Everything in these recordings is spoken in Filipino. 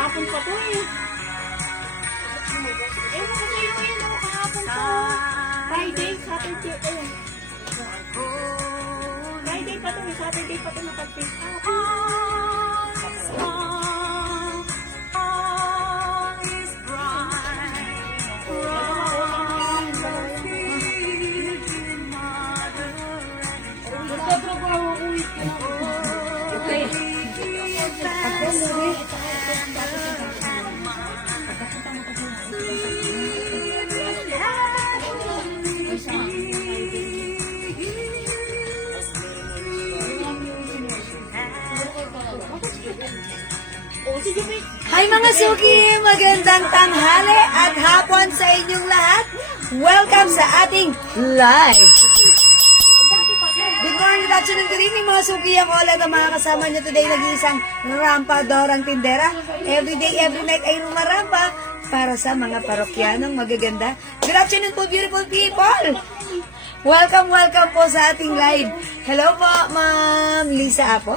Kahapon pa to eh. Ewan ko sa'yo yun o, kahapon pa. Friday, Saturday eh. Friday pa to eh, Saturday pa to napag-pick up. Hi mga suki! Magandang tanghali at hapon sa inyong lahat. Welcome sa ating live. Good morning, good afternoon, good evening mga suki. Ako ulit ang mga kasama nyo today. Nag-iisang rampadorang tindera. Every day, every night ay rumarampa para sa mga parokyanong magaganda. Good afternoon po, beautiful people! Welcome, welcome po sa ating live. Hello po, Ma'am Lisa Apo.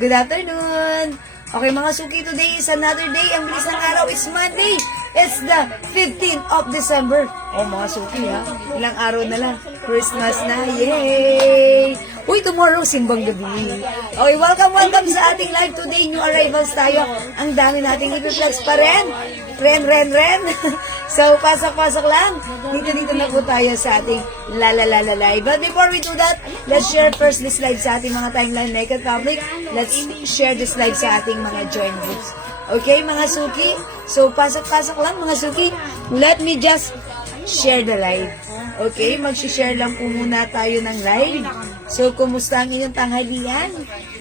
Good afternoon. Okay mga suki, today is another day. Ang bilis ng araw is Monday. It's the 15th of December. Oh mga suki ha, ilang araw na lang. Christmas na, yay! Uy, tomorrow, simbang gabi. Okay, welcome sa ating live today. New arrivals tayo. Ang dami nating i-reflex pa rin. Ren. So, pasok lang. Dito na po tayo sa ating live. But before we do that, let's share first this live sa ating mga timeline naked public. Let's share this live sa ating mga join groups. Okay, mga suki? So, pasok lang, mga suki. Let me just share the live. Okay, mag-share lang po muna tayo ng live. So, kumusta ang inyong tanghalian?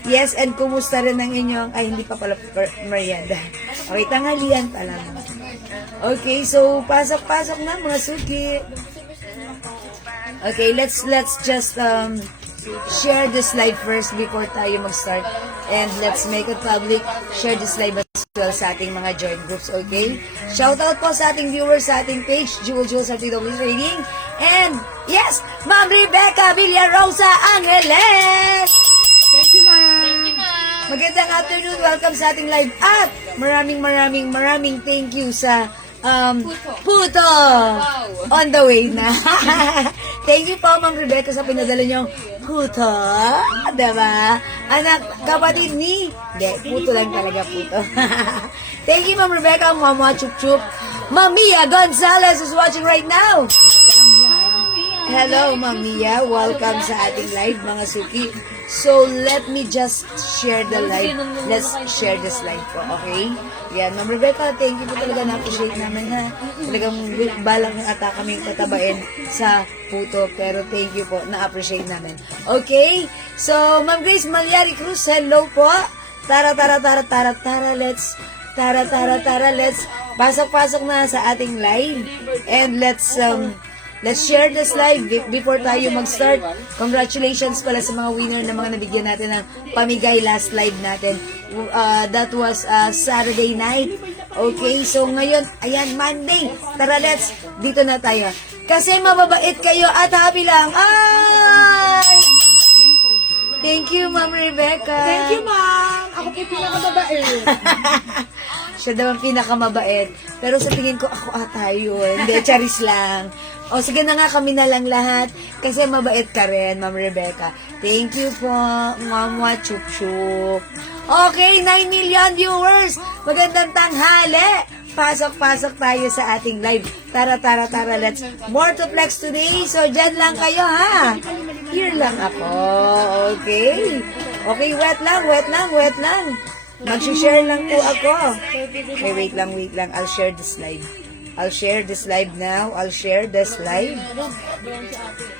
Yes, and kumusta rin ang inyong, ay hindi pa pala merienda. Okay, tanghalian pa lang. Okay, so pasok na mga suki. Okay, let's just share this live first before tayo mag-start. And let's make it public. Share this live as well sa ating mga join groups, okay? Shoutout po sa ating viewers sa ating page, Jewel sa TW Trading. And, yes, Ma'am Rebecca Villarosa Angeles! Thank you, ma'am. Magandang afternoon, welcome sa ating live. At maraming thank you sa Puto! On the way na. Thank you po, Ma'am Rebecca, sa pinadala niyong Puto. Diba? Anak, kapatid ni... Hindi, Puto lang talaga, Puto. Thank you, Ma'am Rebecca, Mama Chup Chup. Mia Gonzalez is watching right now. Hello, Mia. Welcome sa ating live, mga suki. So, let me just share the live. Let's share this live po, okay? Yan, Ma'am Rebecca, thank you po talaga. Na-appreciate namin, ha? Talagang balang ata kaming tatabain sa Puto. Pero thank you po. Na-appreciate namin. Okay? So, Ma'am Grace Malyari Cruz, hello po. Tara, let's... Let's pasok na sa ating live. And let's share this live before tayo mag-start. Congratulations pala sa mga winner na mga nabigyan natin ng pamigay last live natin. That was Saturday night. Okay, so ngayon, ayan, Monday. Tara, dito na tayo. Kasi mababait kayo at happy lang. Ay! Thank you, Ma'am Rebecca. Thank you, ma'am. Ako po pinakamabait. Siya daw ang pinakamabait. Pero sa tingin ko, ako ata yun. Hindi, charis lang. O, sige na nga, kami na lang lahat. Kasi mabait ka rin, Ma'am Rebecca. Thank you po, Mama Chup Chup. Okay, 9 million viewers. Magandang tanghali. Pasok tayo sa ating live. Tara, let's more to flex today. So, dyan lang kayo, ha? Here lang ako. Okay? Okay, wet lang. Mag-share lang po ako. Okay, wait lang. I'll share this live. I'll share this live now. I'll share this live.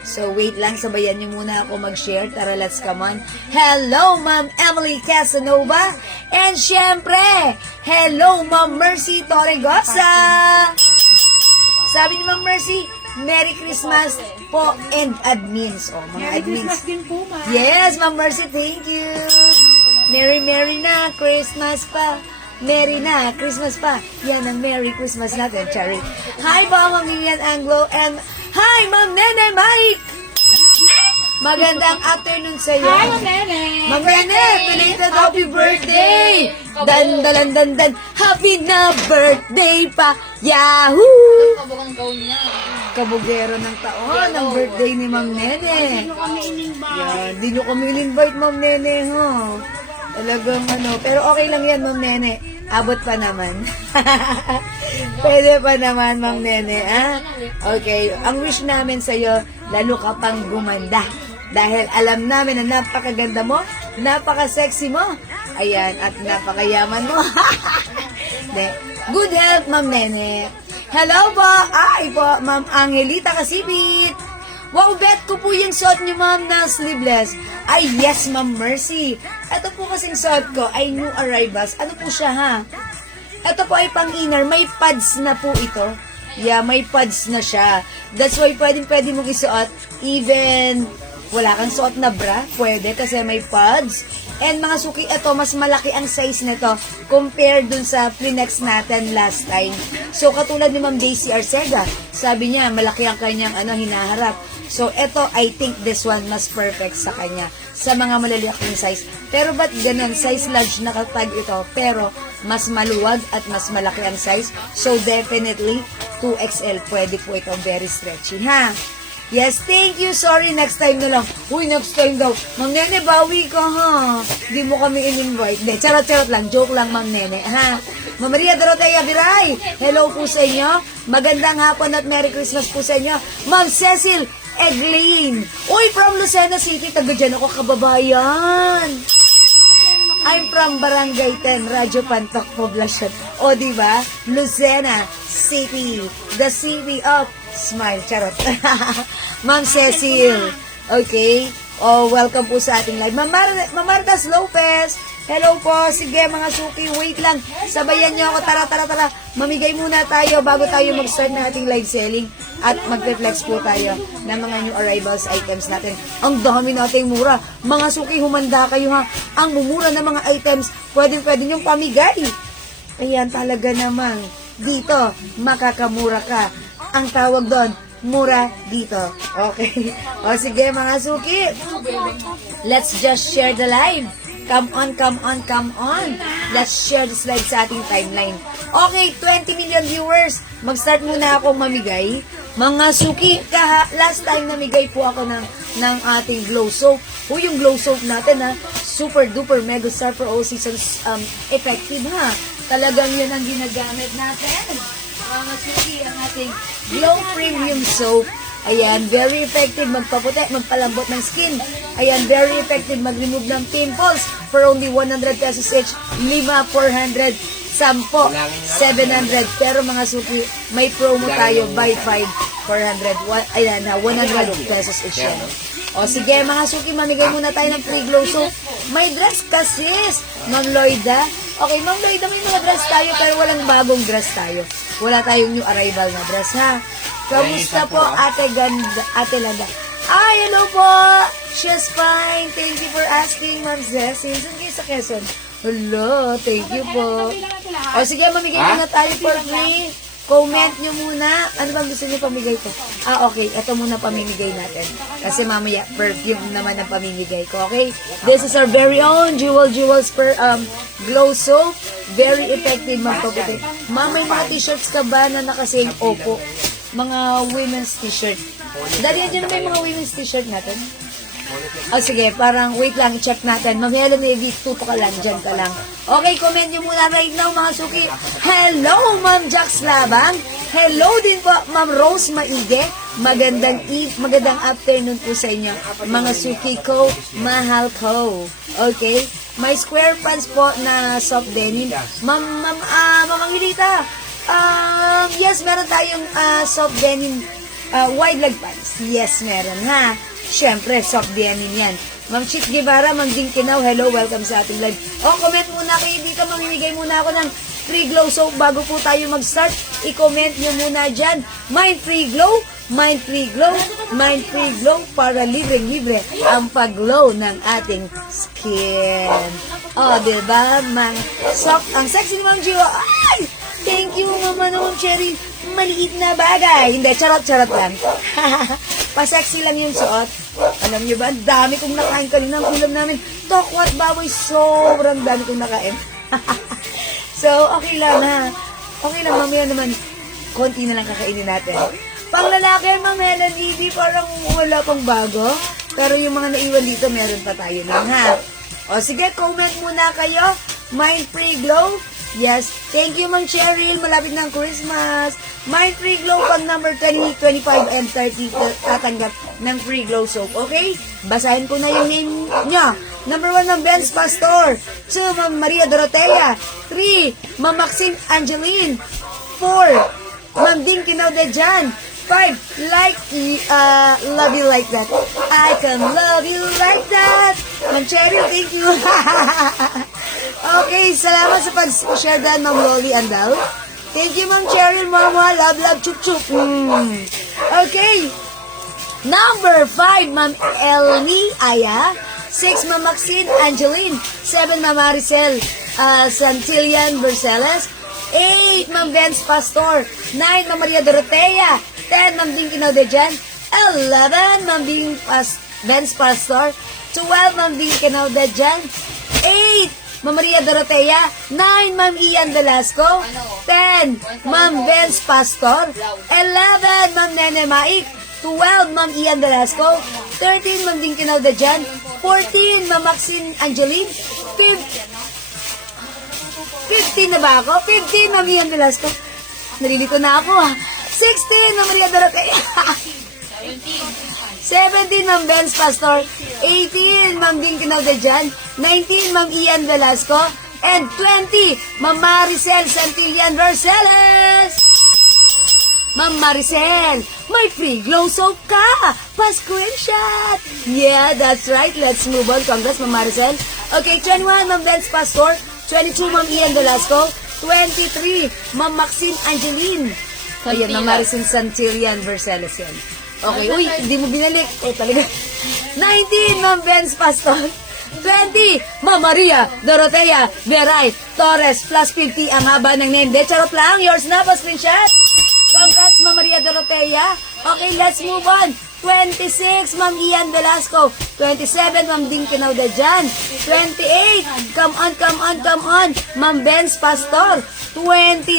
So, wait lang. Sabayan niyo muna ako mag-share. Tara, let's come on. Hello, Ma'am Emily Casanova. And syempre, hello, Ma'am Mercy Torregosa. Sabi ni Ma'am Mercy, Merry Christmas po and admins. Oh, mga Merry admins. Christmas din po, ma'am. Yes, Ma'am Mercy, thank you. Merry na, Christmas pa. Merry na, Christmas pa. Yan ang Merry Christmas natin, Cherry. Hi po, Ma'am Lilian Anglo. And hi, Ma'am Nene Mike. Magandang afternoon sa iyo. Hi, Ma'am Nene. Ma'am Nene, belated happy birthday. Dan. Happy na birthday pa. Yahoo! Kabugero ng taon, ang birthday ni Ma'am Nene. Sino kami in-invite? Yan, di nyo kami in-invite, Ma'am Nene, ha? Talagang pero okay lang yan, Ma'am Nene. Abot pa naman. Pwede pa naman, Ma'am Nene, ha? Okay, ang wish namin sa'yo, lalo ka pang gumanda. Dahil alam namin na napakaganda mo, napaka-sexy mo, ayan, at napakayaman mo. Good health, Ma'am Nene. Hello po! Ay po, Ma'am Angelita Kasipit. Wow, bet ko po yung suot niyo, Ma'am, na sleeveless. Ay, yes, Ma'am Mercy. Ito po kasing suot ko ay new arrivals. Ano po siya, ha? Ito po ay pang-inner. May pads na po ito. Yeah, may pads na siya. That's why pwede mong isuot. Even wala kang suot na bra, pwede kasi may pads. And mga suki, ito, mas malaki ang size nito compared dun sa Plinex natin last time. So, katulad ni Ma'am Daisy Arcega, sabi niya, malaki ang kanyang hinaharap. So, ito, I think this one mas perfect sa kanya sa mga malalaking size. Pero ba't ganun? Size large nakatag ito, pero mas maluwag at mas malaki ang size. So, definitely, 2XL, pwede po ito, very stretchy, ha? Yes, thank you. Sorry, next time na lang. Uy, next time daw. Ma'am Nene, bawi ka, ha? Hindi mo kami in-invite. Hindi, charot-charot lang. Joke lang, Ma'am Nene, ha? Ma'am Maria Dorotea Biray, hello po sa inyo. Magandang hapon at Merry Christmas po sa inyo. Ma'am Cecil Eglin. Uy, from Lucena City. Taga dyan ako, kababayan. I'm from Barangay 10, Radyo Pantok, Poblacion. O, diba? Lucena City. The city of smile. Charot. Ma'am Cecil. Okay. Oh, welcome po sa ating live. Ma'am Martas Lopez. Hello po. Sige, mga suki. Wait lang. Sabayan niyo ako. Tara. Mamigay muna tayo bago tayo mag-start ng ating live selling. At mag-reflex po tayo ng mga new arrivals items natin. Ang dami nating mura. Mga suki, humanda kayo, ha. Ang mumura ng mga items, pwede niyong pamigay. Ayan, talaga naman. Dito, makakamura ka. Ang tawag doon, mura dito. Okay. O sige, mga suki. Let's just share the live. Come on. Let's share this live sa ating timeline. Okay, 20 million viewers. Mag-start muna akong mamigay. Mga suki, last time namigay po ako ng ating glow soap. Yung glow soap natin, ha, super duper mega star for all seasons effective, ha. Talagang yun ang ginagamit natin. Mga suki, ang ating Glow Premium Soap. Ayan, very effective magpaputi, magpalambot ng skin. Ayan, very effective mag-remove ng pimples for only 100 pesos each. 5, 400, 10, 700. Pero mga suki, may promo tayo, buy 5, 400. Ayan, 100 pesos each yan. O sige, mga suki, mamigay muna tayo ng free glow soap. May dress kasi, Ma'am Lloyda. Okay, Ma'am Lloyda, may mga dress tayo, pero walang bagong dress tayo. Wala tayong new arrival na dress, ha? Kamusta po, Ate Ganda, Ate Landa? Ay, hello po! She's fine. Thank you for asking, Ma'am Cecil. Saan kayo sa Quezon? Hello, thank you po. O sige, mamigay muna tayo for free. Comment nyo muna. Ano bang gusto nyo pamigay ko? Okay. Ito muna pamimigay natin. Kasi mamaya, perfume naman ang pamimigay ko. Okay? This is our very own Jewels Glow Soap. Very effective magpaputi. Ma'am, may mga t-shirts ka ba na nakasing opo? Mga women's t-shirt. Dali, dyan na may mga women's t-shirt natin. Sige, parang wait lang, check natin. Mag-hello Navy, tuto ka lang, dyan ka lang. Okay, comment nyo muna right now, mga suki. Hello, Ma'am Jax Labang. Hello din po, Ma'am Rose Maige. Magandang afternoon po sa inyo, mga suki ko, mahal ko. Okay? May square pants po na soft denim. Ma'am Angelita, Yes, meron tayong soft denim wide leg pants. Yes, meron ha. Siyempre, soft denim yan. Ma'am Chit Guevara, Ma'am Ding Kinaw, hello, welcome sa ating live. Comment muna kayo dito, mamimigay muna ako ng free glow soap bago po tayo mag-start. I-comment nyo muna dyan. Mind free glow, mind free glow, mind free glow para libre-libre ang pag-glow ng ating skin. Diba? Soft, ang sexy ni Ma'am Gio. Ay! Thank you, Mama naman, Cherry. Maliit na bagay. Hindi, charot-charot lang. Pa-sexy lang yung suot. Alam niyo ba, ang dami kong nakain kanina. Ang ulam namin, tokwat baboy. Sobrang dami kong nakain. So, okay lang ha. Okay lang, mamaya naman, konti na lang kakainin natin. Pang lalaki, Ma'am Helen Levy, parang wala pang bago. Pero yung mga naiwan dito, meron pa tayo lang ha. O sige, comment muna kayo. Mind Free Glow. Yes. Thank you, Ma'am Cheryl. Malapit ng Christmas. Mind Free Glow pag number 20, 25, and 30 tatanggap ng Free Glow Soap. Okay? Basahin ko na yung name nyo. Number 1, Ma'am Benz Pastor. 2, Ma'am Maria Dorotea. 3, Ma'am Maxine Angeline. 4, Ma'am Ding Kinaw de Jan. 5, love you like that. I can love you like that. Ma'am Cheryl, thank you. Okay, salamat sa pag-share dan, Ma'am Loli Andal. Thank you, Ma'am Cheryl, Mama. Love, love, chup, chup. Okay. Number 5, Ma'am Elmi Aya. 6, Ma'am Maxine Angeline. 7, Ma'am Maricel Santillan Berceles. 8, Ma'am Benz Pastor. 9, Ma'am Maria Dorotea. 10, Ma'am Ding Kinaw de Jan. 11, Ma'am Benz Pastor. 12, Ma'am Ding Kinaw de Jan. 8, Ma'am Maria Dorotea. 9, Ma'am Ian Velasco. 10, Ma'am Benz Pastor. 11, Ma'am Nene Maik. 12, Ma'am Ian Velasco. 13, Ma'am Ding Kinaw de Jan. 14, Ma'am Maxine Angeline. 15 na ba ako? 15, Ma'am Ian Velasco. Nalilito na ako ha. 16, Ma'am Maria Dorotea. 17, Ma'am Benz Pastor. 18, Ma'am Ding Kinaw de Jan. 19, Ma'am Ian Velasco. And 20, Ma'am Maricel Santillan Verceles. Ma'am Maricel, may free glow soap ka. Pa-screenshot. Yeah, that's right. Let's move on. Congrats, Ma'am Maricel. Okay, 21, Ma'am Benz Pastor. 22, Ma'am Ian Velasco. 23, Ma'am Maxine Angeline. Ayan, Ma'am Maricel Santillan Verceles yan. Okay, uy, hindi mo binalik. Talaga. 19, Ma'am Benz Pastor. 20, Ma'am Maria Dorotea Veray Torres. Plus 50 ang haba ng name. De, charot lang. Yours na, pa-screenshot. Congrats, Ma'am Maria Dorotea. Okay, let's move on. 26, Ma'am Ian Velasco. 27, Ma'am Ding Kinaw de Jan. 28, come on, come on, come on, Ma'am Benz Pastor. 29,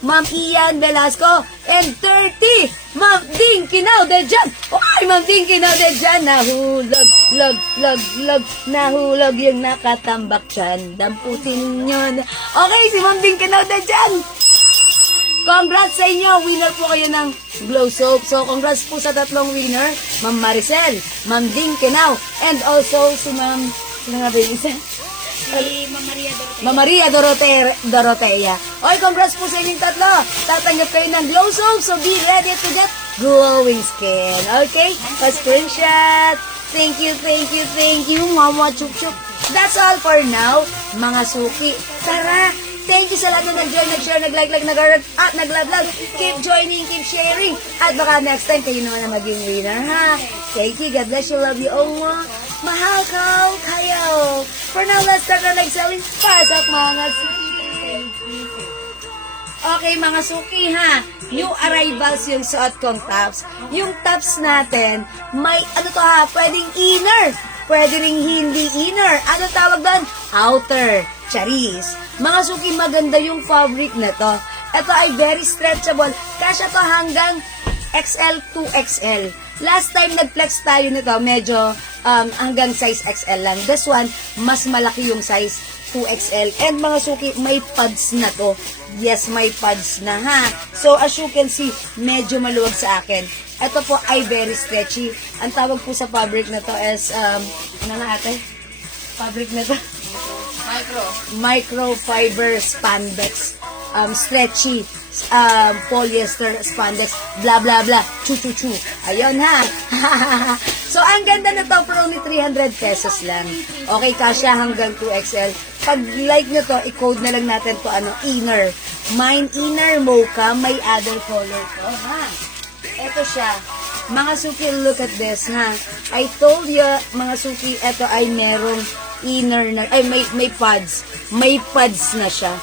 Ma'am Ian Velasco. And 30, Ma'am Ding Kinaw de Jan. Ay, Ma'am Ding Kinaw de Jan. Nahulog, log, log, log. Nahulog yung nakatambak dyan. Damputin yun. Okay, si Ma'am Ding Kinaw de Jan. Congrats sa inyo. Winner po kayo ng Glow Soap. So, congrats po sa tatlong winner. Ma'am Maricel, Ma'am Ding Kinaw, and also si Ma'am, ano nga ba yung isa? Si Ma'am Maria Dorotea. Ma'am Maria Dorotea. Okay, congrats po sa inyong tatlo. Tatanggap kayo ng Glow Soap. So, be ready to get glowing skin. Okay? Pa-screenshot. Thank you, thank you, thank you. Mama chup chup. That's all for now, mga suki. Tara! Thank you sa lahat na nag-join, nag-share, nag-like, at nag-love. Keep joining, keep sharing. At baka next time kayo naman na maging winner, ha? Thank you. God bless you. Love you all. Mahal ko kayo. For now, let's start our selling. Pasok mga suki. Okay, mga suki, ha? New arrivals yung suot kong tops. Yung tops natin, may, ano to ha? Pwedeng inner. Pwede ring hindi inner. Ano tawag doon? Outer. Charis. Mga suki, maganda yung fabric na to. Ito ay very stretchable. Kasya to hanggang XL to XL. Last time nag-flex tayo nito, medyo hanggang size XL lang. This one, mas malaki yung size 2XL. And mga suki, may pads na to. Yes, may pads na ha. So, as you can see, medyo maluwag sa akin. Ito po ay very stretchy. Ang tawag po sa fabric na to is, ano na ate? Fabric na to? Microfiber spandex. Stretchy. polyester, spandex, blah, blah, blah, chu-chu-chu. Ayun ha. So, ang ganda na to for only 300 pesos lang. Okay, kasya hanggang 2XL. Pag like nyo to, i-code na lang natin to inner. Mine inner mocha, may other color to, ha. Ito siya. Mga suki, look at this, ha. I told you, mga suki, ito ay merong inner na, ay, may pads. May pads na siya.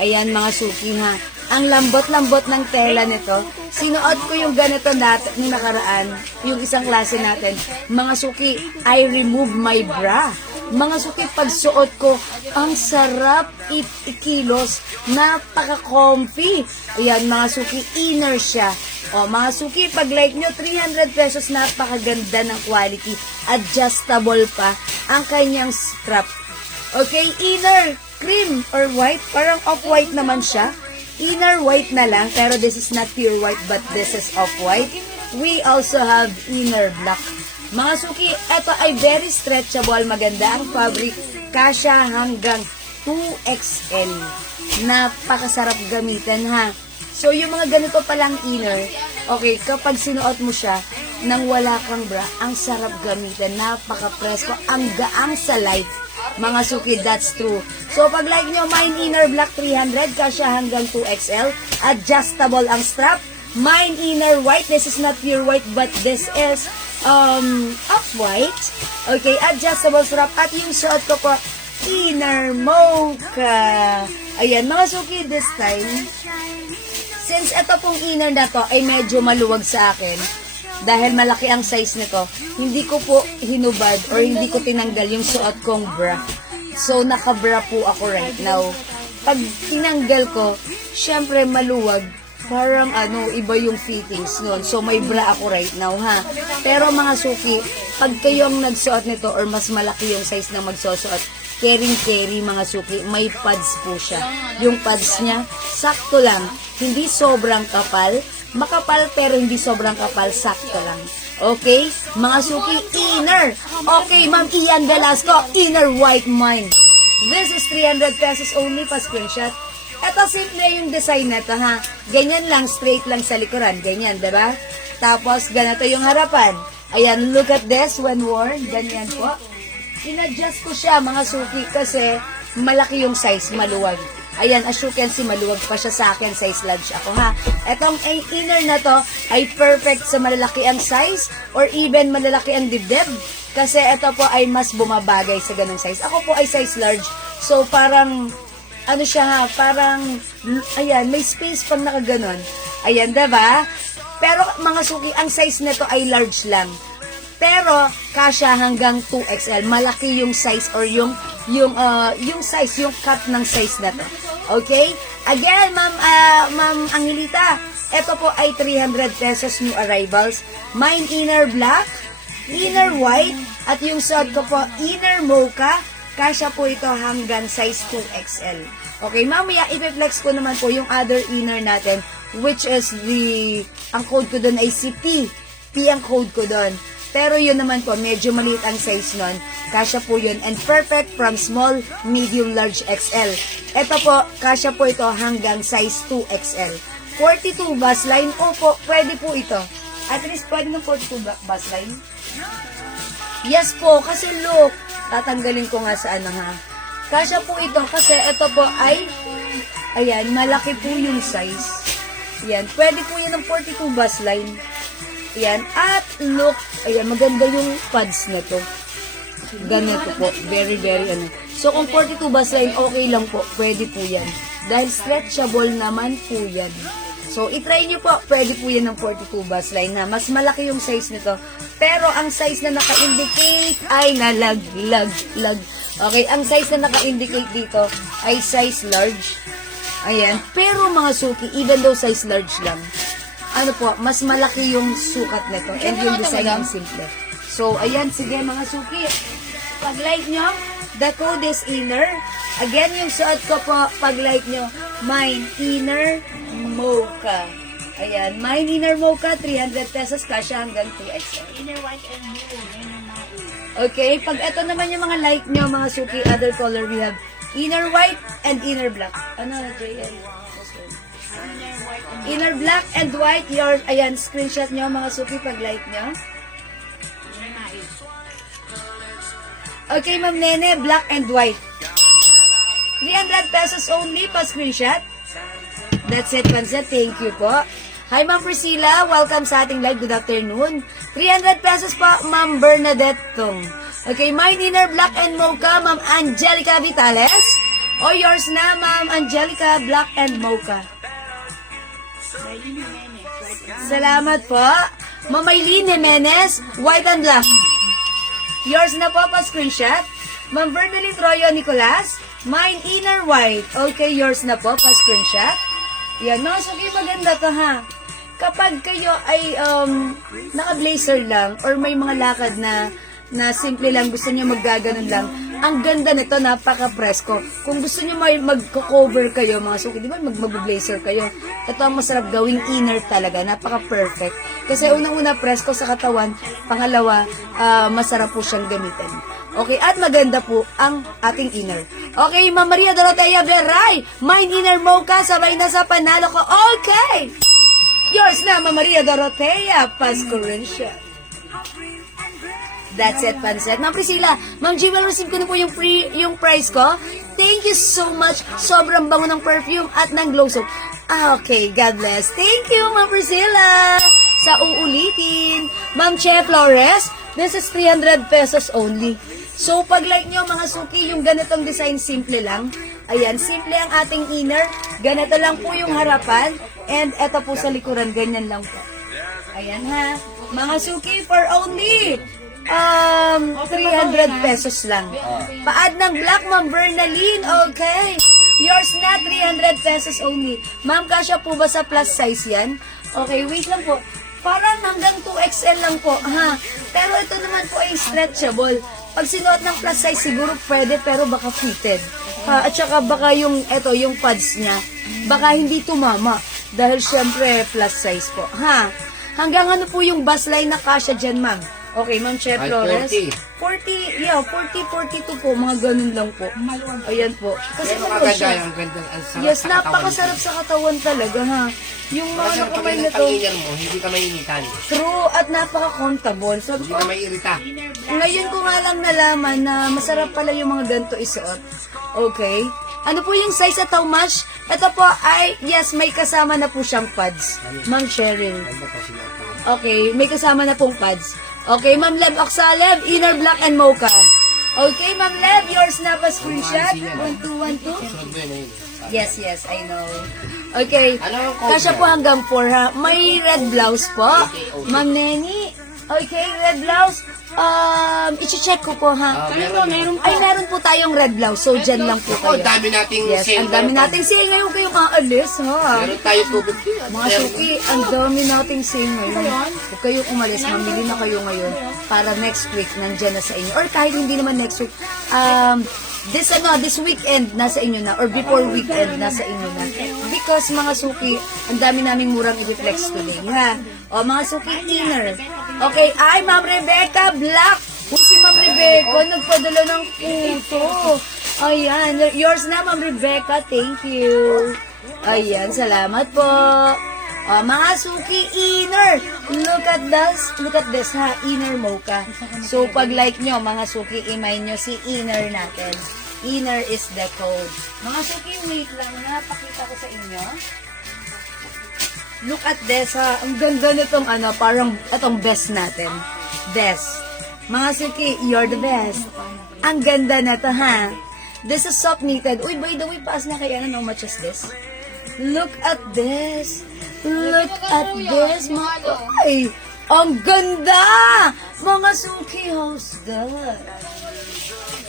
Ayan, mga suki, ha. Ang lambot-lambot ng tela nito. Sinuot ko yung ganito nung nakaraan, yung isang klase natin. Mga suki, I remove my bra. Mga suki, pagsuot ko, ang sarap ikilos, napaka-comfy. Ayan, mga suki, inner siya. O, mga suki, pag like nyo, 300 pesos, napakaganda ng quality. Adjustable pa ang kanyang strap. Okay, inner, cream or white, parang off-white naman siya. Inner white na lang, pero this is not pure white, but this is off-white. We also have inner black. Mga suki, ito ay very stretchable, maganda ang fabric, kasya hanggang 2XL. Napakasarap gamitin, ha. So, yung mga ganito palang inner, okay, kapag sinuot mo siya, nang wala kang bra, ang sarap gamitin, napaka-presko, ang gaang sa light. Mga suki, that's true. So, pag like nyo, mine inner black 300, kasya hanggang 2XL. Adjustable ang strap. Mine inner white, this is not pure white, but this is off-white. Okay, adjustable strap. At yung suot ko po, inner mocha. Ayan, mga suki, this time, since ito pong inner na to ay medyo maluwag sa akin, dahil malaki ang size nito, hindi ko po hinubad or hindi ko tinanggal yung suot kong bra. So, naka-bra po ako right now. Pag tinanggal ko, syempre maluwag, parang iba yung fittings nun. So, may bra ako right now, ha. Pero mga suki, pag kayo ang nagsuot nito or mas malaki yung size na magsusuot, carry mga suki, may pads po siya. Yung pads niya, sakto lang. Hindi sobrang kapal, makapal pero hindi sobrang kapal, sakto lang. Okay? Mga suki, inner. Okay, Ma'am Ian Velasco, inner white mine. This is 300 pesos only, pa screenshot. Ito, simple yung design na to, ha. Ganyan lang, straight lang sa likuran. Ganyan, diba? Tapos, ganito yung harapan. Ayan, look at this when worn. Ganyan po. In-adjust ko siya, mga suki, kasi malaki yung size, maluwag. Ayan, as you can see, maluwag pa siya sa akin, size large ako, ha. Etong inner na to ay perfect sa malalaki ang size or even malalaki ang dibdib. Kasi ito po ay mas bumabagay sa ganung size. Ako po ay size large. So, parang, siya ha, parang, ayan, may space pang nakaganon. Ayan, diba? Pero, mga suki, ang size nito ay large lang. Pero, kasya hanggang 2XL. Malaki yung size or yung size, yung cut ng size na to. Okay? Again, Ma'am Angelita, ito po ay 300 pesos new arrivals. Mine inner black, inner white, at yung suot ko po, inner mocha. Kasya po ito hanggang size 2XL. Okay, mamaya, i-flex ko naman po yung other inner natin, which is ang code ko doon ay si P. P ang code ko doon. Pero yun naman po, medyo maliit ang size nun. Kasya po yun. And perfect from small, medium, large, XL. Ito po, kasya po ito hanggang size 2XL. 42 bus line. Opo, pwede po ito. At least pwede ng 42 bus line. Yes po, kasi look. Tatanggalin ko nga sa ha. Kasya po ito kasi ito po ay, ayan, malaki po yung size. Ayan, pwede po yan ng 42 bus line. Ayan, at look, ayan, maganda yung pads na to. Ganito po, very, very So, kung 42 bus line, okay lang po, pwede po yan. Dahil stretchable naman po yan. So, itry nyo po, pwede po yan ng 42 bus line na. Mas malaki yung size nito. Pero, ang size na naka-indicate ay nalaglag. Okay, ang size na naka-indicate dito ay size large. Ayan, pero mga suki, even though size large lang, mas malaki yung sukat nito and yung design yung simple. So, ayan, sige mga suki. Pag-like nyo, the code is inner. Again, yung suot ko po, pag-like nyo, mine inner mocha. Ayan, mine inner mocha, 300 pesos, kasya hanggang 2XL. Inner white and blue. Okay, pag ito naman yung mga like nyo, mga suki, other color, we have inner white and inner black. JL? Inner white Inner black and white. Ayan, screenshot nyo mga suki pag like nyo. Okay, Ma'am Nene, black and white. 300 pesos only pa screenshot. That's it, Panset. Thank you po. Hi, Ma'am Priscilla. Welcome sa ating live. Good afternoon. 300 pesos po, Ma'am Bernadette Tong. Okay, my inner black and mocha, Ma'am Angelica Vitales. O yours na, Ma'am Angelica, black and mocha. Salamat po. Ma'am Maylene Jimenez, white and black. Yours na po pa screenshot. Ma'am Bernalyn Troyo Nicolas, mine inner white. Okay, yours na po pa screenshot. Yan, no, so maganda to ha. Kapag kayo ay naka-blazer lang or may mga lakad na simple lang, gusto niyo maggaganon lang, ang ganda nito, napaka-presko. Kung gusto niyo mag-cover kayo, mga suki, di ba mag-blazer kayo, ito ang masarap gawing inner talaga, napaka-perfect. Kasi unang-una, presko sa katawan, pangalawa, masarap po siyang gamitin. Okay, at maganda po ang ating inner. Okay, Ma'am Maria Dorotea Veray, mine inner mocha, sabay na sa panalo ko. Okay! Yours na, Ma'am Maria Dorotea, Pasko rin siya. That's it, Panset. Ma'am Priscilla, Ma'am G, well, receive ko na po yung price ko. Thank you so much. Sobrang bango ng perfume at ng glow soap. Okay, God bless. Thank you, Ma'am Priscilla. Sa uulitin. Ma'am Che Flores, this is 300 pesos only. So, pag like nyo, mga suki, yung ganitong design, simple lang. Ayan, simple ang ating inner. Ganito lang po yung harapan. And eto po sa likuran, ganyan lang po. Ayan ha. Mga suki, for only 300 pesos lang. Paad ng black, Ma'am Bernalyn. Okay. Yours na, 300 pesos only. Ma'am, kasya po ba sa plus size yan? Okay, wait lang po. Parang hanggang 2XL lang po, ha? Pero ito naman po ay stretchable. Pag sinuot ng plus size, siguro pwede, pero baka fitted. At saka baka yung pads niya, baka hindi tumama. Dahil syempre, plus size po, ha? Hanggang ano po yung bust line na kasya dyan, ma'am? Okay, Ma'am Che Flores. 40, yeah, 42 po, mga ganun lang po. Ayan po. Kasi Pero ano maganda siya? yung ganda. Ang sarap Yes, sa katawan. napakasarap sa katawan talaga, ha? Yung mga Kasi pag nakamay na to, pag-inyan mo, hindi ka mainitan. true at napaka-comfortable. Sabi Hindi ko, ka maiirita. ngayon ko nga lang nalaman na masarap pala yung mga ganito isuot. Okay? Ano po yung size at how much? Ito po ay, yes, may kasama na po siyang pads. Ma'am Cheryl. Ganda pa sila. Okay, may kasama na pong pads. Okay, Ma'am Leb Oxaleb, inner black and mocha. Okay, Ma'am Leb, yours na pa screenshot. 1212. Sunod mo yun. Yes, I know. Okay, Ano ang code kasya niya? po hanggang 4 ha. May red blouse po. Ma'am Neni. Okay, red blouse. I-check ko po ha. Meron. Meron po tayong red blouse. So, dyan lang po Oh, kayo. dami nating Yes, sale. ang dami nating sale ngayon kayong aalis ha. Meron tayo tubig. Mga suki, ang dami nating sale ngayon. Huwag kayong umalis, mamili na kayo ngayon para next week nandyan na sa inyo. Or kahit hindi naman next week, this weekend nasa inyo na or before weekend nasa inyo na. Because mga suki, ang dami naming murang i-reflex today, ha? O mga suki, inner. Okay, ay Ma'am Rebecca Black. Si Ma'am Rebecca, nagpadala ng puto. Ayan, yours na Ma'am Rebecca, thank you. Ayan, salamat po. Mga suki, inner. Look at this ha, inner mocha. So, pag like nyo, mga suki, imay nyo si inner natin. Inner is the code. Mga suki, wait lang, napakita ko sa inyo. Look at this ha, ang ganda nitong parang itong best natin. Best. Mga suki, you're the best. Ang ganda na to ha. This is soft knitted. Uy, by the way, paas na kaya how much is this? Look at this. Look at this, ay, ang ganda! Mga suki, how's that?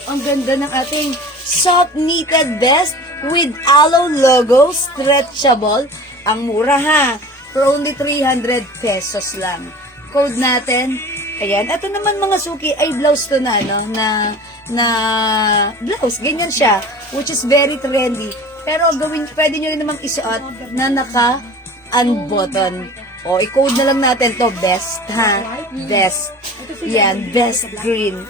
Ang ganda ng ating soft knitted vest with aloe logo, stretchable. Ang mura ha, for only 300 pesos lang. Code natin, ayan. Ito naman mga suki, ay blouse to na, no? Na blouse, ganyan siya, which is very trendy. Pero pwede nyo rin namang isuot na naka-unbutton. O, i-code na lang natin to, best, ha? Best. Yan, best green.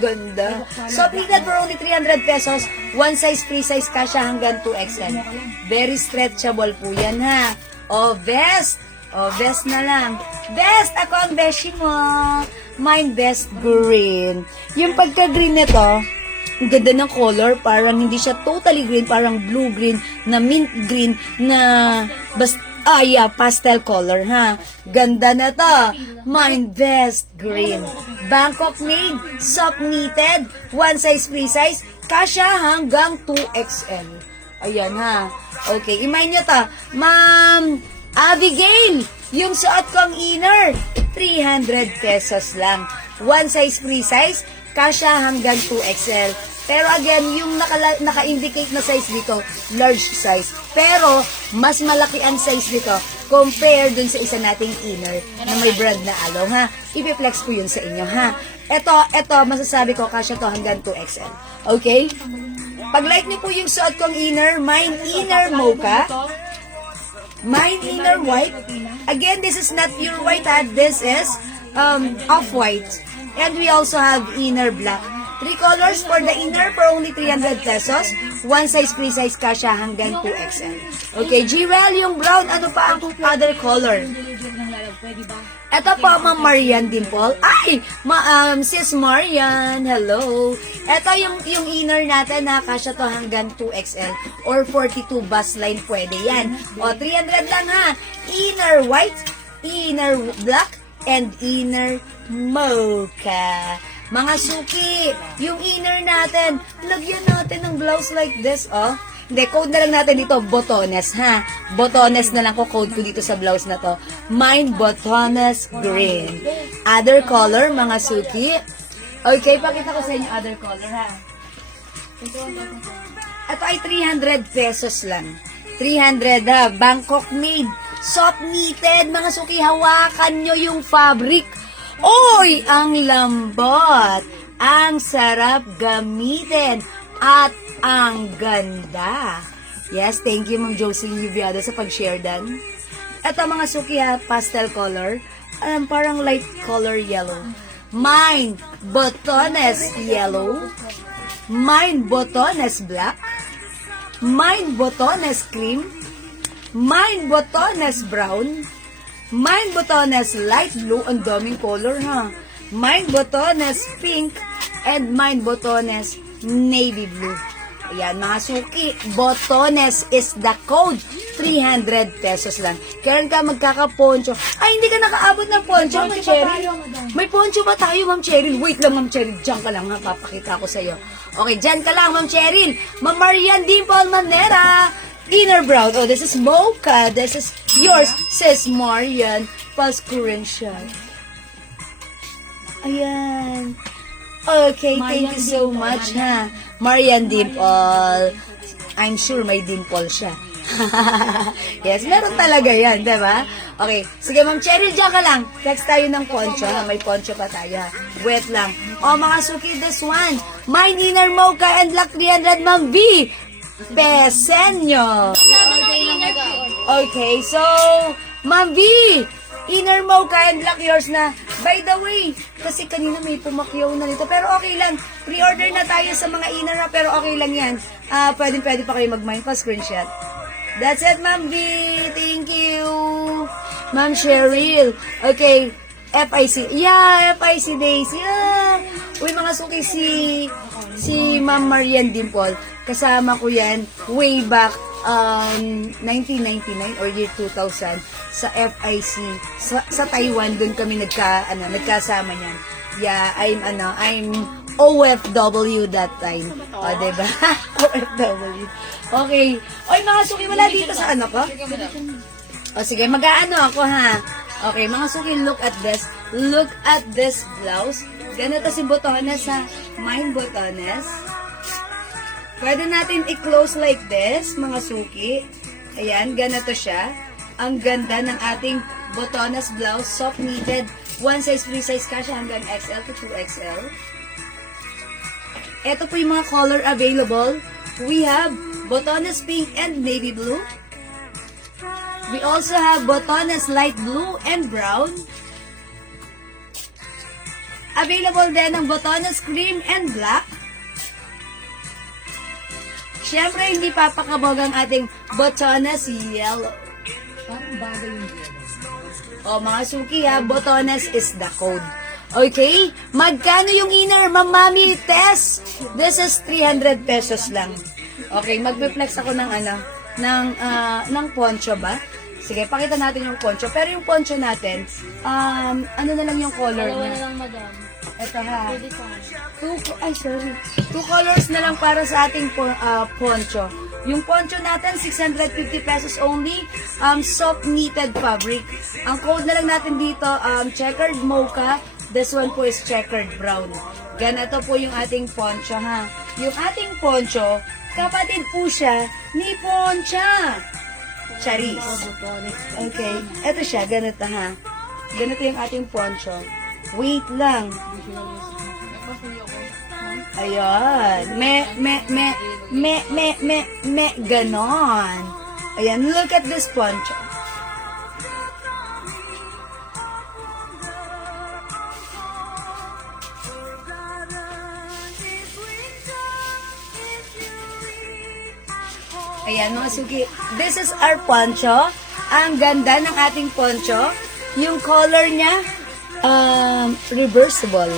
Ganda. So, needed for only 300 pesos. One size, free size, kasha hanggang 2XL. Very stretchable po yan, ha? O, vest. O, vest na lang. Vest! Ako ang beshi mo. Mine vest green. Yung pagka-green nito, ang ganda ng color. Parang hindi siya totally green. Parang blue-green na mint green na pastel color, ha? Ganda na to. Mine vest green. Bangkok made, soft knitted, one size, free size, kasya hanggang 2XL. Ayan, ha? Okay, imagine nyo to. Ma'am Abigail, yung suot kong inner, 300 pesos lang. One size, free size, kasya hanggang 2XL. Pero again, yung naka-indicate na size dito, large size. Pero, mas malaki ang size dito compare dun sa isa nating inner na may brand na Along, ha? Ipiplex ko yun sa inyo, ha? Ito, masasabi ko, kasya to hanggang 2XL. Okay? Pag-like niyo po yung suot kong inner, mine inner mocha, mine inner white. Again, this is not pure white, ha? This is off-white. And we also have inner black. 3 colors for the inner for only 300 pesos. One size, free size, kasya hanggang 2XL. Okay, G-Well, yung brown, ano pa ang other color? Ito po, Ma'am Marian Dimple. Ay! Sis Marian, hello. Ito yung inner natin na kasya to hanggang 2XL or 42 bust line, pwede yan. O, 300 lang, ha? Inner white, inner black, and inner mocha. Mga suki, yung inner natin, lagyan natin ng blouse like this, oh. Hindi, code na lang natin dito, botones, ha? Botones na lang ko, code ko dito sa blouse na to. Mine botones green. Other color, mga suki. Okay, pakita ko sa inyo other color, ha? Ito ay 300 pesos lang. 300, ha? Bangkok made. Soft knitted, mga suki, hawakan nyo yung fabric. Oy, ang lambot, ang sarap gamitin, at ang ganda. Yes, thank you Ma'am Jocelyn Yubiado sa pag-share dan. Ito mga suki, ha, pastel color, parang light color yellow. Mine, botones yellow. Mine, botones black. Mine, botones cream. Mine, botones brown. Mine botones light blue, ang daming color, ha. Mine botones pink, and mine botones navy blue. Ayan, mga suki, botones is the code. 300 pesos lang. Kailan ka magkaka-poncho? Ay, hindi ka nakaabot ng poncho, Ma'am Cheryl. May poncho ba tayo, Ma'am Cheryl? Wait lang, Ma'am Cheryl. Diyan ka lang, ha. Papakita ko sa'yo. Okay, diyan ka lang, Ma'am Cheryl. Ma'am Marian Dimple Manera. Inner brown. Oh, this is mocha. This is yours, sis Marian. Pascuren siya. Ayan. Okay, thank you so much, ha. Marian Dimple. I'm sure may dimple siya. Yes, meron talaga yan, diba? Okay, sige Ma'am Cheryl, dyan ka lang. Text tayo ng poncho, ha? May poncho pa tayo, ha? Wait lang. Oh, mga suki, this one. Mine inner mocha and black 300, Ma'am V. Pesenyo. Okay, so, Ma'am V, inner mocha and black yours na. By the way, kasi kanina may pumakyaw na nito, pero okay lang. Pre-order na tayo sa mga inner na, pero okay lang yan. Pwede pa kayo mag-mine pa screenshot. That's it, Ma'am V. Thank you. Ma'am Cheryl. Okay, FIC. Yeah, FIC days. Yeah. Uy, mga suki, si Ma'am Marian Dimple. Kasama ko yan way back 1999 or year 2000 sa FIC sa Taiwan. Doon kami nagkasama niyan. Yeah, I'm OFW that time. O, diba? OFW. Okay. Oy, mga suki, wala dito sa ano ko? O, sige, mag-aano ako, ha? Okay, mga suki, look at this. Look at this blouse. Ganito si botones, ha? Mine botones. Pwede natin i-close like this, mga suki. Ayan, ganito siya. Ang ganda ng ating botones blouse, soft knitted, one size, free size, kasya hanggang XL to 2XL. Ito po yung mga color available. We have botones pink and navy blue. We also have botones light blue and brown. Available din ang botones cream and black. Siyempre, hindi papakabog ang ating botones yellow. Parang bagay yung O mga suki ha, botones is the code. Okay? Magkano yung inner, Mami Tess? This is 300 pesos lang. Okay, magpe-flex ako ng ng poncho ba? Sige, pakita natin yung poncho. Pero yung poncho natin, ano na lang yung color Dalawa na niya? lang, madam. Ito ha. Pwede ka. Two colors na lang para sa ating poncho. Yung poncho natin, 650 pesos only. Soft knitted fabric. Ang code na lang natin dito, checkered mocha. This one po is checkered brown. Ganito po yung ating poncho ha. Yung ating poncho, kapatid po siya ni Poncha. Charis. Okay. Ito siya, ganito ha. Ganito yung ating poncho. Wait lang. Ayan. Ganon. Ayan, look at this poncho. Ayan, mga suki. This is our poncho. Ang ganda ng ating poncho. Yung color niya, reversible.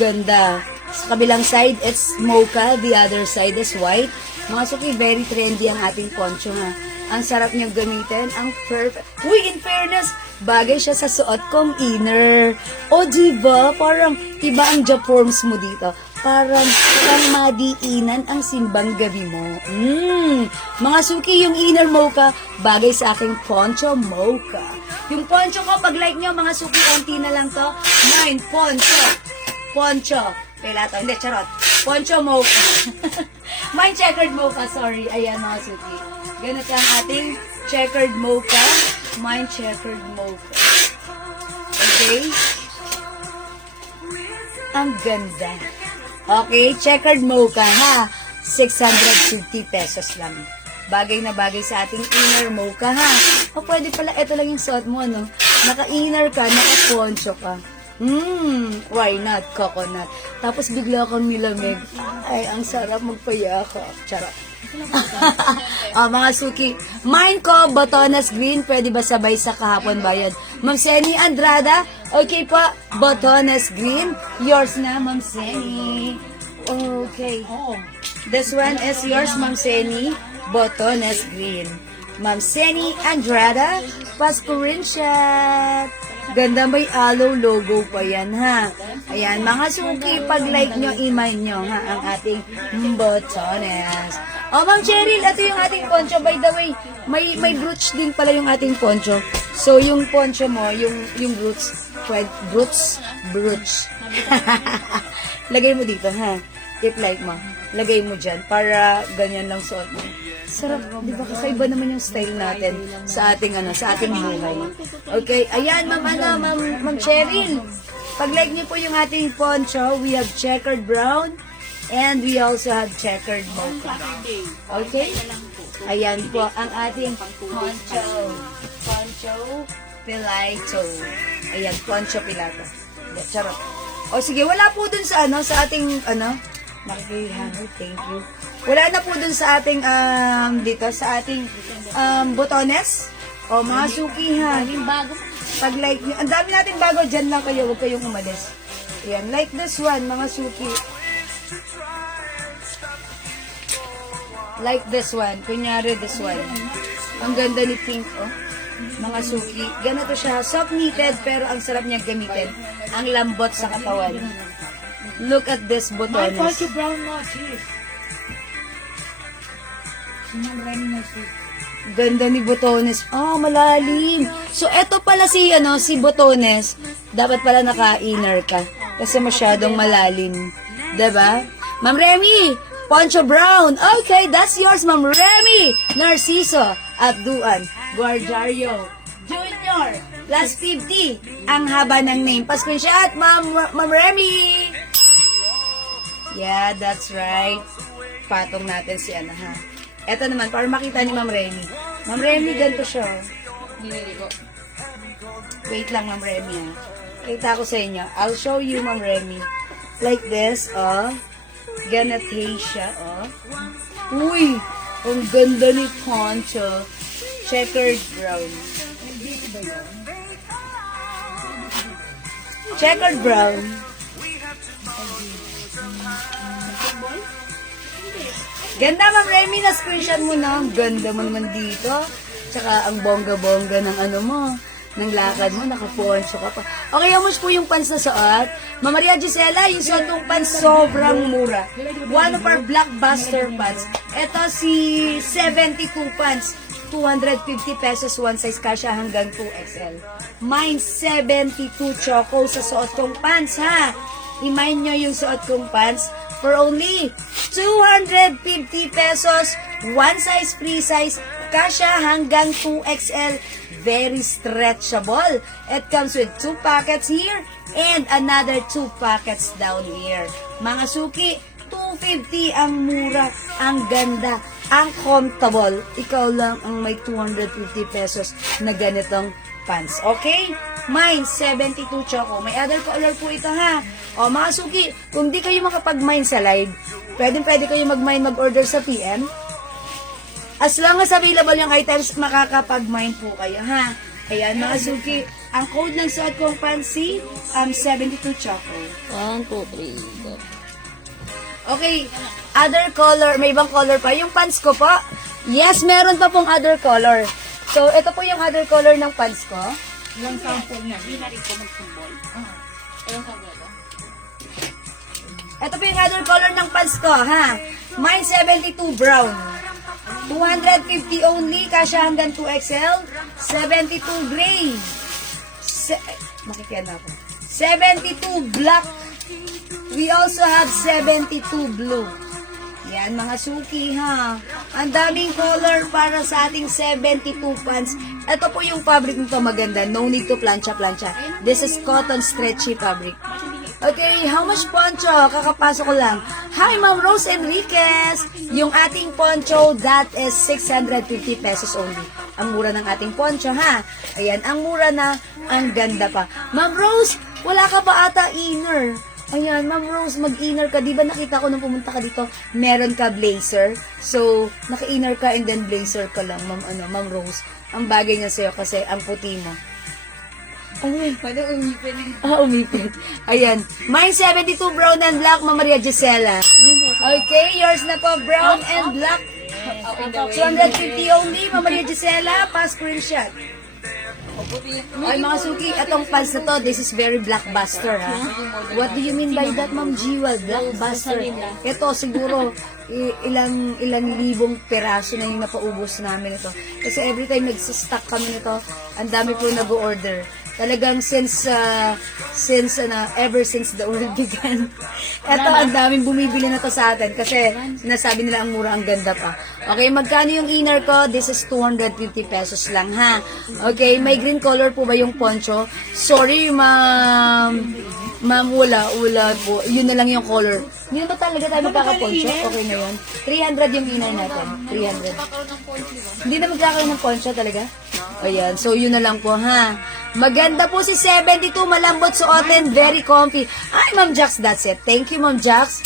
Ganda. Sa kabilang side, it's mocha. The other side is white. Mga suki, very trendy ang ating poncho ha. Ang sarap niyang gamitin. Ang perfect. Uy, in fairness, bagay siya sa suot kong inner. O, diba? Parang iba ang forms mo dito. Parang madiinan ang simbang gabi mo. Mga suki, yung inner mocha, bagay sa aking poncho mocha. Yung poncho ko, pag like nyo, mga suki, konti na lang to. Mine, poncho. Poncho. Pelato. Hindi, charot. Poncho mocha. Mine, checkered mocha. Sorry. Ayan, mga suki. Ganito ang ating checkered mocha. Mine, checkered mocha. Okay? Ang ganda. Okay, checkered mocha ha. 650 pesos lang. Bagay na bagay sa ating inner mocha ha. O pwede pala, ito lang yung suot mo, no? Naka-inner ka, naka-poncho ka. Why not? Coconut. Tapos bigla kang nilamig. Ay, ang sarap magpayakap. Charot. Mga suki. Mine ko, botones green. Pwede ba sabay sa kahapon bayad? Ma'am Seni Andrada. Okay po, botones green. Yours na, Ma'am Seni. Okay. This one is yours, Ma'am Seni. Botones green. Ma'am Seni Andrada. Pasko rin siya. Ganda, may aloe logo pa yan, ha? Ayan, mga suki, pag-like nyo, email nyo, ha, ang ating botones. Ma'am Cheryl, ito yung ating poncho. By the way, may brooch din pala yung ating poncho. So, yung poncho mo, yung brooch. Lagay mo dito, ha? I-like mo. Lagay mo dyan, para ganyan lang suot mo. Sarap, di ba? Kakaiba naman yung style natin sa ating buhay. Okay, ayan, Ma'am Cheryl. Pag-like niyo po yung ating poncho, we have checkered brown, and we also have checkered mocha. Okay? Ayan po, ang ating poncho. Poncho Pilato. Ayan, poncho Pilato. Charot. O sige, wala po dun sa ating, nakikihammer, thank you. Wala na po dun sa ating, dito, sa ating, botones. O, mga suki ha. Pag-like nyo. Ang dami natin bago, dyan lang kayo, huwag kayong umalis. Ayan, like this one, mga suki. Like this one. Kunyari, this one. Ang ganda ni pink, oh. Mga suki. Ganito siya, soft knitted, pero ang sarap niya gamitin. Ang lambot sa katawan. Look at this botones. brown motif. Ganda ni Botones. Malalim. So, eto pala si Botones. Dapat pala naka-inner ka. Kasi masyadong malalim. Diba? Ma'am Remy, Poncho Brown. Okay, that's yours, Ma'am Remy. Narciso, Abduan, Guardiario, Junior, plus 50. Ang haba ng name. Pa-screenshot, Ma'am Remy. Yeah, that's right. Patong natin si ha. Eto naman, para makita ni Ma'am Remy. Ma'am Remy, ganito siya. Wait lang, Ma'am Remy, ha. Kita ko sa inyo. I'll show you, Ma'am Remy. Like this, ganito siya, Uy! Ang ganda ni Poncho. checkered brown. Checkered brown. Ganda, Ma'am Remy, na screenshot mo na. Ang ganda mo naman dito. Tsaka ang bongga-bongga ng ano mo, ng lakad mo, nakaponcho ka pa. Okay, how much po yung pants na suot? Ma'am Maria Gisela, yung suot ng pants sobrang mura. One of our blockbuster pants. Ito si 72 pants. 250 pesos, one size, kasya hanggang 2XL. Mine 72 choco sa suot kong pants, ha? I-mine nyo yung suot kong pants for only 250 pesos, one size, free size, kasya hanggang 2XL. Very stretchable. It comes with 2 packets here and another 2 packets down here. Mga suki, 250 ang mura, ang ganda, ang comfortable. Ikaw lang ang may 250 pesos na ganitong pants. Okay? Mine, 72 choco. May other color po ito, ha? O, mga suki, kung di kayo makapag-mine sa live, pwede kayo mag-mine, mag-order sa PM. As long as available yung items, makakapag-mine po kayo, ha? Ayan, mga suki, ang code ng suot kong pansi, 72 choco. 1, 2, 3, go. Okay, other color, may ibang color pa. Yung pants ko po, yes, meron pa pong other color. So, ito po yung other color ng pants ko. Yung sample niya, di na rin ko mag-symbol. Ayun ka gado. Ito po yung other color ng pants ko, ha? Mine 72 brown. 250 only, kasya hanggang 2XL. 72 gray. Makikiyan ako. 72 black. We also have 72 blue. Yan, mga suki, ha? Ang daming color para sa ating 72 pants. Ito po yung fabric nito, maganda. No need to plancha-plancha. This is cotton stretchy fabric. Okay, how much poncho? Kakapasok ko lang. Hi, Ma'am Rose Enriquez. Yung ating poncho, that is 650 pesos only. Ang mura ng ating poncho, ha? Ayan, ang mura na, ang ganda pa. Ma'am Rose, wala ka ba ata inner? Ayan, Ma'am Rose, mag-inner ka. Di ba nakita ko nung pumunta ka dito, meron ka blazer. So, naka-inner ka and then blazer ka lang, Ma'am Rose. Ang bagay niya sa'yo kasi ang puti mo. Ay, Pwede umipin. umipit. Ayan. Mine 72 brown and black, Ma'am Maria Gisela. Okay, yours na po, brown and black. 250 only, Ma'am Maria Gisela. Pa-screenshot. Ay, mga suki, itong pants na to, this is very blockbuster, ha? What do you mean by that, Ma'am Jiwal? Blockbuster. Ito, siguro, ilang libong peraso na yung napaubos namin ito. Kasi every time nagsistock kami nito, ang dami po nag-order. Talagang ever since the world began. Ito, ang daming bumibili na to sa atin kasi sinasabi nila ang mura, ang ganda pa. Okay, magkano yung inner ko? This is 250 pesos lang, ha? Okay, may green color po ba yung poncho? Sorry, ma'am, wala po. Yun na lang yung color. Yun ba talaga tayo magkaka-poncho? Okay na yun. 300 yung inner natin. 300. Hindi na magkakaroon ng poncho talaga? Ayan, so yun na lang po, ha? Maganda po si 72, malambot suotin, very comfy. Ay, Ma'am Jax, that's it. Thank you, Ma'am Jax.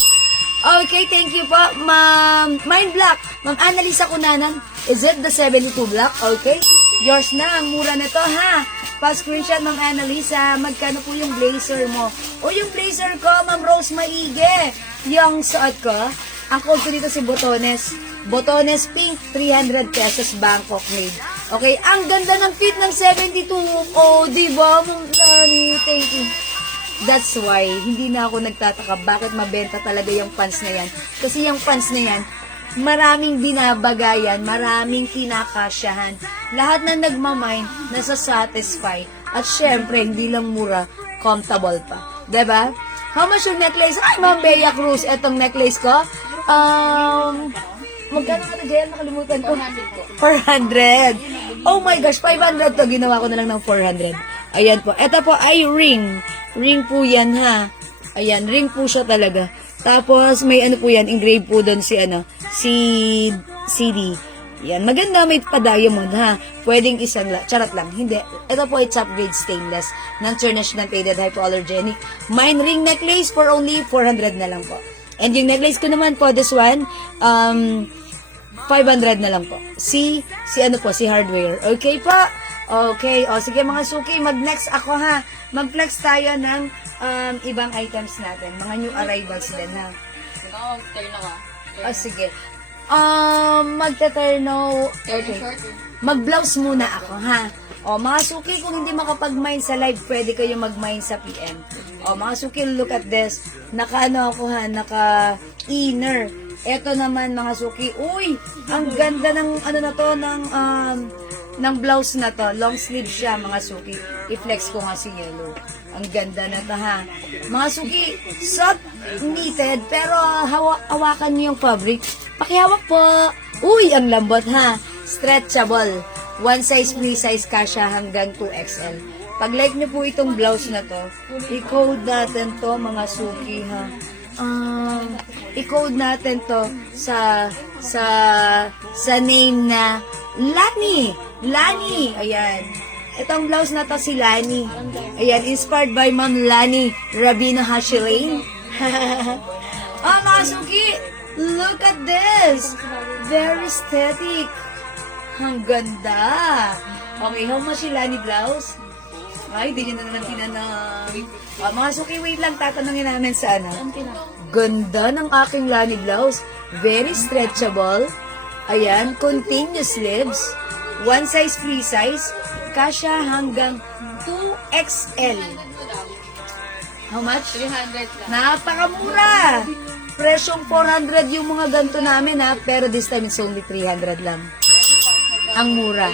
Okay, thank you po, Ma'am Mine Black. Ma'am Annalisa Kunanan, is it the 72 black? Okay, yours na, ang mura na to, ha? Pa-screenshot, Ma'am Annalisa, magkano po yung blazer mo? O yung blazer ko, Ma'am Rose Maige. Yung suot ko, ang code ko dito si Botones. Botones pink, 300 pesos, Bangkok made. Okay, ang ganda ng fit ng 72. Oh, diba, Ma'am Lani? Thank you. That's why, hindi na ako nagtataka bakit mabenta talaga yung pants na yan. Kasi yung pants na yan, maraming binabagayan, maraming kinakasyahan. Lahat na nagmamine, nasa-satisfy. At syempre, hindi lang mura, comfortable pa. Diba? How much yung necklace? Ay, Ma'am Bea Cruz, etong necklace ko. Magkano ka na dyan? Nakalimutan ko. 400. Oh my gosh, 500 to. Ginawa ko na lang ng 400. Ayan po. Ito po ay ring. Ring po yan, ha. Ayan, ring po siya talaga. Tapos, may ano po yan, engraved po doon si CD. Yan, maganda, may pa-diamond, ha. Pwedeng isang charot lang. Hindi. Ito po ay top grade stainless ng International Faded Hypoallergenic. Mine ring necklace for only 400 na lang po. And yung necklace ko naman po, this one, 500 na lang po. Si ano po, si hardware. Okay po? Okay. O, sige mga suki, mag-next ako ha. Mag-flex tayo ng ibang items natin. Mga new arrivals din ha. Naka-turn na ka. O, sige. Magta-turno. Okay. Mag-blouse muna ako ha. O, mga suki, kung hindi makapag-mine sa live, pwede kayo mag-mine sa PM. O, mga suki, look at this. Naka-ano ako ha, naka-inner. Ito naman, mga suki. Uy, ang ganda ng, ano na to, ng blouse na to. Long sleeve siya, mga suki. I-flex ko nga si yellow. Ang ganda na to, ha. Mga suki, soft knitted, pero hawakan niyo yung fabric. Pakihawak po. Uy, ang lambot, ha. Stretchable. One size, free size kasha hanggang 2XL. Pag like niyo po itong blouse na to, i-code natin to, mga suki, ha. I-code natin to sa name na Lani. Lani. Ayan. Itong blouse na to si Lani. Ayan, inspired by Ma'am Lani Rabino Hashilain. Mga suki, look at this. Very aesthetic. Ang ganda. Okay, how much si Lani blouse? Ay, di nyo na naman tinanong. Mga suki, wait lang, tatanungin namin sa ano. Ganda ng aking Lani blouse. Very stretchable. Ayan, continuous sleeves. One size, free size. Kasha hanggang 2XL. How much? 300 lang. Napakamura! Presyong 400 yung mga ganito namin ha, pero this time it's only 300 lang. Ang mura.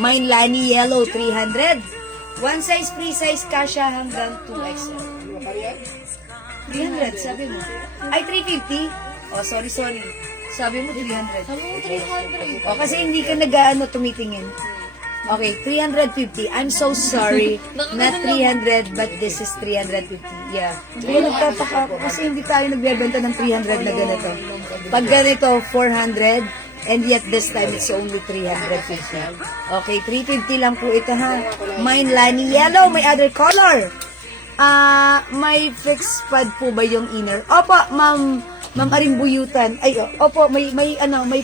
Mine Lani Yellow, 300. One size, free size, kasha hanggang 2XL. 300, sabi mo. Ay, 350? Oh, sorry. Sabi mo 300. Sabi mo 300. O, kasi hindi ka nag-ano tumitingin. Okay, 350. I'm so sorry. Not 300, but this is 350. Yeah. Kaya nagtataka ako kasi hindi tayo nagbebenta ng 300 na ganito. Pag ganito, 400. And yet this time it's only 350. Okay, 350 lang po ito ha. Mine Lani Yellow, may other color. May fixed pad po ba yung inner? Opo, Ma'am Arimbuyutan. Ay, opo, may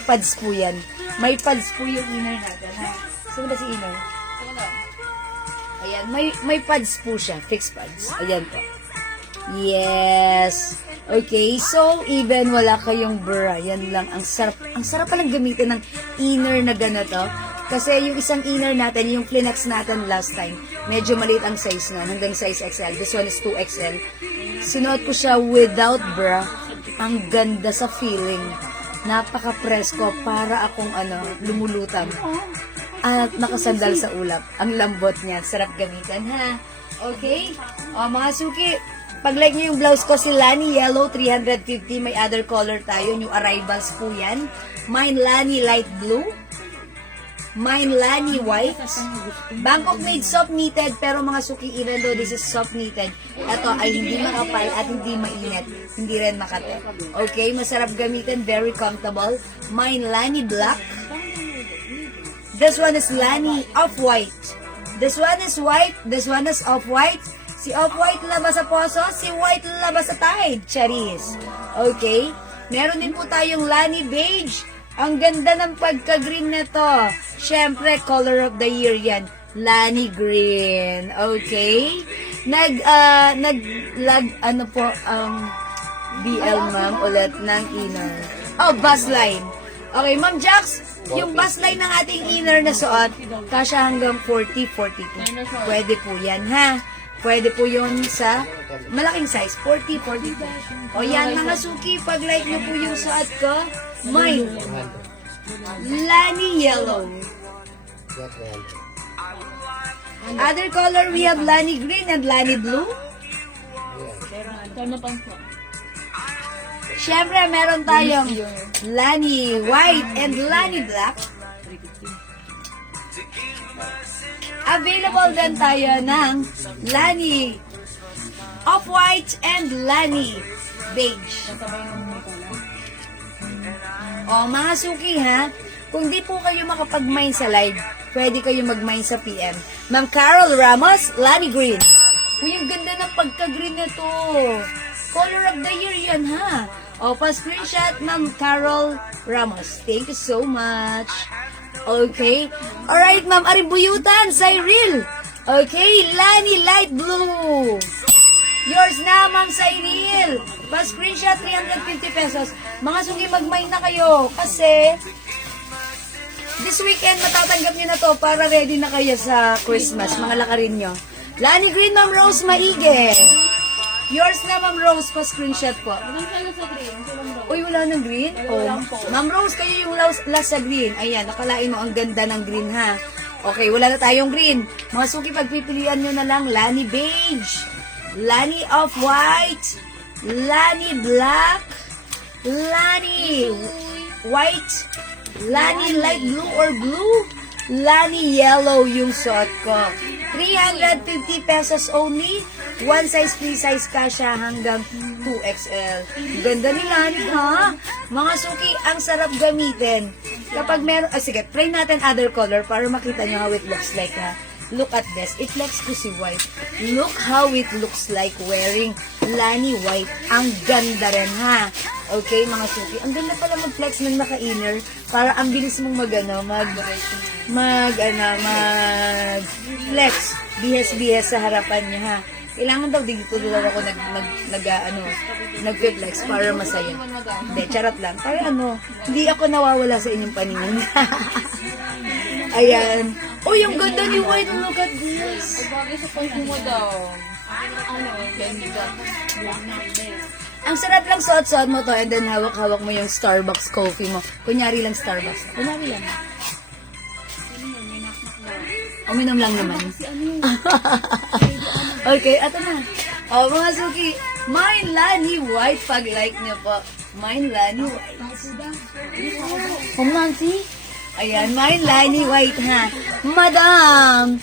pads po yan. May pads po yung inner natin ha. Sino ba si inner? Ayan, may pads po siya, fixed pads. Ayan po. Yes. Okay, so even wala kayong bra, yan lang. Ang sarap palang gamitin ng inner na ganito. Kasi yung isang inner natin, yung Kleenex natin last time, medyo maliit ang size na, hanggang size XL. This one is 2XL. Sinuot ko siya without bra. Ang ganda sa feeling. Napaka-presko, para akong lumulutang. At nakasandal sa ulap. Ang lambot niya. Sarap gamitin, ha? Okay? O, mga suki, pag-like nyo yung blouse ko, si Lani Yellow, 350. May other color tayo. New arrivals po yan. Mine Lani Light Blue. Mine Lani White. Bangkok made soft knitted. Pero mga suki, even though this is soft knitted, ito ay hindi makapal at hindi mainit. Hindi rin makate. Okay? Masarap gamitin. Very comfortable. Mine Lani Black. This one is Lani Off-White. This one is white. This one is off-white. Si off-white labas sa poso, si white labas sa tide. Charis. Okay? Meron din po tayong Lani Beige. Ang ganda ng pagka-green na to. Siyempre, color of the year yan. Lani Green. Okay? BL ma'am ulit ng inner. Oh, bus line. Okay, Ma'am Jax, yung bus line ng ating inner na suot, kasya hanggang 40, 42. Pwede po yan, ha? Pwede po yun sa malaking size, 40, 42. O yan, mga suki, pag-like nyo po yung suot ko, mine, Lani Yellow. Other color, we have Lani Green and Lani Blue. Siyempre, meron tayong Lani White and Lani Black. Available din tayo ng Lani Off-White and Lani Beige. O, mga suki ha, kung di po kayo makapag-mine sa live, pwede kayo mag-mine sa PM. Ma'am Carol Ramos, Lani Green. Uy, ang ganda ng pagka-green na to. Color of the year yan, ha? O, pa-screenshot, Ma'am Carol Ramos. Thank you so much. Okay. Alright, Ma'am Aribuyutan, Cyril. Okay, Lani Light Blue. Yours na, Ma'am Cyril. Pa-screenshot, 350 pesos. Mga sugi, mag-mine na kayo. Kasi, this weekend, matatanggap nyo na to para ready na kayo sa Christmas. Mga lakarin nyo. Lani Green, Ma'am Rose Maige. Yours na, Ma'am Rose. Pa-screenshot po. Anong kala sa green? Uy, wala ng green? Oh. Ma'am Rose, kayo yung last sa green. Ayan, nakalain mo, ang ganda ng green, ha? Okay, wala na tayong green. Mga suki, pagpipilian nyo na lang, Lani Beige, Lani Off-White, Lani Black, Lani White, Lani Light Blue or Blue, Lani Yellow yung suot ko. 350 pesos only. One size, free size ka siya hanggang 2XL. Ganda ni Lani, ha? Mga suki, ang sarap gamitin. Kapag meron, sige, try natin other color para makita nyo how it looks like, ha? Look at this. It looks to see white. Look how it looks like wearing Lani white. Ang ganda rin, ha? Okay, mga suki. Ang ganda pala mag-flex ng naka-inner para ang bilis mong mag-flex. Bihas-bihas sa harapan niya, ha? Kailangan daw dito ako nag-flex para masaya. Hindi, charot lang. Para hindi ako nawawala sa inyong paningin. Ayan. Oh, yung ganda ni White. Look at this. Bagay sa pag mo daw. Ganda. Ang sarap lang suot-suot mo to and then hawak-hawak mo yung Starbucks coffee mo. Kunyari lang Starbucks. Kunyari lang. Uminom lang naman. Okay, ato na. Oh, mga suki, mine Lani White pag like niyo po. Mine Lani White. Nancy? Ayan, mine Lani White, ha. Madam,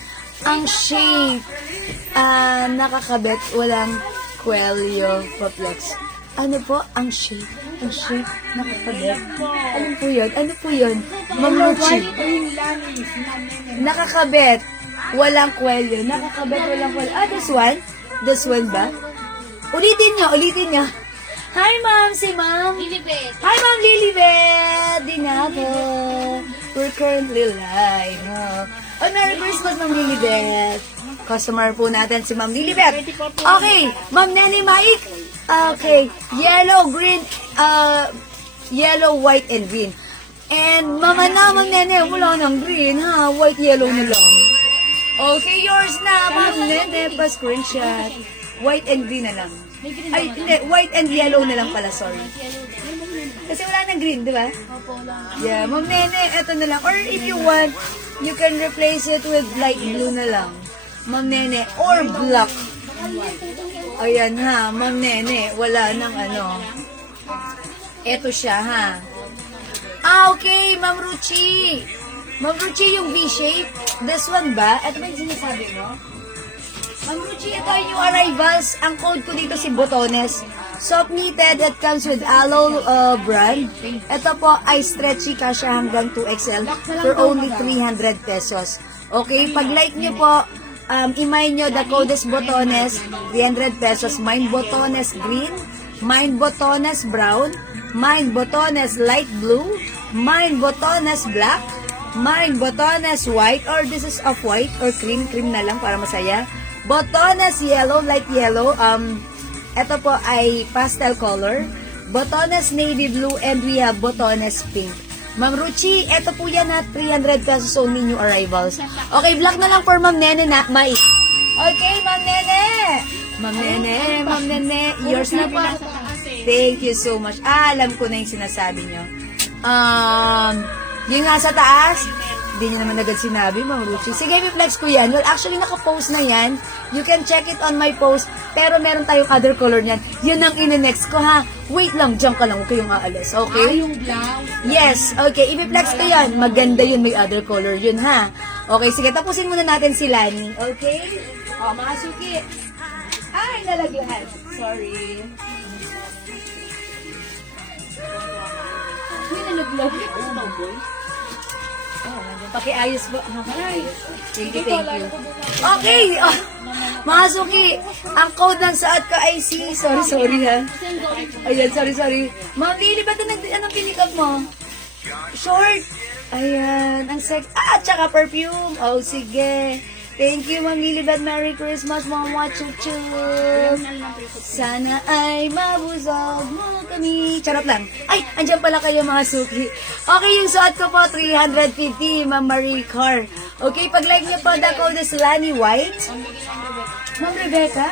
ang shape, nakakabit, walang kwelyo, pa-flex. Ano po ang shape? Ang shape, nakakabit. Ano po yun? Ano po yun? Mamuchi. Nakakabit, walang kwelyo. Nakakabit, walang kwelyo. Ah, this one? This one ba? Ulitin nyo. Hi, ma'am, si ma'am. Lilibet. Hi, ma'am Lilibet. Dinato. We're currently live. Oh, Merry Christmas, ma'am Lilibet. Customer po natin si ma'am Lilibet. Okay, ma'am Nene Mike. Okay, yellow, green, yellow, white, and green. And mama na, ma'am Nene, wala nang green, ha? White, yellow na lang. Okay, yours na, ma'am Nene. Pa-screenshot. White and green na lang. Ay, hindi. White and yellow na lang pala, sorry. Kasi wala nang green, di ba? Yeah, ma'am Nene, eto na lang. Or if you want, you can replace it with light blue na lang. Ma'am Nene, or black. Ayan ha, ma'am Nene, wala nang Eto siya, ha? Okay, ma'am Ruchi. Ma'am Ruchi, yung V-shape. This one ba? Ito ba yung sinasabi mo? Ma'am Ruchi, ito yung new arrivals. Ang code ko dito si Botones. Soft knitted, it comes with aloe brand. Ito po ay stretchy kasha hanggang 2XL for only 300 pesos. Okay, pag like nyo po, imay nyo, the code is Botones, 300 pesos. Mine Botones green, mine Botones brown, mine Botones light blue, mine Botones black, mine Botones white, or this is off-white or cream na lang para masaya. Botones yellow, light yellow, ito po ay pastel color. Botones navy blue, and we have Botones pink. Ma'am Ruchi, ito po yan at 300 pesos only new arrivals. Okay, vlog na lang for Ma'am Nene na, Mike. Okay, Ma'am Nene. Ma'am Nene, yours na po. Thank you so much. Alam ko na yung sinasabi nyo. Yung nga sa taas, hindi nyo naman agad sinabi, Ma'am Ruchi. Sige, i-flex ko yan. Well, actually, naka-post na yan. You can check it on my post. Pero meron tayong other color niyan. Yun ang ine-next ko, ha? Wait lang, dyan ka lang. Huwag kayong aalis, okay? Yung blouse. Yes, okay. I-flex ko yan. Maganda yun. May other color yun, ha? Okay, sige. Tapusin muna natin si Lani. Okay? O, mga suki. Ay, nalagyan. Sorry. Uy, nalaglag. Pakiayos po. Thank you. Okay. Mga suki, ang code ng suot ko ay si... Sorry ha. Ayan, sorry. Ma'am Lily, ba't anong pick up mo? Short. Ayan, ang sex... tsaka perfume. Oh, sige. Thank you, Ma'am Lilibet. Merry Christmas, Mama Chuchum. Sana ay mabusog mo kami. Charot lang. Ay, andyan pala kayo, mga suki. Okay, yung suot ko po, 350, Ma'am Marie Carr. Okay, pag-like niyo po, the code is Lani White. Ma'am Rebecca?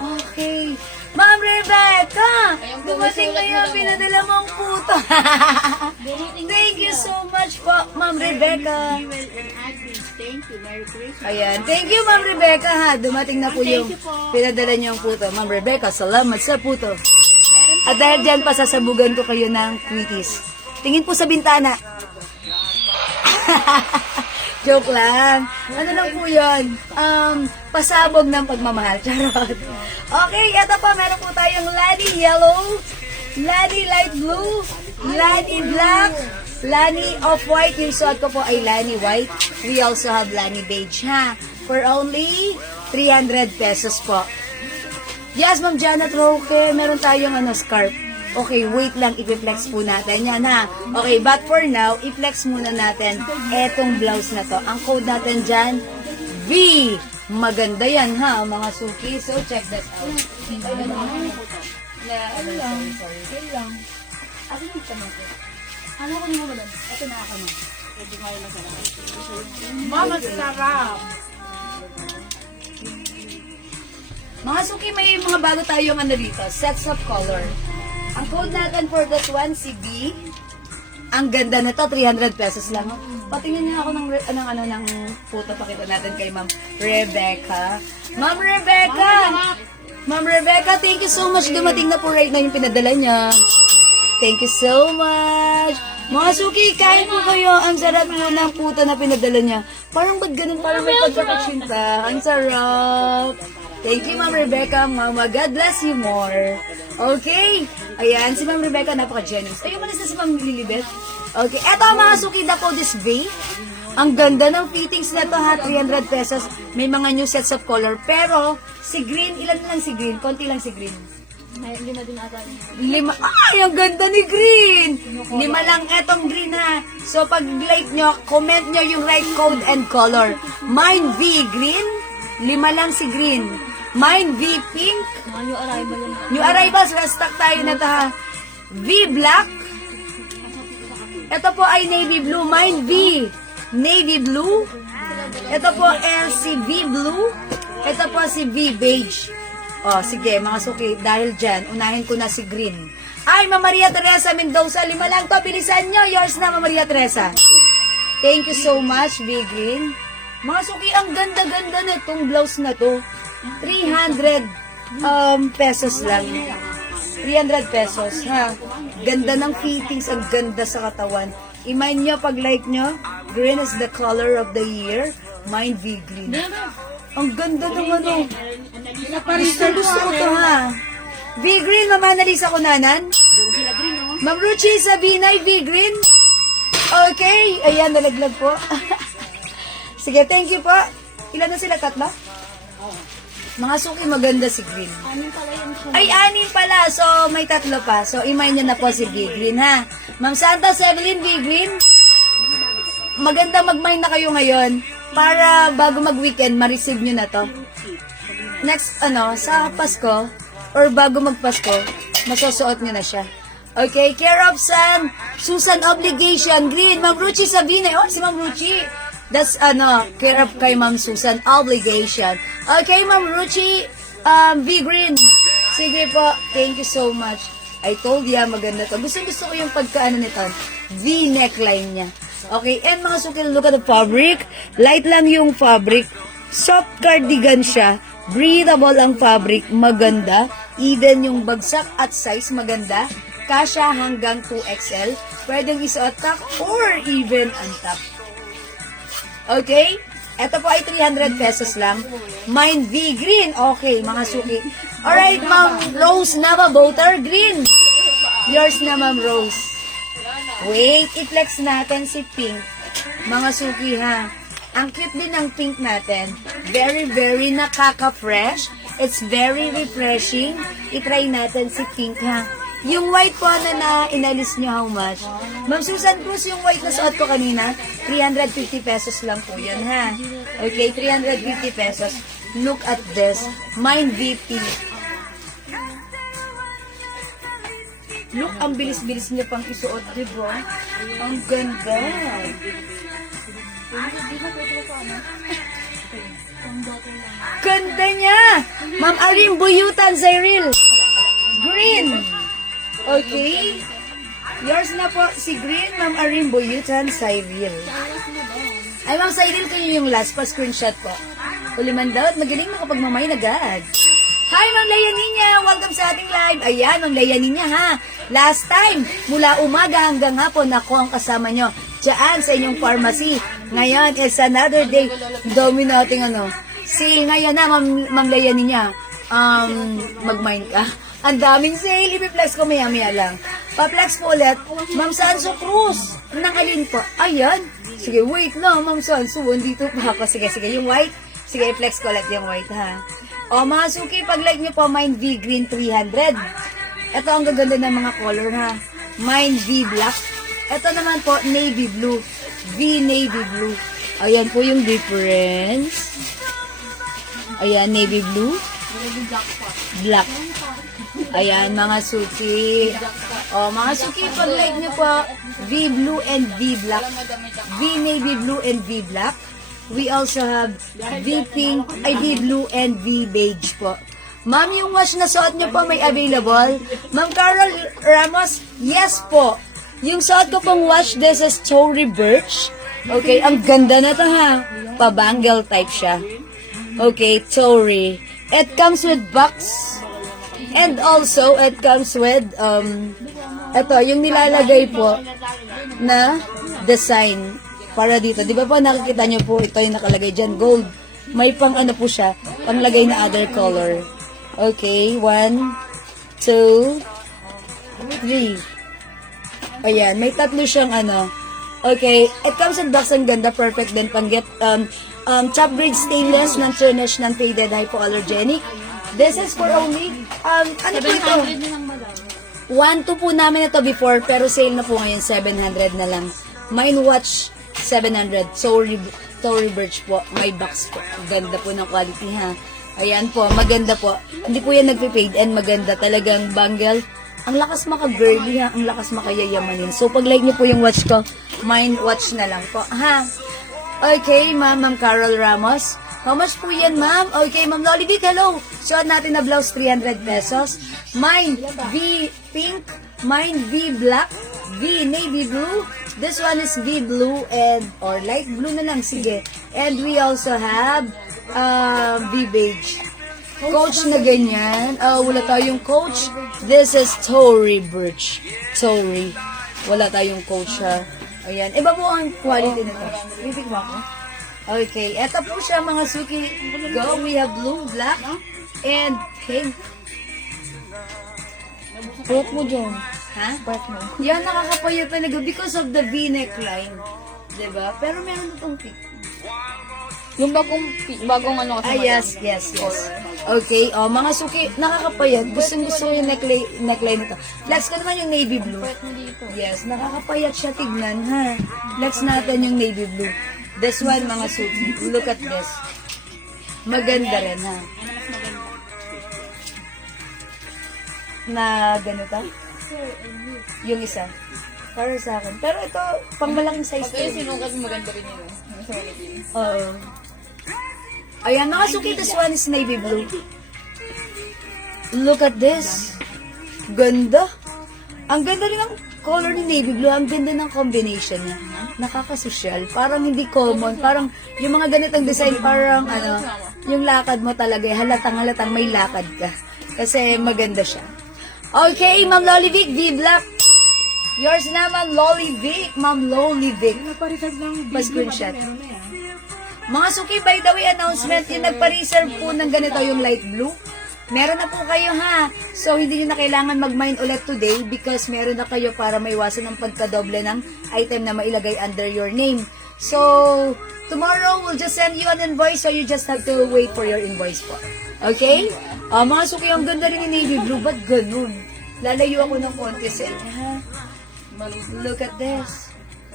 Okay. Ma'am Rebecca! Dumating na yung pinadala mong puto. Thank you so much po, Ma'am Rebecca. Thank you. Merry Christmas. Ayan. Thank you, Ma'am Rebecca, ha. Dumating na po yung pinadala niyong puto. Ma'am Rebecca, salamat sa puto. At dahil dyan, pasasabugan ko kayo ng Twitties. Tingin po sa bintana. Joke lang. Ano lang po yun? Pasabog ng pagmamahal. Charot. Okay, ito pa. Meron po tayong Lani Yellow, Lani Light Blue, Lani Black, Lani Off-White. Yung suot ko po ay Lani White. We also have Lani Beige, ha? For only 300 pesos po. Yes, Ma'am Janet Roque. Meron tayong scarf. Okay, wait lang, i-flex po natin yan, ha? Okay, but for now, i-flex muna natin etong blouse na to. Ang code natin dyan, V. Maganda yan, ha, mga suki. So, check that out. Sorry lang. Ako yung tamang. Ano ko nyo ba doon? Ito na ako, ma'am. Pwede kayo masarap. Mama, sarap. Mga suki, may mga bago tayong dito. Sets of color. Ang code natin for this one, si B. Ang ganda na to, 300 pesos lang. Patingin niya ako ng photo. Pakita natin kay Ma'am Rebecca. Ma'am Rebecca! Ma'am Rebecca, thank you so much. Dumating na po right na yung pinadala niya. Thank you so much. Mga suki, kain po kayo. Ang sarap mo ng puto na pinadala niya. Parang ba't ganun? Parang may pagkakatsinta. Ang sarap. Thank you, Ma'am Rebecca. Mama, God bless you more. Okay. Ayan, si Ma'am Rebecca, napaka-generous. Tayo malis na si Ma'am Lilibet. Okay. Eto, mga suki, the code is V. Ang ganda ng fittings na to, ha. 300 pesos. May mga new sets of color. Pero, si green, ilan lang si green? Konti lang si green. Lima din ata. 5. Ay, ang ganda ni green. 5 lang etong green, ha. So, pag like nyo, comment nyo yung right code and color. Mine V, green. 5 lang si green. Mine V, pink. New arrival yun. New arrivals, restock tayo na to, ha. V, black. Ito po ay navy blue. Mine V, navy blue. Ito po si V, blue. Ito po si V, beige. O, sige, mga suki, dahil dyan, unahin ko na si green. Ay, Ma'am Maria Teresa Mendoza, 5 lang to. Bilisan nyo. Yours na, Ma'am Maria Teresa. Thank you so much, V, green. Mga suki, ang ganda-ganda na itong blouse na to. 300 pesos lang. 300 pesos, ha? Ganda ng fittings, ang ganda sa katawan. I-mind nyo, pag like nyo, green is the color of the year. Mine V, green. Ang ganda ng Gusto ko to, ha? V, green, Mama Analisa Kunanan. Ma'am Ruchi Sabinay, V, green. Okay, ayan, nalaglag po. Sige, thank you po. Ilan na sila? 3? Mga suki, maganda si green. Ay, 6 pala. So, may 3 pa. So, imay nyo na po si V green, ha? Ma'am Santa Evelyn, V green. Maganda mag-mine na kayo ngayon para bago mag-weekend, ma-receive nyo na to. Next, sa Pasko, or bago mag-Pasko, masusuot nyo na siya. Okay, care of Susan Obligation, green. Ma'am Ruchi Sabine. Oh, si Ma'am Ruchi. That's, care of kay Ma'am Susan Obligation. Okay, Ma'am Ruchi, V green. Sige po, thank you so much. I told ya, maganda to. Gusto ko yung pagkaano nito. V neckline niya. Okay, and mga suki, look at the fabric. Light lang yung fabric. Soft cardigan siya. Breathable ang fabric. Maganda. Even yung bagsak at size, maganda. Kasya hanggang 2XL. Pwedeng isuot top or even on top. Okay? Ito po ay 300 pesos lang. Mine V green. Okay, mga suki. Alright, Ma'am Rose Nava Boater, green. Yours na, Ma'am Rose. Wait, i-flex natin si pink. Mga suki, ha. Ang cute din ng pink natin. Very, very nakaka-fresh. It's very refreshing. I-try natin si pink, ha? Yung white po na inalis nyo, how much? Ma'am Susan Cruz, yung white na suot ko kanina, 350 pesos lang po yan, ha? Okay, 350 pesos. Look at this. Mine VP. Look, ang bilis-bilis niya pang isuot, diba? Ang ganda. Ganda niya! Ma'am Arim Buyutan, Cyril. Green. Okay. Yours na po, si Green, Ma'am Arim Buyutan, Cyril. Ay, Ma'am Cyril, kayo yung last pa, screenshot po. Uliman daw at magaling makapagmamain agad. Hi, Ma'am Leia Ninya! Welcome sa ating live. Ayan, Ma'am Leia Ninya, ha? Last time, mula umaga hanggang hapon, ako ang kasama nyo. Diyan sa inyong pharmacy. Ngayon is another day. Dami nating sale ngayon na, Ma'am Leia Ninya. Mag-mind ka. Ang daming sale. I-flex ko maya-maya lang. Pa-flex po ulit. Ma'am Sanso Cruz. Nang alin po? Ayan. Sige, wait na, Ma'am Sanso. Dito pa ako. Sige, yung white. Sige, i-flex ko ulit yung white, ha? O, mga suki, pag-like nyo po, Mine V Green 300. Ito ang gaganda ng mga color, ha? Mine V Black. Ito naman po, Navy Blue. V Navy Blue. Ayan po yung difference. Ayan, Navy Blue. Black. Ayan, mga suki. O, mga suki, pag-like nyo po, V Blue and V Black. V Navy Blue and V Black. We also have V Pink, V Blue, and V Beige po. Ma'am, yung wash na suot nyo po may available. Ma'am Carol Ramos, yes po. Yung suot ko pong wash, this is Tory Birch. Okay, ang ganda na to, ha. Pa-bangle type siya. Okay, Tory. It comes with box. And also, it comes with, ito, yung nilalagay po na design para dito. Di ba po nakikita nyo po, ito yung nakalagay dyan, gold. May pang po siya, panglagay na other color. Okay, 1, 2, 3. Ayan, may tatlo siyang Okay, it comes in box, ang ganda, perfect din pang get, top grade stainless, non-tarnish, non-faded, hypoallergenic. This is for only, ano po ito? 1-2 po namin ito before, pero sale na po ngayon, 700 na lang. Mine watch, 700. Tory Birch po. May box po. Ganda po ng quality, ha. Ayan po. Maganda po. Hindi po yan nagpe-fade and maganda. Talagang bangle. Ang lakas maka-girly, ha. Ang lakas makayayamanin. So, pag-like niyo po yung watch ko, mine watch na lang po, ha. Okay, Ma'am Carol Ramos. How much po yan, ma'am? Okay, Ma'am Loli Vic, hello. Suot natin na blouse, 300 pesos. Mine, V Pink. Mine, V Black. V Navy Blue. This one is V Blue and or light blue na lang, sige. And we also have V Beige. Coach na ganyan. Wala tayong coach. This is Tory Birch. Tory. Wala tayong coach, ha. Ayan. Iba po ang quality nito. Bibig mo ako? Okay. Eto po siya, mga suki. Go. We have blue, black, and pink. Put mo dyan. Ha? Part mo. Yan, nakakapayat talaga because of the V-neck line. Diba? Pero meron itong pink. Yung bagong kasi yes. Okay, mga suki, nakakapayat. Gusto ko yung neckline nito. Flex ko naman yung navy blue. Yes, nakakapayat siya, tignan, ha. Flex natin yung navy blue. This one, mga suki. Look at this. Maganda rin, ha. Na ganito? Yung isa. Para sa akin. Pero ito, pang malaking size. Pag sinukat, maganda rin yun. Oo. Ayan, mga suki, this one is navy blue. Look at this. Ganda. Ang ganda rin ng color ni navy blue. Ang ganda ng combination niya. Nakakasosyal. Parang hindi common. Parang yung mga ganitong design, parang yung lakad mo talaga, halatang may lakad ka. Kasi maganda siya. Okay, Ma'am Loli Vic, V-Black. Yours naman, Loli Vic. Ma'am Loli Vic. Pa-screenshot. Mga suki, by the way, announcement, yung nagpa-reserve po ng ganito yung light blue. Meron na po kayo ha. So, hindi nyo na kailangan mag-mine ulit today because meron na kayo para maiwasan ang pagkadoble ng item na mailagay under your name. So, tomorrow, we'll just send you an invoice so you just have to wait for your invoice po. Okay? Mga suki, ang ganda rin ni Navy Blue. Ba't ganun? Lalayo ako ng konti sa inyo, ha? Look at this.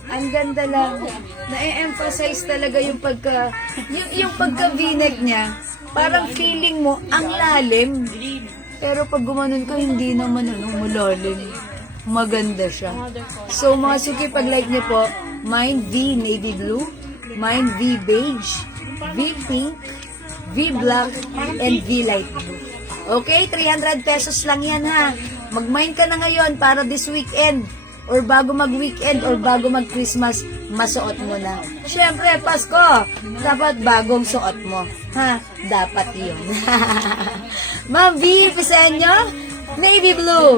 Ang ganda lang. Na-emphasize talaga yung yung pagka v-neck niya. Parang feeling mo, ang lalim. Pero pag gumanon ka, hindi naman malalim. Maganda siya. So, mga suki, pag like niyo po, mine V navy blue, mine V beige, V pink, V black, and V light blue. Okay, 300 pesos lang yan ha. Mag-mine ka na ngayon para this weekend. Or bago mag-weekend or bago mag-Christmas, masuot mo na. Siyempre, Pasko, dapat bagong suot mo. Ha? Dapat yun. Ma'am V, pisenyo, navy blue.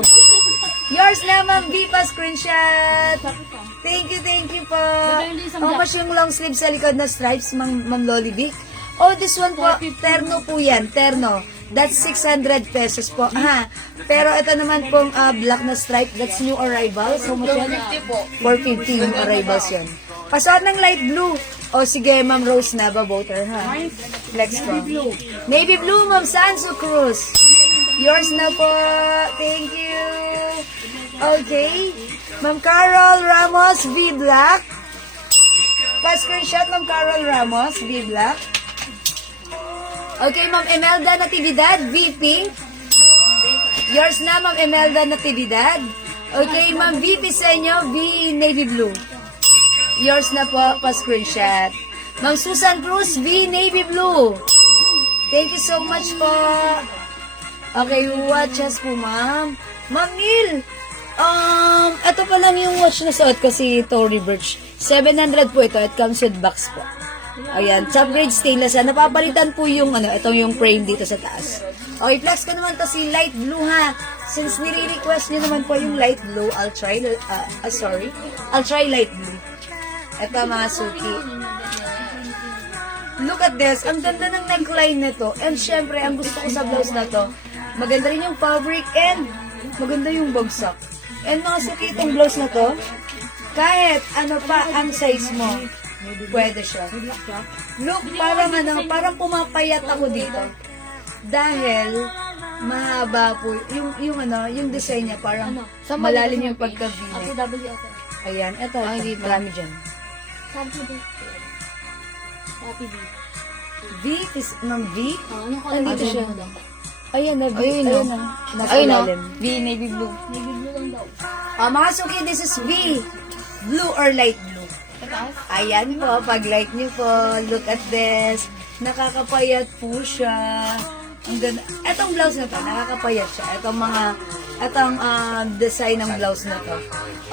Yours na, Ma'am V, pa screenshot. Thank you po. How much yung long sleeve sa likod na stripes, Ma'am Loli Vic? Oh, this one po, terno po yan, terno. That's 600 pesos po. Ha. Pero ito naman pong black na stripe, that's new arrivals. How much yan? 450 yung arrivals yan. Pasuot ng light blue. O sige, Ma'am Rose na, baboter ha. Flex ko. Navy blue, Ma'am Sanso Cruz. Yours na po. Thank you. Okay. Ma'am Carol Ramos, V black. Pa-screenshot, Ma'am Carol Ramos, V black. Okay, Ma'am Emelda Natividad, V pink. Yours na, Ma'am Emelda Natividad. Okay, Ma'am V Pisenyo, V navy blue. Yours na po, pa-screenshot. Ma'am Susan Cruz, V navy blue. Thank you so much po. Okay, watches po, Ma'am. Ma'am Neil, ito pa lang yung watch na suot ko si Tory Burch. 700 po ito. It comes with box po. Ayan, top grade stainless. Napapalitan po yung, ito yung frame dito sa taas. Okay, flex ko naman to si light blue ha. Since nire-request nyo naman po yung light blue, I'll try light blue. Ito mga suki. Look at this. Ang ganda ng neckline nito. And syempre, ang gusto ko sa blouse na to, maganda rin yung fabric and maganda yung bagsak. And mga suki, itong blouse na to, kahit ano pa ang size mo, pwede siya. Look, parang pumapayat ako dito. Dahil mahaba po yung design niya parang malalim yung pagka-v-neck. Ayan, ito. Marami dyan. V is ng V? Andito siya. Ayan na, V. Ayan na. Nasa lalim. V, navy blue. Mga suki, this is V. Blue or light blue. Ayan po, pag like niyo po, look at this. Nakakapayat po siya. Ang ganda. Etong blouse na to, nakakapayat siya. Etong design ng blouse na to.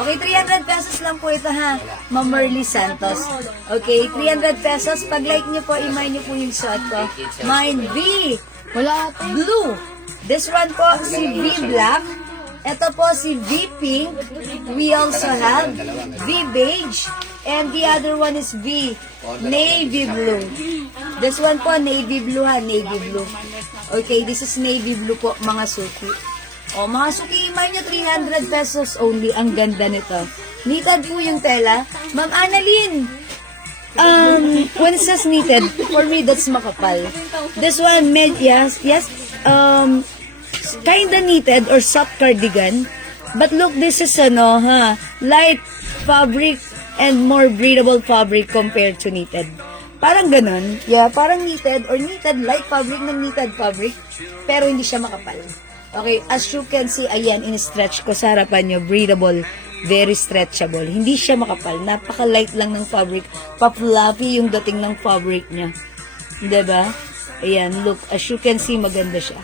Okay, 300 pesos lang po ito ha. Ma'am Merly Santos. Okay, 300 pesos. Pag like niyo po, i-mine niyo po yung shot ko. Mine V. Wala. Blue. This one po, si V black. Ito po si V pink. We also have V beige. And the other one is V navy blue. This one po, navy blue ha, navy blue. Okay, this is navy blue po, mga suki. O, mga suki, imay nyo 300 pesos only. Ang ganda nito. Knitted po yung tela. Ma'am Annalyn, when it says knitted, for me, that's makapal. This one, yes, kinda knitted or soft cardigan. But look, this is light fabric and more breathable fabric compared to knitted. Parang ganun. Yeah, parang knitted or knitted, light fabric ng knitted fabric, pero hindi siya makapal. Okay, as you can see, ayan, in-stretch ko sa harapan nyo, breathable, very stretchable. Hindi siya makapal. Napaka-light lang ng fabric. Pa-fluffy yung dating ng fabric niya. Diba? Ayan, look, as you can see, maganda siya.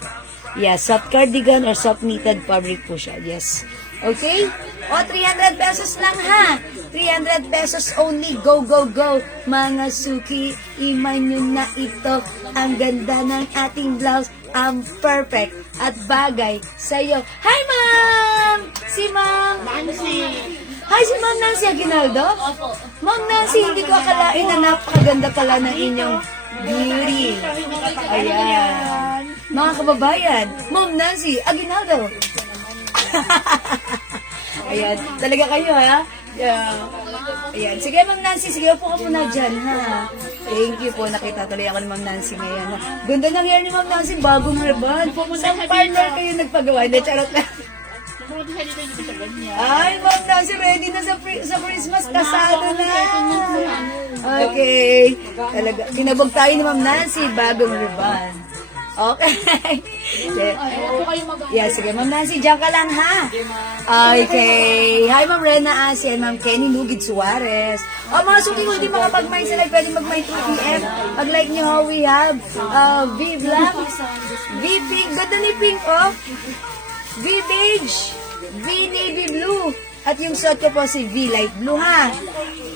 Yeah, soft cardigan or soft knitted fabric po siya. Yes. Okay? O, 300 pesos lang ha. 300 pesos only. Go, go, go. Mga suki, iman nyo na ito. Ang ganda ng ating blouse. Ang perfect at bagay sa'yo. Hi, ma'am! Si ma'am. Nancy. Hi, si ma'am Nancy Aguinaldo. Ma'am Nancy, hindi ko akalain na napakaganda pala ng inyong beauty. Ayan. mga kababayan, Ma'am Nancy Aguinaldo. Ayan, talaga kayo ha? Yeah. Ayan, sige Ma'am Nancy, sige po ka muna dyan ha. Thank you po, nakita tuloy ako ni Ma'am Nancy ngayon. Ha? Ganda ng hair ni Ma'am Nancy, bagong ribbon. Saan partner kayo nagpagawa? Hindi, charot na. Ay, Ma'am Nancy, ready na sa Christmas, kasado na. Okay. Talaga, kinabog tayo ni Ma'am Nancy, bagong ribbon. Okay. Yeah, sige, Ma'am Nancy, diyan ka lang, ha? Okay. Hi, Ma'am Rena Asi and Ma'am Kenny Lugid Suarez. Mga suki, kung hindi makapag-mine sila, pwede mag-mine 2 p.m. Pag-like nyo, how we have V Black, V Pink, ganda ni Pink, oh. V Beige, V Navy Blue, at yung suot ko po si V Light Blue, ha?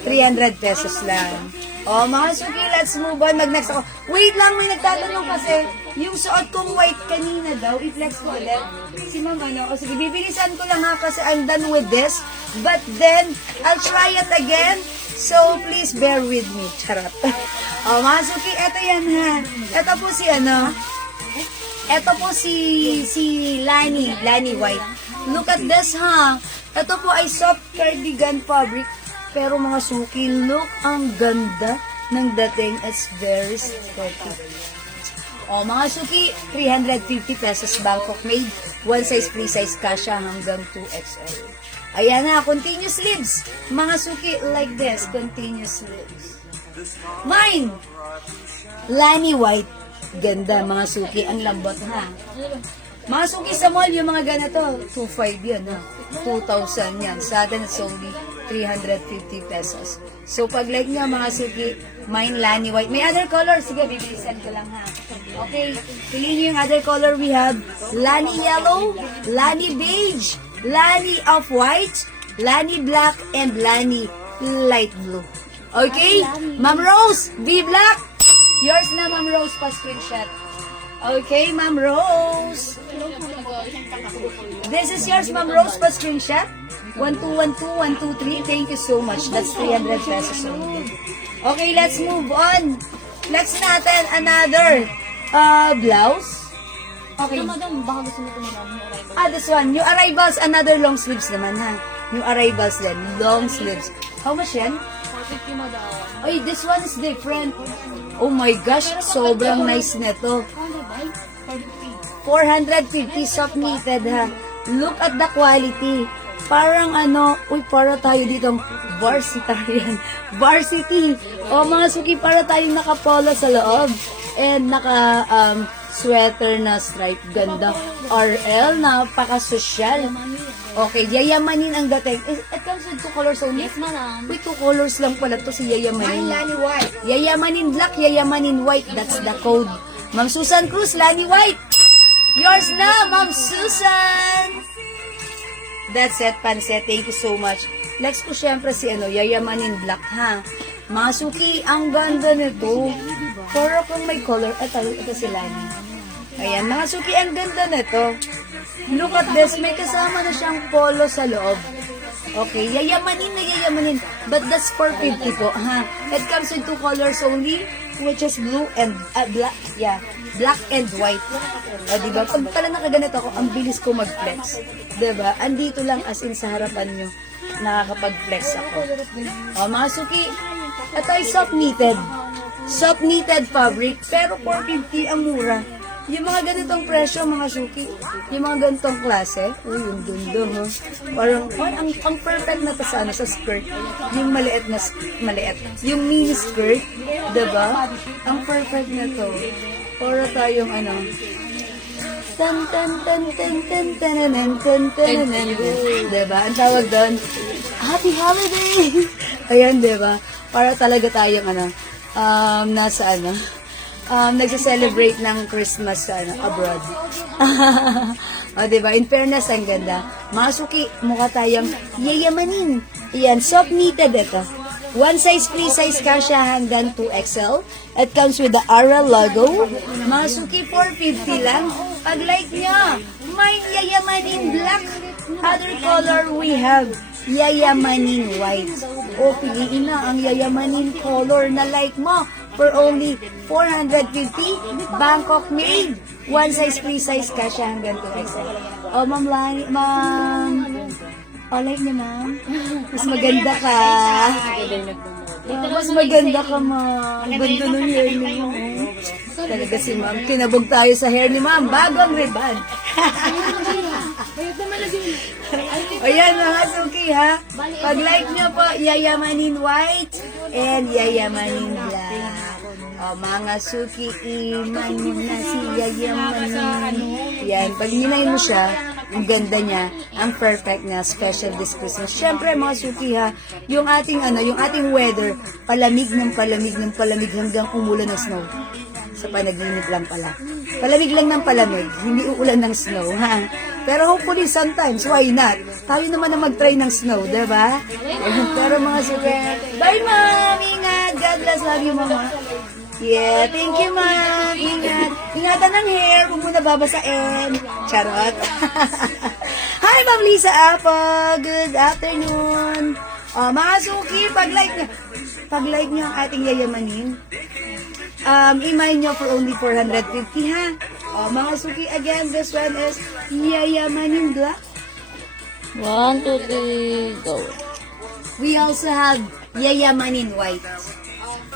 300 pesos lang. Mga suki, let's move on. Mag-next ako. Wait lang, may nagtatanong kasi, yung suot kong white kanina daw, i-flex ko ulit. Si Ma'am, sige, bibilisan ko lang ha, kasi I'm done with this. But then, I'll try it again. So, please bear with me. Charot. Mga suki, eto yan ha. Eto po si Eto po si Lani White. Look at this ha. Ito po ay soft cardigan fabric. Pero mga suki, look, ang ganda ng dating. It's very sporty. Mga suki, 350 pesos Bangkok made. One size, free size, kasha hanggang 2XL. Ayan na, continuous sleeves. Mga suki, like this, continuous sleeves. Mine! Lani White. Ganda, mga suki. Ang lambot, ha? Mga suki sa mall, yung mga ganito, 2.5 yan, ha? 2,000 yan. Sa atin, it's only 350 pesos. So, pag like nyo, mga suki, mine Lani White. May other color? Sige, bibilisan ko lang, ha? Okay, piliin nyo yung other color. We have Lani Yellow, Lani Beige, Lani Off-White, Lani Black, and Lani Light Blue. Okay? Ma'am Rose, B Black. Yours na, Ma'am Rose, pa-screenshot. Okay, Ma'am Rose. This is yours, Ma'am Rose, pa-screenshot. 1212123. Thank you so much. That's 300 pesos only. Okay, let's move on. Next natin, another blouse. Okay. This one. New arrivals, another long sleeves naman, ha? New arrivals din. Long sleeves. How much yan? Ay, this one is different. Oh my gosh, sobrang nice nito. 450 soft knitted, ha? Look at the quality. Parang para tayo ditong varsitarian. Varsity. Mga suki, para tayong nakapolo sa loob. And naka sweater na stripe. Ganda. RL, napaka-social. Okay, yayamanin ang dating. It comes with 2 colors only? Yes, madam. Wait, 2 colors lang pala to si yayamanin. Lani White. Yayamanin black, yayamanin white. That's the code. Ma'am Susan Cruz, Lani White. Yours na, Ma'am Susan. That's it, Panset. Thank you so much. Next ko syempre si Yayamanin Black, ha? Mga suki, ang ganda nito. Para kung may color. Ito si Lani. Ayan, mga suki, ang ganda nito. Look at this. May kasama na siyang polo sa loob. Okay, yayamanin na yayamanin. But that's 450 po, ha? It comes in 2 colors only, which is blue and black. Yeah, black and white. Diba? Pag pala nakaganito ako, ang bilis ko mag-flex. Diba? Andito lang as in sa harapan nyo, nakakapag-flex ako. Mga suki, ito ay soft knitted. Soft knitted fabric, pero 450 ang mura. Yung mga ganitong presyo, mga suki, yung mga ganitong klase, yung ganda, ha? Parang, ang perfect na to sa skirt. Yung maliit. Yung mini skirt, diba? Ang perfect na to. Para tayong diba? Ang tawag doon, Happy Holiday! Ayan, diba? Para talaga tayong nagsa-celebrate ng Christmas abroad. Diba? In fairness, ang ganda. Mga suki, mukha tayong yayamanin. Yan, soft knitted ito. One size, free size kasha hanggang 2XL. It comes with the Aura logo. Mga suki, 450 lang. Pag like nyo, may yayamanin black. Other color we have yayamanin white. O, piliin na ang yayamanin color na like mo. for only 450. Bangkok made. One size, free size ka siya hanggang 2XL. Oh, Ma'am Lai, Ma'am. Oh, like niya, Ma'am. Mas maganda ka. Mas maganda ka, Ma'am. Ganda ng hair ni Ma'am. Talaga si Ma'am. Kinabog tayo sa hair ni Ma'am. Bagong ribbon. Ayan mga suki ha. Pag-like nyo po, yayamanin white and yayamanin black. O mga suki, iman nyo na si yayamanin. Yan, pag nilay mo siya, ang ganda niya, ang perfect na special this Christmas. Siyempre mga suki ha, yung ating yung ating weather, palamig ng palamig ng palamig hanggang umulan ng snow. Sa panaginip lang pala. Palamig lang ng palamig, hindi uulan ng snow, ha? Pero hopefully sometimes, why not? Tayo naman na mag-try ng snow, diba? Pero mga super, bye ma'am! Ingat! God bless, love you mama. Yeah, thank you ma'am! Ingat! Ingatan ng hair, huwag mo na babasain. Charot! Hi ma'am Lisa Apo! Good afternoon! Mga suki, pag-like nyo ang ating yayamanin. Email nyo for only 450 ha. Mga suki, again, this one is yayamanin black. 1, 2, 3, go. We also have yayamanin white.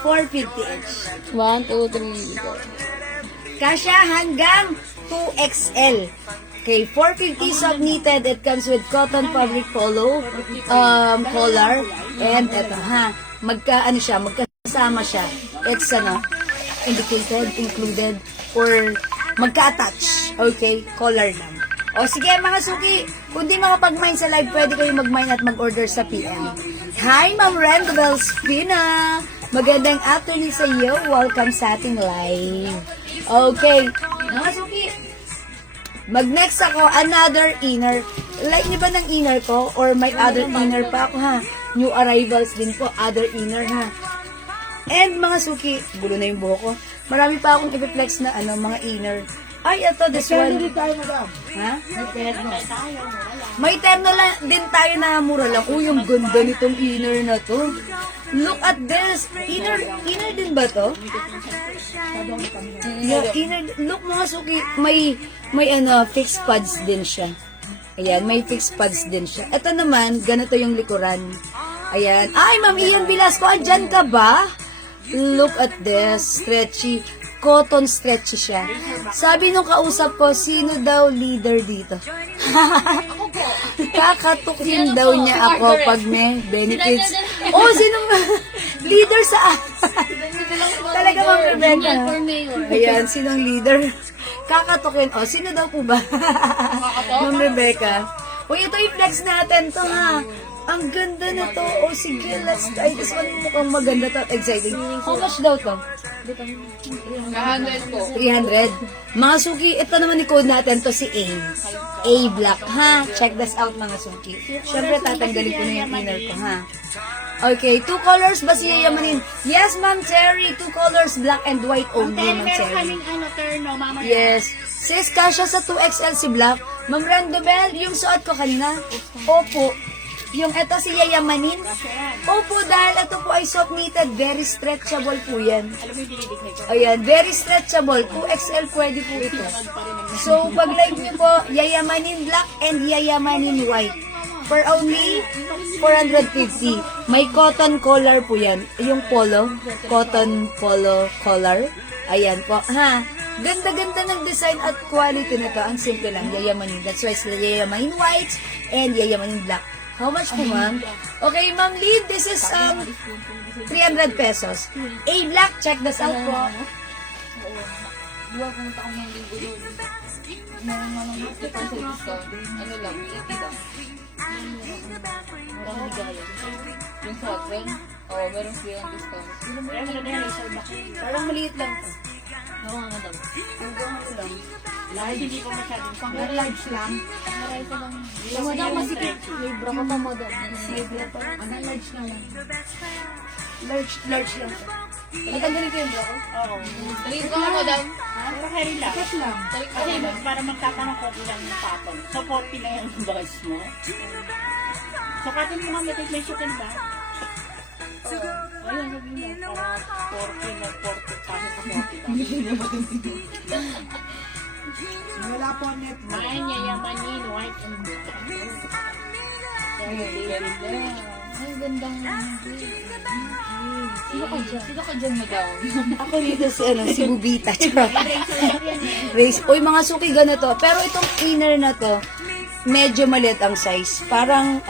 450 each. 1, 2, 3, go. Kasya hanggang 2XL. Okay, 450 soft knitted. It comes with cotton fabric polo collar. And eto ha, magkasama siya. It's included, or magka-attach. Okay, collar lang. O sige mga suki, kung di makapag-mine sa live, pwede kayo mag-mine at mag-order sa PM. Hi Ma'am Rendabel Spina! Magandang afternoon sa iyo. Welcome sa ating live. Okay, mga suki, mag-next ako, another inner. Like niyo ba ng inner ko? Or may other inner pa ako ha? New arrivals din po, other inner ha. And mga suki, gulo na yung buhok ko. Marami pa akong i-flex na mga inner. Ay, ito, this one. Ha? May terno lang din tayo na mura lang. Uy, yung ganda nitong inner na to. Look at this. Inner din ba to? Yeah, inner. Look mga suki, may fixed pads din siya. Ayan, may fixed pads din siya. Ito naman, ganito yung likuran. Ayan. Ay, Ma'am Ian Velasco, andyan ka ba? Look at this, stretchy, cotton stretchy siya. Sabi nung kausap ko, sino daw leader dito? Kakatukin daw niya ako pag may benefits. Oh, sinong leader sa talaga Ma'am Rebecca. Ayan, sinong leader? Kakatukin. Oh, sino daw po ba? Ma'am Rebecca. Uy, ito i-flex natin to ha. Ang ganda na to. O sige, let's try this one. Mukhang maganda to at exciting. How much daw to? 100 po. 300. Mga suki, ito naman i-code natin to si A. A black, ha? Check this out mga suki. Siyempre, tatanggalin ko na yung inner ko, ha? Okay, 2 colors ba si yayamanin? Yes, Ma'am Cherry. 2 colors, black and white only, Ma'am Cherry. Terno, mama. Yes. Sis, kasya sa 2XL si black. Ma'am Randobel, yung suot ko kanina? Opo. Yung ito si yayamanin? Opo, dahil ito po ay soft knitted. Very stretchable po yan. Ayan, very stretchable. 2XL pwede po ito. So, pag like nyo po, yayamanin black and yayamanin white. For only 450. May cotton collar po yan. Yung polo, cotton polo collar. Ayan po, ha? Ganda-ganda ng design at quality na to. Ang simple lang, yayamanin. That's why sila yayamanin white and yayamanin black. How much po, ma'am? Okay, Ma'am Lee, this is 300 pesos. A black, check this out po. Ano lang, 80 lang. Yung shotgun, meron free on discount. Parang maliit lang to. Nakuha nga daw. Large. Hindi pa masyadong pang Large lang. Yung mo daw masikip. Libra ko pa mo daw. Large lang. Large lang. Natanggalin ko yung bra ko? Oo. Libra ko mo daw. Pero carry lang. Kasi para magtatanong ko ilang yung patong. So, 40 na yung bags mo. So, katin mo nga may inflation ba? Ayun, sabi mo, para 40 na 40 pa sa 40. Wala po net. Ay, yayamanin, white and black. Ay, gandang Sino ka dyan, madam? Ako dito si Bubita. Race. Uy, mga suki, ganito. Pero itong inner na to, medyo maliit ang size. Parang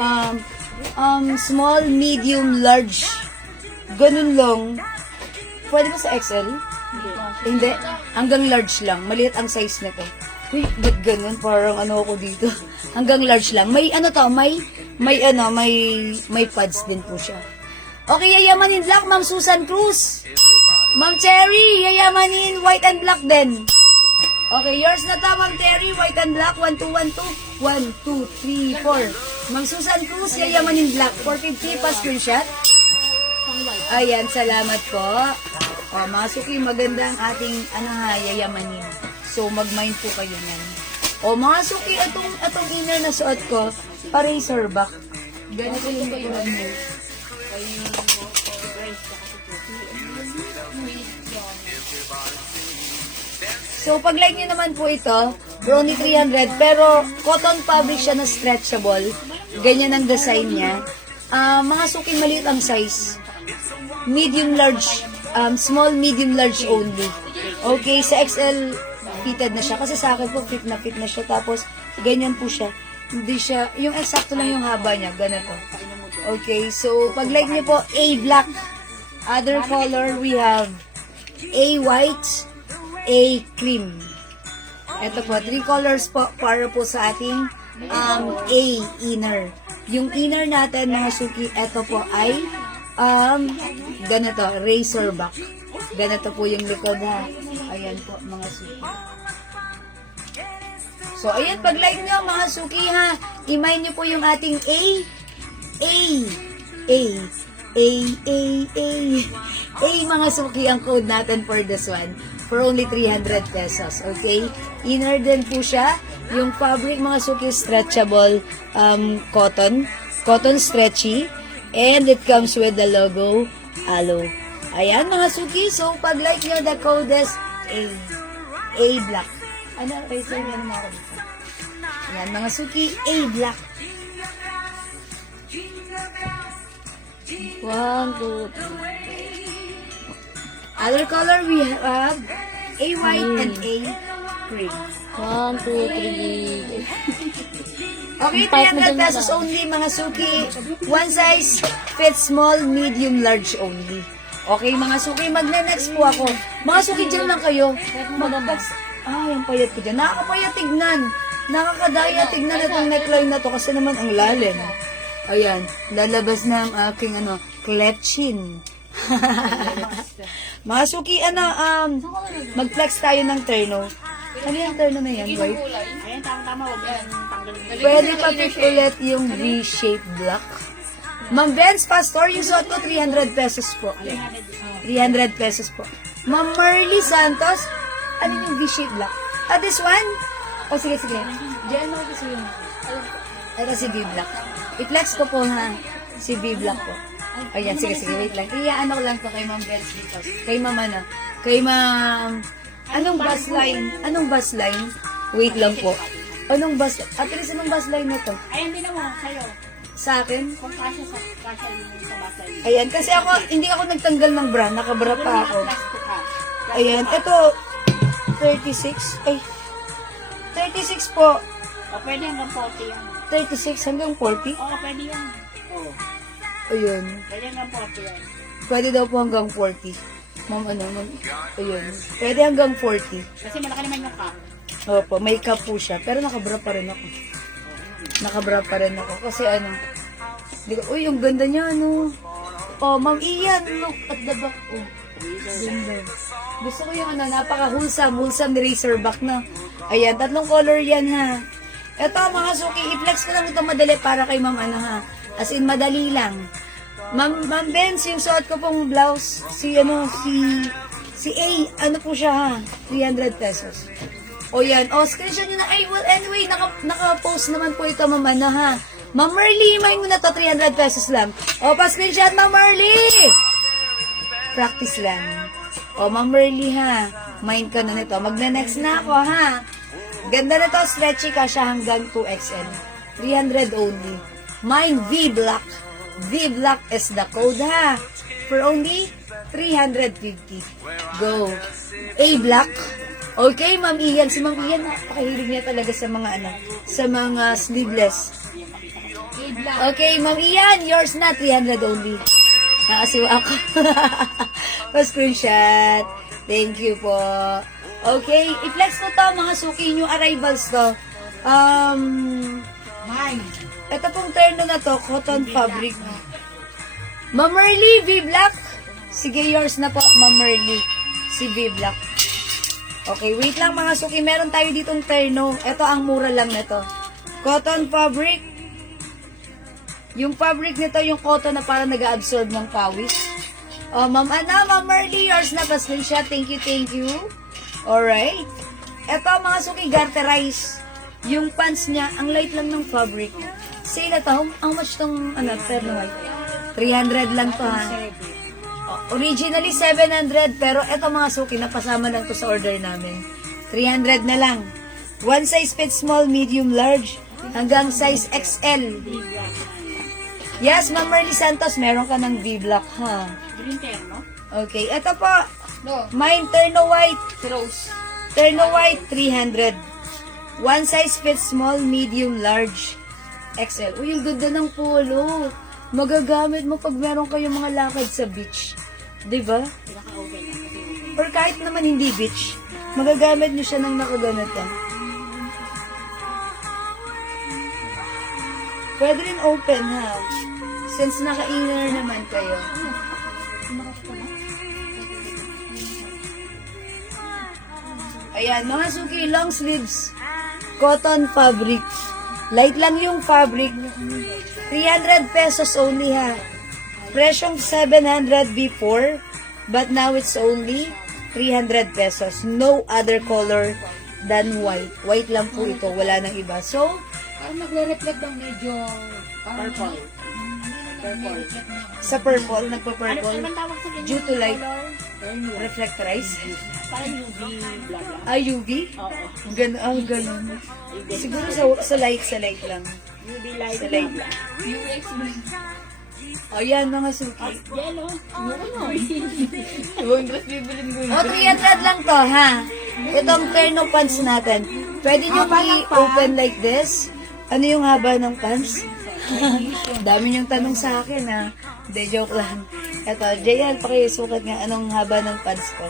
small, medium, large. Ganun lang. Pwede ba sa XL? Hindi. Hanggang large lang. Maliit ang size na to. Uy, ba't ganun? Parang ano ako dito. Hanggang large lang. May ano to, may pads din po siya. Okay, yayamanin black, Ma'am Susan Cruz. Ma'am Cherry, yayamanin white and black din. Okay, yours na to, Ma'am Terry, white and black, 1212, 1, 2, 3, 4. Ma'am Susan Cruz, yayamanin black, 450 pa screenshot. Ayan, salamat po. O, mga suki, maganda ang ating, yayamanin. So, mag-mind po kayo yan. O, mga suki, itong inner na suot ko, pa-razorback. Ganito yung kulay niyo. So, pag-like nyo naman po ito, for only 300, pero cotton fabric siya na stretchable. Ganyan ang design niya. Mga suki, maliit ang size. Medium, large, small, medium, large only. Okay, sa XL, fitted na siya. Kasi sa akin po, fit na siya. Tapos, ganyan po siya. Hindi siya, yung eksakto lang yung haba niya. Ganito. Okay, so, pag-like niyo po, A black. Other color, we have A white, A cream. Ito po, 3 colors po para po sa ating A inner. Yung inner natin, mga suki, ito po ay ganito, razorback. Ganito po yung likod ha. Ayan po, mga suki. So, ayan, pag-like nyo, mga suki ha, i-mind nyo po yung ating A, mga suki, ang code natin for this one. For only 300 pesos, okay? Inner din po siya. Yung fabric, mga suki, stretchable cotton stretchy. And it comes with the logo, Alo. Ayan, mga suki. So, pag-like nyo, the code is A black. Ano, razor yan mga dito. Ayan, mga suki, A black. 1, 2, 3. Other color, we have A white and A cream. 1, 2, 3. Okay, 300 pesos only, mga suki. One size fits small, medium, large only. Okay, mga suki, magne-next po ako. Mga suki, dyan lang kayo. Yung payat ko dyan. Nakakapayat tignan. Nakakadaya tignan itong neckline na to kasi naman ang lalim. Ayan, lalabas na ang aking kletchin. Mga suki, mag-flex tayo ng terno. Ano yung terno na yan, white? Ayan, tama-tama, huwag yan tanggalin. Pwede pa ulit yung V-shaped black. Ma'am Benz Pastor, yung suot ko 300 pesos po. 300 pesos po. Ma'am Merly Santos, ano yung V-shaped black? This one? Sige. Diyan mo kasi yun. Ito si V-black. I-flex ko po ha. Si V-black po. Ayan, sige, wait lang. Iyaan ko lang to kay Ma'am Benz Santos. Kay Ma'am Kay Ma'am... Anong bus line? Wait lang po. Anong bus line na to? Ayan, din mo, sa'yo. Sa akin? Kung kasya yung sa basay. Ayan, kasi hindi ako nagtanggal ng bra. Nakabra pa ako. Plastic ka. Ayan, ito, 36. Ay, 36 po. O, pwede hanggang 40 yan. 36 hanggang 40. Oo, pwede yan. Oo. Ayun. Pwede hanggang 40 yan. Pwede daw po hanggang 40. Ma'am, ayun. Pwede hanggang 40. Kasi malaki naman yung cup. Opo, may cup po siya. Pero nakabra pa rin ako. Kasi uy, yung ganda niya, Oh, Ma'am Ian, look at the back. Oh, ganda. Gusto ko yung napaka-wholesome razorback na. Ayan, 3 color yan ha. Ito, mga suki, i-flex ko lang ito madali para kay Ma'am As in, madali lang. Ma'am Benz, yung suot ko pong blouse, si A, po siya ha, 300 pesos. O yan, screenshot nyo na, well, anyway, naka-post naman po ito, Ma'am Ma'am Merly, main mo na to, 300 pesos lang. Pa-screenshot, Ma'am Merly! Practice lang. O, Ma'am Merly ha, mind ka na nito. Magna-next na ako ha. Ganda na to, stretchy ka siya hanggang 2XL. 300 only. Mine V-Black. V-Black is the code ha. For only 350. Go. A-Black. Okay, Ma'am Ian. Si Ma'am Ian, napakahilig niya talaga sa mga sa mga sleeveless. Okay, Ma'am Ian, yours na, 300 only. Nakasiwa ako. Pa-screenshot. Thank you po. Okay, i-flex ko to, mga suki, yung arrivals to. Ito pong terno na to, cotton fabric. Ma'am Merly, V-Black. Sige, yours na po, Ma'am Merly. Si V-Black. Okay, wait lang mga suki. Meron tayo ditong terno. Ito ang mura lang nito. Cotton fabric. Yung fabric nito, yung cotton na parang nag-absorb ng pawis. Oh, Ma'am Ana, Ma'am Merly, yours na pa-screenshot. Thank you, thank you. Alright. Ito mga suki, garterize. Yung pants niya, ang light lang ng fabric. Say na to, how much tong, terno white? 300 lang to ha. Originally 700, pero eto mga suki, napasama lang to sa order namin. 300 na lang. One size fits small, medium, large, hanggang size XL. Yes, Ma'am Merly Santos, meron ka ng V-Black, ha? Green terno? Okay, eto po. Mine, terno white. Rose. Terno white, 300. One size fits small, medium, large, XL. Uy, ang ganda ng polo. Magagamit mo pag meron kayong mga lakad sa beach. Diba? Pinaka-open yan. Or kahit naman hindi beach, magagamit nyo siya ng nakaganito. Pwede rin open ha. Since naka-inner naman kayo. Ayan, mga suki, long sleeves. Cotton fabric. Light lang yung fabric. 300 pesos only ha. Presyong 700 before, but now it's only 300 pesos. No other color than white. White lang po ito, wala nang iba. So, Nagre-reflect ng medyo Purple. Purple. sa purple, nagpa-purple, Anong tawag sa ganyan? due to light, Color? reflectorize. Parang UV, blah blah. Ah, UV? Oo. Ganun. Siguro sa light lang. UV light. Sa light lang. UX mo. O yan, mga suki. Yellow. O, 300 lang to, ha? Itong terno pants natin. Pwede nyo i-open like this. Ano yung haba ng pants? Dami niyong tanong sa akin, ha? Hindi, joke lang. Ito, JL, pakisukat nga anong haba ng pants ko.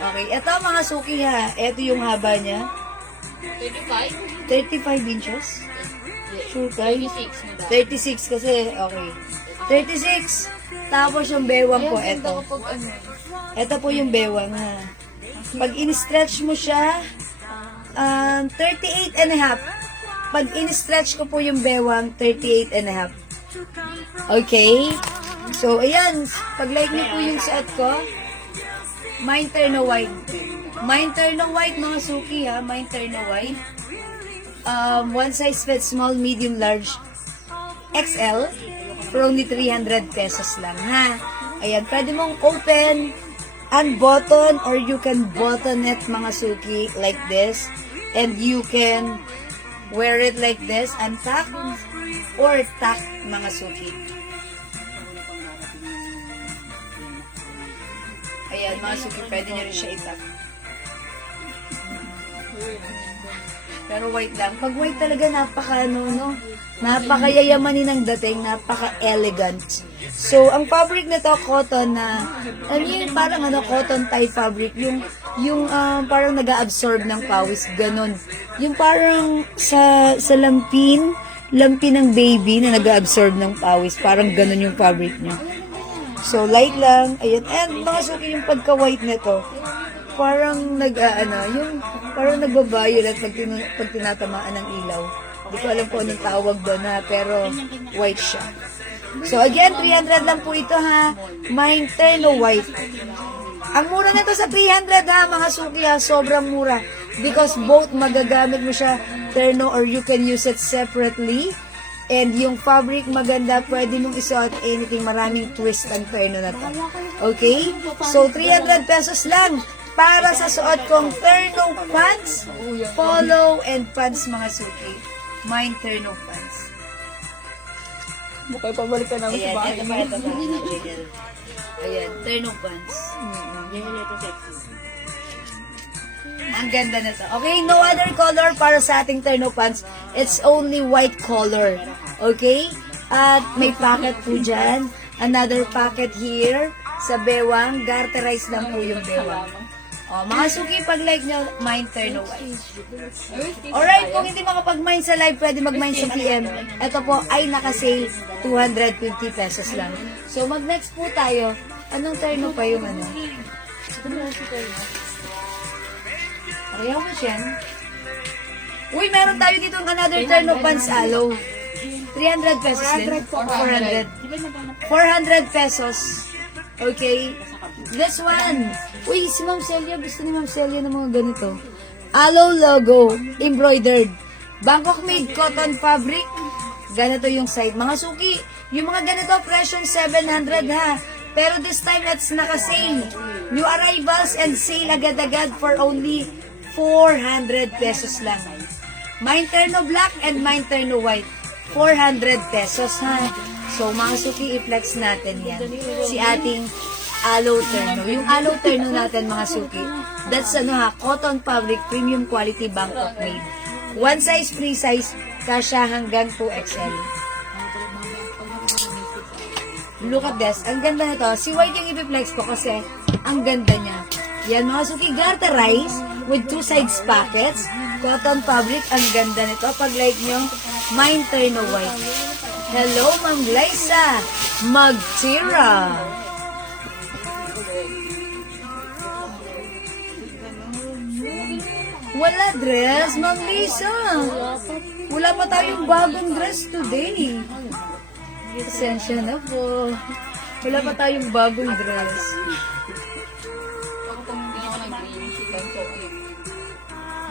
Okay, ito mga suki, ha? Ito yung haba niya. 35 inches? Sure kayo? 36 kasi, okay. 36. Tapos yung bewang po, ito. Ito po yung bewang, ha? Pag in-stretch mo siya, 38 and a half. Pag in-stretch ko po yung bewang, 38 and a half. Okay? So, ayan. Pag like niyo po yung suot ko, mine terno white. Mine terno white, mga suki, ha? Mine terno white. One size fits small, medium, large, XL. For only 300 pesos lang, ha? Ayan, pwede mong open, unbutton, or you can button it, mga suki, like this. And you can wear it like this, untuck, or tuck, mga suki. Ayan, mga suki, pwede nyo rin siya itak. Pero white lang. Pag white talaga, napakayayamanin ng dating, napaka-elegant. So, ang fabric nito, cotton na, parang cotton type fabric, yung parang nag-absorb ng pawis, ganun. Yung parang sa lampin ng baby na nag-absorb ng pawis, parang ganun yung fabric niya. So, light lang, ayan. And mga suki, yung pagka-white nito, parang parang nagba-violet pag tinatamaan ng ilaw. Hindi ko alam kung anong tawag doon, ha, pero white siya. So again, 300 lang po ito, ha. Mine terno white. Ang mura nito sa 300, ha, mga suki, ha. Sobrang mura. Because both magagamit mo siya terno or you can use it separately. And yung fabric maganda, pwede mong isuot anything, maraming twist ang terno na to. Okay? So, 300 pesos lang para sa suot kong terno pants, polo, and pants mga suki. Mine terno pants. Mukha pabalik ka namin sa Ayan, bahay. ito pa. Ayan, terno pants. Ang ganda na to. Okay, no other color para sa ating terno pants. It's only white color. Okay? At may packet po dyan. Another packet here sa bewang. Garterize lang po yung bewang. O, mga suki, pag like nyo, mine terno white. Alright, kung hindi makapag-mine sa live, pwede mag-mine sa PM. Ito po ay naka-sale 250 pesos lang. So, mag-next po tayo. Anong terno pa yung ano? Ayaw mo siya. Uy, meron tayo dito another terno pants aloe. 300 pesos din. 400. 400 pesos. Okay. This one. Uy, si Ma'am Celia. Gusto ni Ma'am Celia ng mga ganito. Aloe logo. Embroidered. Bangkok made cotton fabric. Ganito yung side. Mga suki, yung mga ganito, presyo 700 ha. Pero this time, that's naka-sale. New arrivals and sale agad-agad for only 400 pesos lang. Mine terno black and mine terno white. 400 pesos ha. So mga suki, i-flex natin yan. Si ating aloe terno. Yung aloe terno natin mga suki, that's ano ha, cotton fabric, premium quality, Bangkok made. One size, free size, kasya hanggang 2XL. Look at this. Ang ganda na to. Si white yung i-flex ko kasi ang ganda niya. Yan mga suki, garterize with two sides pockets. Cotton fabric. Ang ganda nito. Pag like nyo, mine terno white. Hello, Ma'am Liza. Magtira. Wala dress, Ma'am Liza. Wala pa tayong bagong dress today. Pasensya na po. Wala pa tayong bagong dress.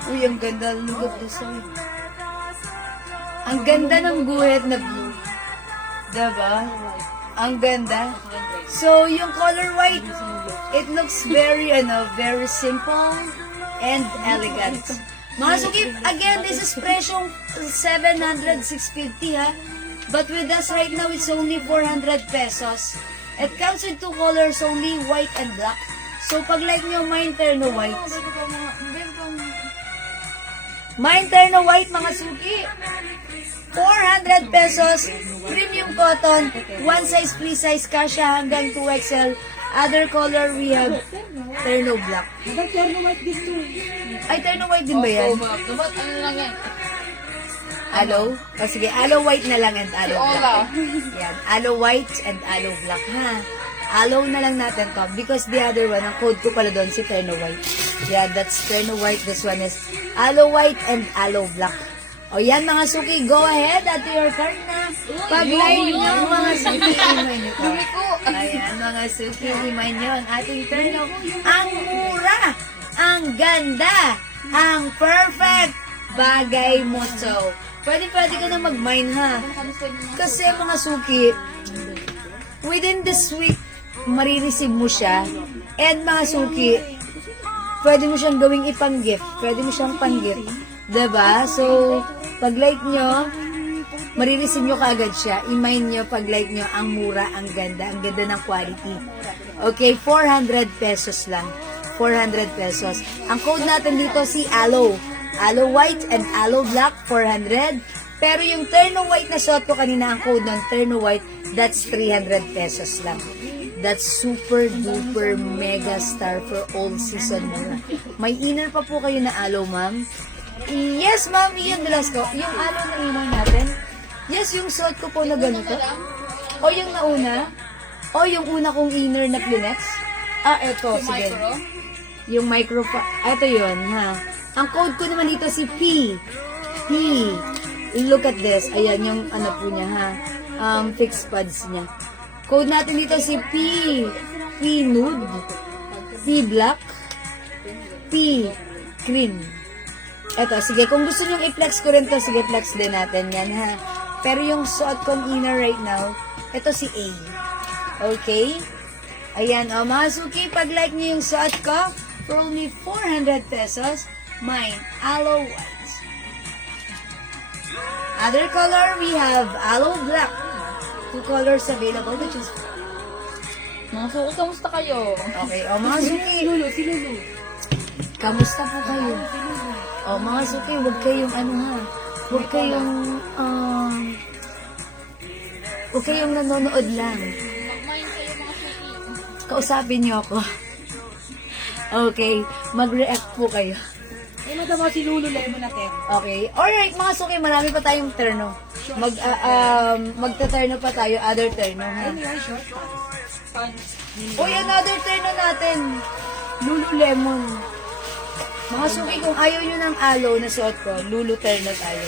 Uy, ang ganda. Look at this one. Ang ganda ng guhit na blue. Diba? Ang ganda. So, yung color white, it looks very, very simple and elegant. Mga sukip, again, this is presyong 700, 650 ha. But with us right now, it's only 400 pesos. It comes with two colors, only white and black. So, pag like nyo, mine terno white. Mine terno white, mga suki. 400 pesos, premium cotton, one size, free size, kasha hanggang 2XL. Other color, we have terno black. Ay, terno white din ba yan? Aloe? O sige, aloe white na lang and aloe black. Yan, aloe white and aloe black, ha? Aloe na lang natin to because the other one, ang code ko pala doon, si terno white. Yeah, that's terno white. This one is aloe white and aloe black. O yan mga suki, go ahead at your turn na. Pag-line nyo mga suki, imay nyo to. Ayan mga suki, imay nyo ang ating terno. Ang mura, ang ganda, ang perfect, bagay mo to. Pwede ka na mag-mine ha. Kasi mga suki, within this week, marireceive mo siya. And mga suki, pwede mo siyang gawing ipang-gift. Pwede mo siyang pang-gift. Diba? So, pag-like nyo, marireceive nyo kaagad siya. I-mine nyo, pag-like nyo, ang mura, ang ganda ng quality. Okay, 400 pesos lang. 400 pesos. Ang code natin dito si Aloe. Aloe white and aloe black, 400. Pero yung terno white na suot ko kanina, ang code ng terno white, that's 300 pesos lang. That's super duper mega star for all season mura. May inner pa po kayo na aloe, ma'am? Yes, ma'am, Ian Velasco. Yung aloe na inner natin? Yes, yung suot ko po na ganito. O yung nauna? O yung una kong inner na Kleenex? Ah, eto, sige. Yung micro pa. Eto yun, ha? Ang code ko naman dito si P. P. Look at this. Ayan, yung ano po niya, ha? Fixed pads niya. Code natin dito si P. P nude. P black. P cream. Eto, sige. Kung gusto nyo i-flex ko rin to, sige, flex din natin yan, ha? Pero yung suot kong inner right now, ito si A. Okay? Ayan, mga suki, pag like niyo yung suot ko, for only 400 pesos, mine, aloe white. Other color, we have aloe black. 2 colors available, which is Mga suko, kamusta kayo? okay. Mga suki, Si Lulu. kamusta po kayo? Mga suki, huwag kayong huwag kayong nanonood lang. Kausapin niyo ako. Okay, mag-react po kayo. Ay, madama si Lulu Lemon natin. Okay. Alright, mga suki, marami pa tayong terno. Magta-terno pa tayo, other terno, ha? Ano yan, short pants? Uy, another terno natin. Lululemon. Mga suki, kung ayaw nyo ng aloe na suot ko, Lulu terno tayo.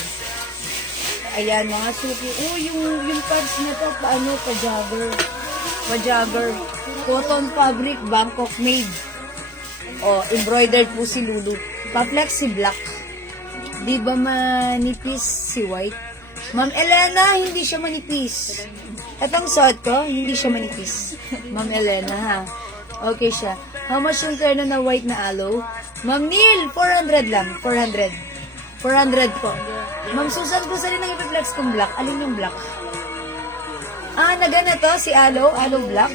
Ayan, mga suki. Yung pants na to, pa-jogger. Pa-jogger. Cotton fabric, Bangkok made. Embroidered po si Lulu. Pa-flex si black. Di ba manipis si white? Ma'am Elena, hindi siya manipis. Etong suot ko, hindi siya manipis. Ma'am Elena, ha? Okay siya. How much yung terno na white na aloe? Ma'am Neil, 400 lang. 400. 400 po. Ma'am Susan, gusto rin ng ipiflex kong black. Alin yung black? Na ganito, si aloe black.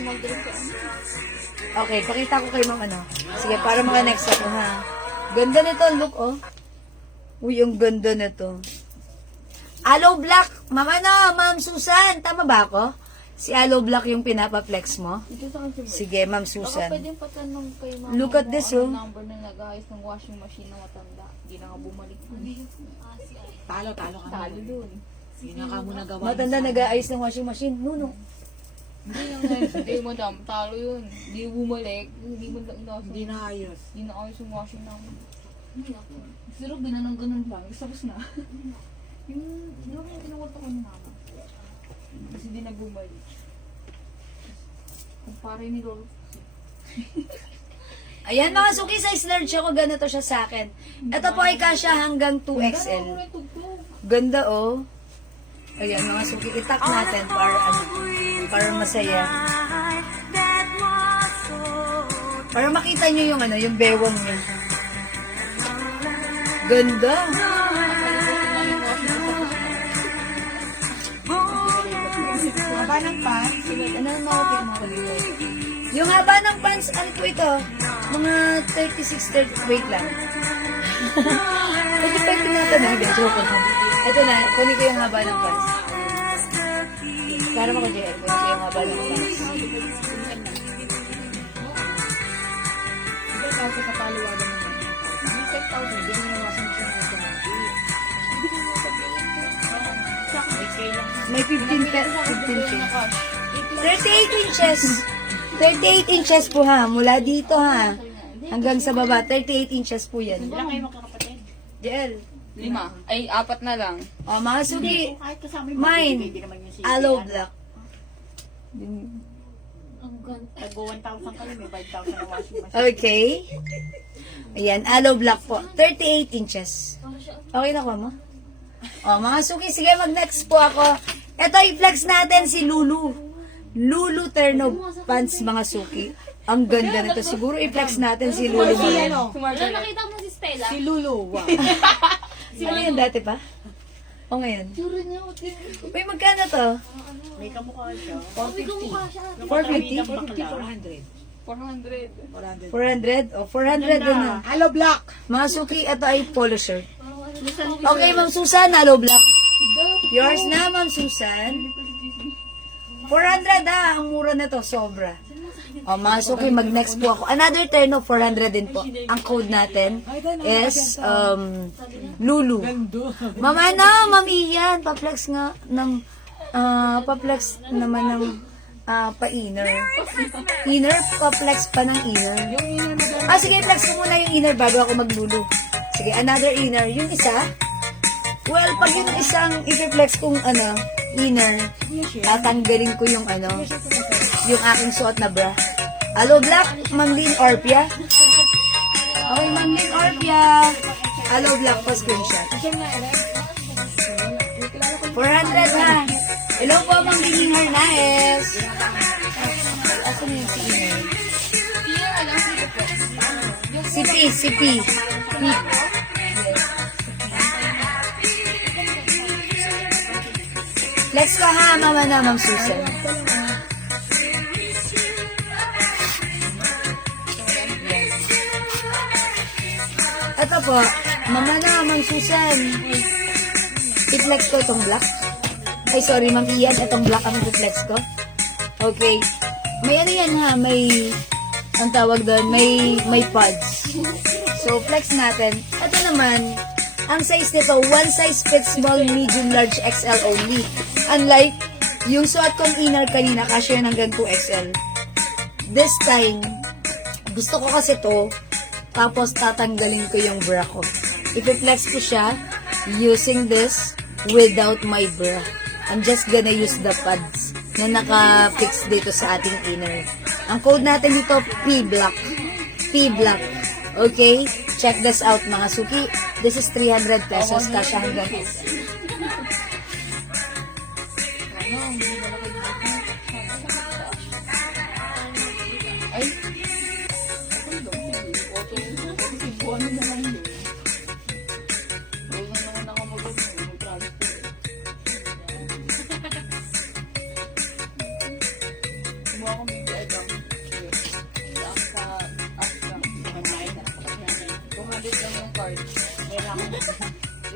Okay, pakita ko kayo ma'am Sige, para maka-next ako, ha? Ganda nito, look, Uy, ang ganda nito. Aloe black. Ma'am Susan, tama ba ako? Si aloe black yung pinapa-flex mo? Sige, Ma'am Susan. Pwedeng patanong kay mama. Look at this, Ano number na nag-ayos ng washing machine na matanda. Hindi na nga bumalik. Talo ka Talo na. dun. Hindi na ka muna gawa. Matanda nag-aayos ng washing machine. Nuno. Hindi lang hindi madam. Talo yun. Hindi bumalik. Hindi mo lang inayos. Hindi na ayos. Hindi na ayos yung washing namin. Pero ganun lang. Tapos na. Yung kinuwata ko ni mama. Kasi hindi na bumalik. Kumpare ni Lolo. Ayan mga suki, size large ako. Ganito siya sa akin. Ito po ay kasya hanggang 2XL. Ganda, Ayan mga suki, itak natin para masaya. Para makita nyo yung bewang niya. Ganda. Haba ng pants. Ano ang mga pinaka? Yung haba ng pants, ano po ito? Mga 36, wait lang. Pwede pa yung pinatanagan. Joke lang. Ito na, kunin ko yung haba ng pants. Para mo ko, JL, kunin ko yung haba ng pants. Hindi ka sa paliwagan naman. Hindi 10,000. Hindi mo na washing machine na ito. May 15 pins. 38 inches. 38 inches po ha. Mula dito ha. Hanggang sa baba. 38 inches po yan. Ilan kayo magkakapatid? JL. 5. Ay, 4 na lang. Mga suki. Kahit kasama yung Mine. hindi naman yung Aloe black. Tagbo 1,000 kayo, may 5,000 na washing machine. Okay. Ayan, aloe black po. 38 inches. Okay na ko mo? Mga suki, sige, mag-next po ako. Ito, i-flex natin si Lulu. Lulu Terno Pants, mga suki. Ang ganda nito. Siguro i-flex natin si Lulu mo rin. Nakita mo si Stella? Si Lulu, wow. Ano yan dati pa? O ngayon? Uy, magkano to? May kamukha siya. 450? 400. 400? O, 400 din na. Hello, black. Mga suki, ito ay polo shirt. Okay, Ma'am Susan, aloe black. Yours na, Ma'am Susan. 400 ang mura na to, sobra. Mga suki, mag-next po ako. Another terno, 400 din po. Ang code natin is Lulu. Ma'am Ma'am Ian, pa-flex nga ng, pa-flex naman ng pa-inner. Inner, pa-flex pa ng inner. Sige, flex ko muna yung inner bago ako mag-Lulu. Sige, another inner. Yung isa, well, pag yung isang i-flex kong inner, tatanggalin ko yung yung aking suot na bra. Aloe black, Ma'am Lynn Orpia. Okay, Ma'am Lynn Orpia. Aloe black po, screenshot. 400 ha. Hello po, Ma'am Bining Hernaez. Asan yung si Ine? Yung alam, dito po. Si P, si P. P. Flex ka ha, mama na, Ma'am Susan. Ito po, mama na, Ma'am Susan. I-flex ko itong black. Ay, sorry, Ma'am Ian, itong black ang i-flex ko. Okay. May ano yan ha, may, ang tawag doon, may pads. So, flex natin. Ito naman, ang size nito, one size fits small, medium, large, XL only. Unlike, yung suot kong inner kanina, kasya yun hanggang 2XL. This time, gusto ko kasi to, tapos tatanggalin ko yung bra ko. Ipi-flex ko siya using this without my bra. I'm just gonna use the pads na naka-fix dito sa ating inner. Ang code natin dito, P-Black. P-Black. Okay? Check this out mga suki. This is 300 pesos. Kasya hanggang Ay, buwan na lang yun. Huwag na naman ako mag-transfer. Kumuha ko may diadang. Lang sa Astra. Online na. 200 lang yung card. Meron ako.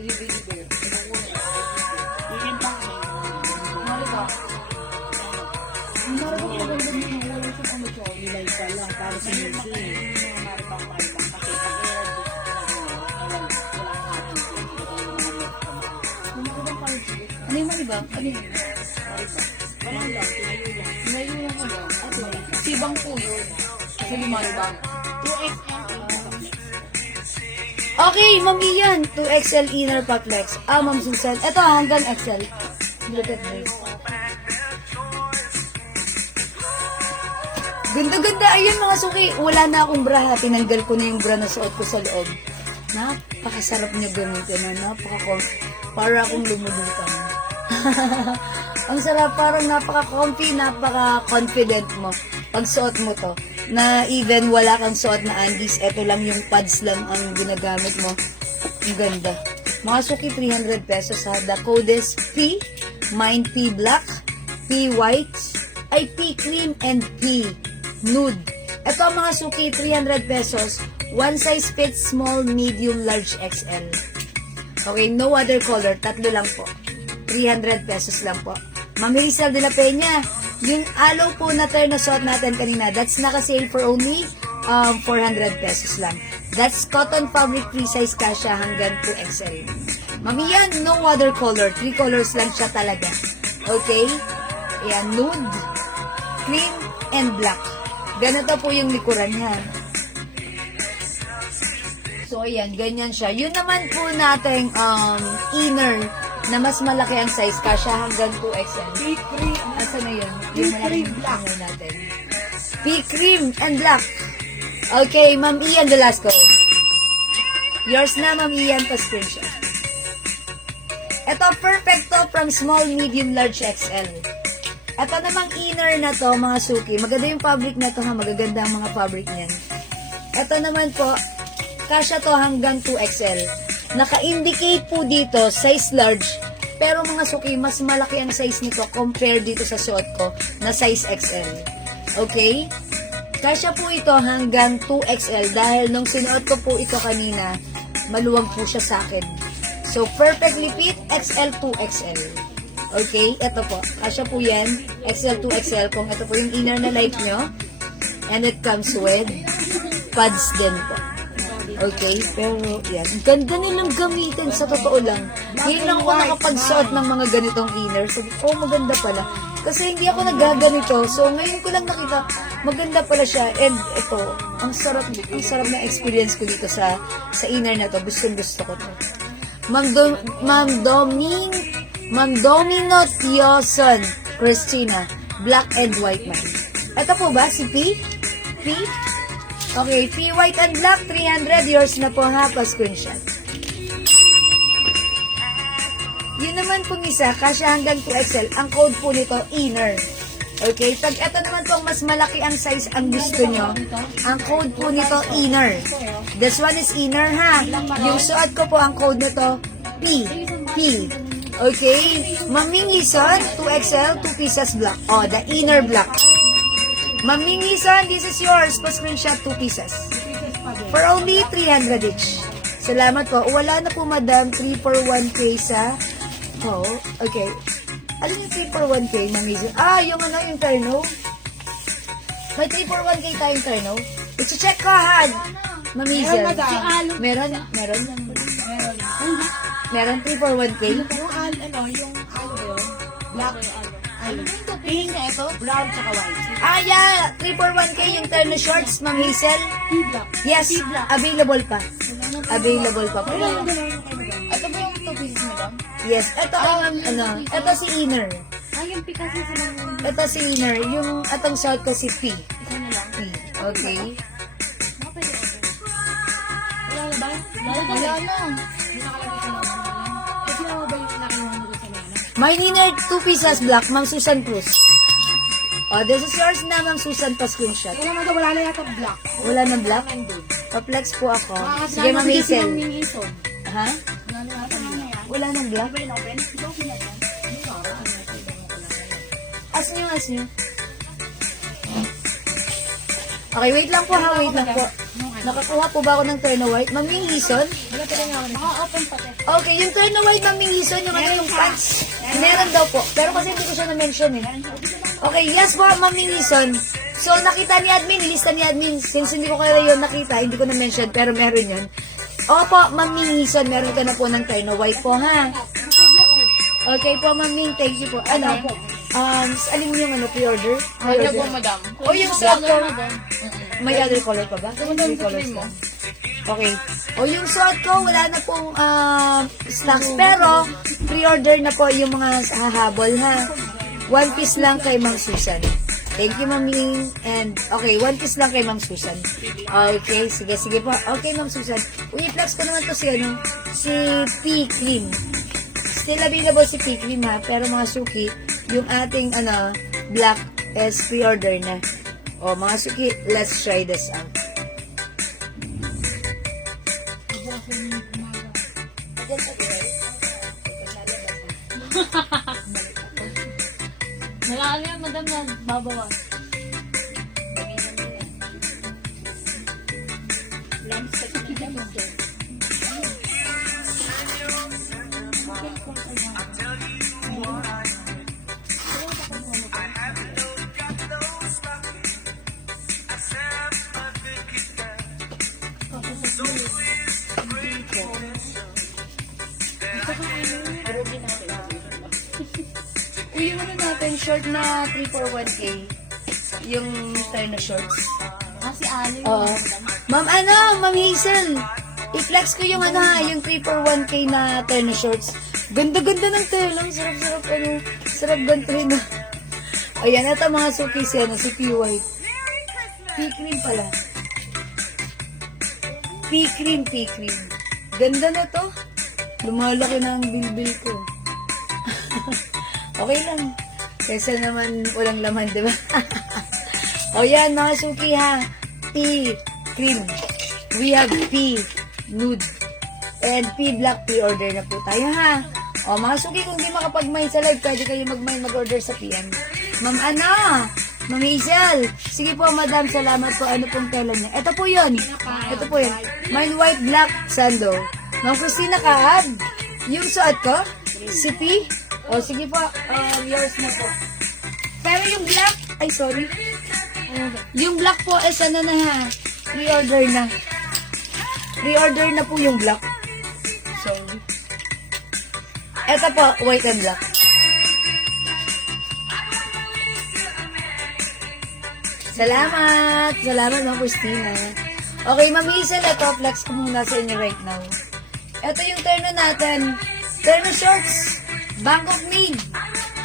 I-deliver. Inukunin. Iyan pa. Mali ba? Mali ba kung maganda mo? Wala siyang ano siya. Nilay pa lang. Para sa music. Ano yung mali ba? Ano yun? Walang lang. Tinayo lang ko lang. Sibang po yun. Kasi lumali ba? 2XL. Okay, Ma'am Ian, 2XL inner pa flex. Ma'am Susan. Ito, hanggang XL. Look at this. Ganda-ganda. Ayun mga suki. Wala na akong bra ha. Tinanggal ko na yung bra na suot ko sa loob. Napakasarap niya gamitin. Para akong lumulutan. Ang sarap. Parang napaka-comfy, napaka-confident mo. Pag suot mo to. Na even wala kang suot na undies, eto lang yung pads lang ang ginagamit mo. Ang ganda. Mga suki, 300 pesos ha. The code is P, mine P black, P white, ay P cream, and P nude. Ito mga suki, 300 pesos. One size fits small, medium, large, XL. Okay, no other color. Tatlo lang po. 300 pesos lang po. Ma'am Hazel de la Peña, yung aloe po na terno suot natin kanina, that's naka-sale for only 400 pesos lang. That's cotton fabric free size kasya hanggang 2XL. Mami yan, no other color. 3 colors lang siya talaga. Okay? Ayan, nude, cream, and black. Ganito po yung likuran niya. So, ayan, ganyan siya. Yun naman po nating inner na mas malaki ang size kasya hanggang 2XL. P-cream. Asa na yun? P-cream black. Natin. P-cream and black. Okay, Ma'am Ian Velasco. Yours na, Ma'am Ian, pa-screenshot. Ito, perfect to from small, medium, large, XL. Ito namang inner na to, mga suki. Maganda yung fabric na to ha. Magaganda ang mga fabric niyan. Ito naman po, kasya to hanggang 2XL. Naka-indicate po dito, size large. Pero mga suki, mas malaki ang size nito compare dito sa suot ko na size XL. Okay? Kasya po ito hanggang 2XL dahil nung sinuot ko po ito kanina, maluwag po siya sa akin. So, perfectly fit, XL, 2XL. Okay? Ito po. Kasya po yan. XL, 2XL. Kung ito po yung inner na like nyo. And it comes with pads din po. Okay? Pero, yan. Ganda nilang gamitin sa totoo lang. Ngayon lang ako nakapagsuot ng mga ganitong inner. Sabi, oh, maganda pala. Kasi hindi ako nagaganito. So, ngayon ko lang nakita, maganda pala siya. And ito, ang sarap na experience ko dito sa inner na to. Gusto ko to. Ma'am Domino Tioson Christina, black and white man. Ito po ba si P? P? Okay, P white and black, 300. Yours na po ha, pa-screenshot. Yun naman pong isa, kasya hanggang 2XL. Ang code po nito, inner. Okay, pag ito naman pong mas malaki ang size ang gusto nyo, ang code po nito, inner. This one is inner, ha? Yung suot ko po, ang code nito, P. P. Okay, Mamingison, 2XL, 2 pieces black. Oh, the inner black. Mamingison, this is yours. Pa-screenshot, 2 pieces. For only 300 each. Salamat po. Wala na po, madam. 3 for 1K sa... Oh, okay. Ano yung 3 for 1K, Mamingison? Yung ano, yung terno. May 3 for 1K tayong terno. I-check ko, ha? Mamingison. Meron? Meron 3 for 1K? Yung yung black. Pink na ito, brown tsaka white. Yeah. 3 for 1K yung terno shorts, Ma'am Hazel. Black. Yes, available pa. Available pa po. Ito ba yung 2 pieces mo doon? Yes, ito ang, ito si inner. Yung Picasso sila ng Ito si inner. Yung atong short ko si P. isa na lang. P. Okay. Wala na ba? Wala na. Hindi nakalagay ko lang. Kasi naman ba yung nakinuha mo sa nana? My inner 2 pieces black, Ma'am Susan Cruz. This is yours na, Ma'am Susan, pa-screenshot. Wala na wala na yata black. Wala ng black? Pa-flex po ako. Sige, Ma'am Hazel. Ha? Wala ng black? As nyo. Okay, wait lang po ha, wait lang po. Nakakuha po ba ako ng terno white? Ma'am Hazel? Open pa tayo. Okay, yung terno white, Ma'am Hazel, yung ano yung pants. Meron daw po. Pero kasi hindi ko siya na-mention eh. Okay, yes po, Ma'am Hazel. So, nakita ni admin, nilista ni admin. Since hindi ko kayo yun nakita, hindi ko na-mention, pero meron yun. Opo, Ma'am Hazel, meron ka na po ng terno white po, ha? Okay po, Ma'am Ming, thank you po. Ano? Alin yung pre-order? Ano po, madam? O yung suot ko, may other color pa ba? May colors mo. Okay. O yung suot ko, wala na pong stocks. Pero, pre-order na po yung mga hahabol, ha? 1 piece lang kay Ma'am Susan. Thank you, Ma'am Ming. And, okay, 1 piece lang kay Ma'am Susan. Okay, sige po. Okay, Ma'am Susan. I-flex ko naman to si P. Cream. Still available si P. Cream, ha? Pero mga suki, yung ating, black is pre-order na. O, mga suki, let's try this out. Wala yan, madam na babawas. Yung ano natin, short na 341K. Yung terno shorts. Si Ali. Oo. Ma'am Hazel. I-flex ko yung yung 341K na terno shorts. Ganda-ganda ng terno. Sarap-sarap sarap gantuhin na. Ayan, ito mga suki siya na si P-White. P-cream pala. P-cream. Ganda na to. Lumalaki na ang bilbil ko. Okay lang. Kesa naman walang laman, di ba? O yan, mga suki ha. P cream. We have P nude. And P black. P-order na po tayo ha. O mga suki, kung di makapag-mine sa live, pwede kayo mag-order sa PM. Ma'am Ma'am Hazel. Sige po, madam. Salamat po. Ano pong tela niya? Ito po yun. Mine white black sando. Ma'am Christina Kaab. Yung suot ko, si P. O, sige po, yours na po. Pero yung black, ay sorry. Yung black po, ano na ha, pre-order na. Pre-order na po yung black. Sorry. Ito po, white and black. Salamat! Salamat, Ma'am Christina. Okay, Ma'am Hazel, ito, flex ko muna sa inyo right now. Ito yung terno natin. Terno shorts. Bangkok made.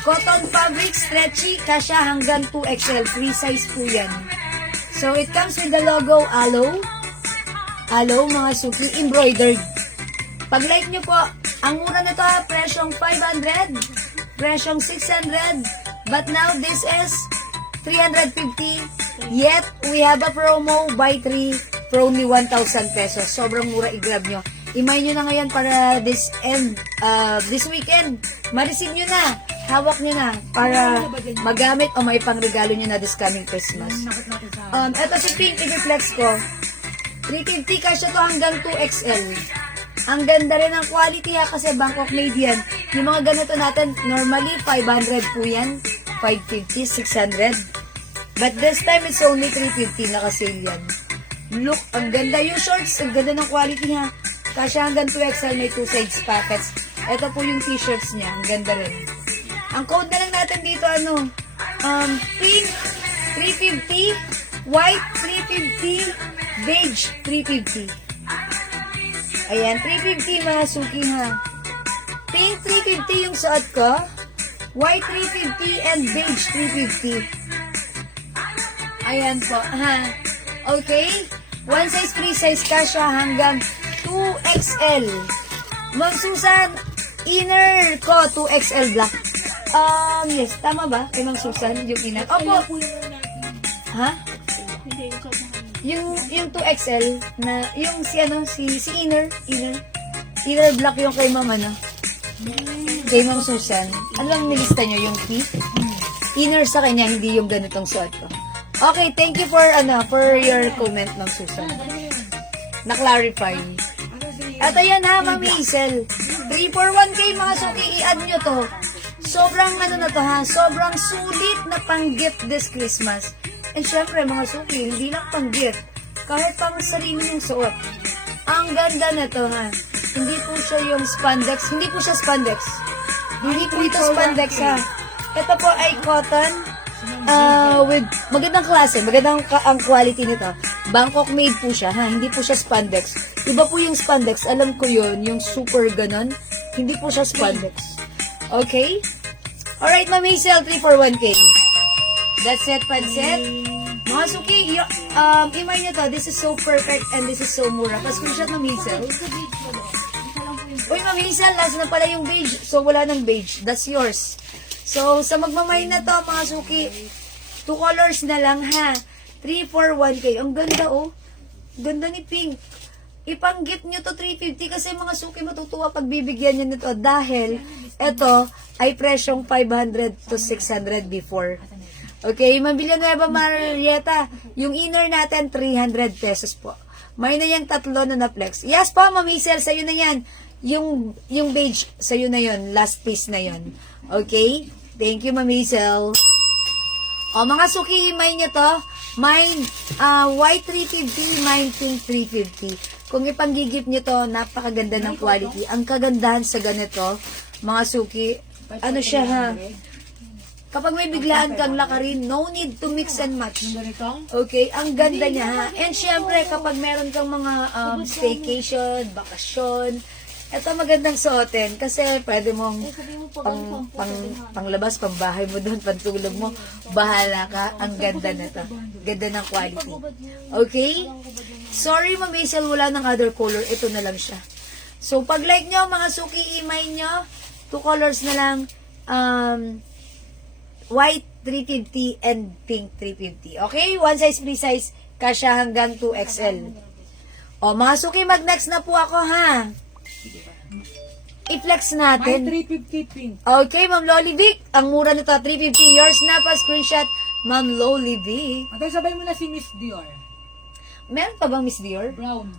Cotton fabric, stretchy, kasya hanggang 2XL. Free size po yan. So, it comes with the logo Aloe. Aloe, mga suki, embroidered. Pag like nyo po, Ang mura nito ha, presyong 500, presyong 600, but now this is 350. Yet, we have a promo, buy 3 for only 1,000 pesos. Sobrang mura, i-grab nyo. Imay nyo na ngayon para this weekend. Ma-receive nyo na. Hawak nyo na para magamit o may pangregalo nyo na this coming Christmas. Nakot natin sa... Ito si Pink, i-reflex ko. 350 kasya to hanggang 2XL. Ang ganda rin ng quality ha, kasi Bangkok made yan. Yung mga ganito natin, normally 500 po yan. 550, 600. But this time, it's only 350, naka-sale yan. Look, ang ganda yung shorts, ang ganda ng quality ha. Kasya hanggang 2XL, may 2 size pockets. Ito po yung t-shirts niya, ang ganda rin. Ang code na lang natin dito, pink 350, white 350, beige 350. Ayan, 350 mga suki ha. Pink 350 yung suot ko, white 350, and beige 350. Ayan po, ha. Okay? One size, free size ka siya hanggang 2XL. Ma'am Susan, inner ko 2XL black. Yes, tama ba? Kay Ma'am Susan, yung inner. Opo. Ha? Yung 2XL na, yung si inner black yung kay Ma'am kay Ma'am Susan. Ano ang nilista nyo? Yung P? Inner sa kanya, hindi yung ganitong suot ko. Okay, thank you for your comment, Ma'am Susan. Na-clarify. At ayan ha, Ma'am Hazel. 341K mga suki, i-add nyo to. Sobrang na to ha, sobrang sulit na pang-gift this Christmas. And syempre mga suki, hindi lang pang-gift. Kahit pang sarili yung suot. Ang ganda na to ha. Hindi po siya yung spandex. Hindi po siya spandex. Hindi po ito spandex ha. Ito po ay cotton. With magandang klase, magandang ang quality nito. Bangkok made po siya ha, hindi po siya spandex. Iba po yung spandex, alam ko yun, yung super ganon. Hindi po siya spandex. Okay? Alright, Ma'am Hazel, 341K. That's it, pansit. Mga suki, imay nyo to, this is so perfect and this is so mura. Pa-screenshot, Ma'am Hazel. Uy, Ma'am Hazel, last na pala yung beige. So, wala ng beige. That's yours. So, sa magmamay na to, mga suki, 2 colors na lang, ha. 341K. Ang ganda, oh. Ganda ni Pink. Ipang-gift nyo to 350 kasi mga suki matutuwa pag bibigyan nyo nito dahil ito ay presyong 500 to 600 before. Okay, Ma'am Villanueva Marieta, yung inner natin, 300 pesos po. May na yung tatlo na na-flex. Yes po, Ma'am Hazel, sa'yo na yan. Yung beige, sa'yo na yon, last piece na yon. Okay? Thank you, Ma'am Hazel. O, mga suki, may nyo to. Mine, white 350, mine pink 350. Kung ipanggigip nyo to, napakaganda ng quality. Ang kagandahan sa ganito, mga suki, ano siya ha? Kapag may biglaan kang lakarin, no need to mix and match. Okay? Ang ganda niya ha. And syempre, kapag meron kang mga staycation, bakasyon, ito magandang suotin kasi pwede mong panglabas, pambahay mo doon, pantulog mo, bahala ka. Ang ganda na to. Ganda ng quality. Okay? Sorry, Ma'am Hazel, wala ng other color. Ito na lang siya. So, pag like nyo, mga suki, imay nyo, 2 colors na lang, white 350 and pink 350. Okay? One size, free size, kasya hanggang 2XL. O, mga suki, mag-next na po ako, ha? I-flex natin. May 350 pink. Okay, Ma'am Loli Vic. Ang mura nito, 350. Yours na pa, screenshot, Ma'am Loli Vic. Atay, sabay mo na si Miss Dior. Meron pa bang Miss Dior? Brown.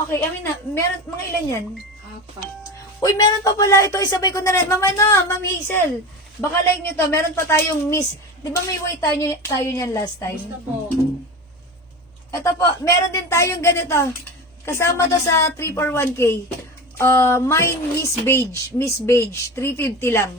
Okay, meron, mga ilan yan? 4. Uy, meron pa pala. Ito, isabay ko na rin. Ma'am Hazel. Baka like nyo to, meron pa tayong Miss. Di ba may white tayo niyan last time? Basta po. Ito po, meron din tayong ganito. Kasama to sa 341K. Mine Miss Beige, 350 lang.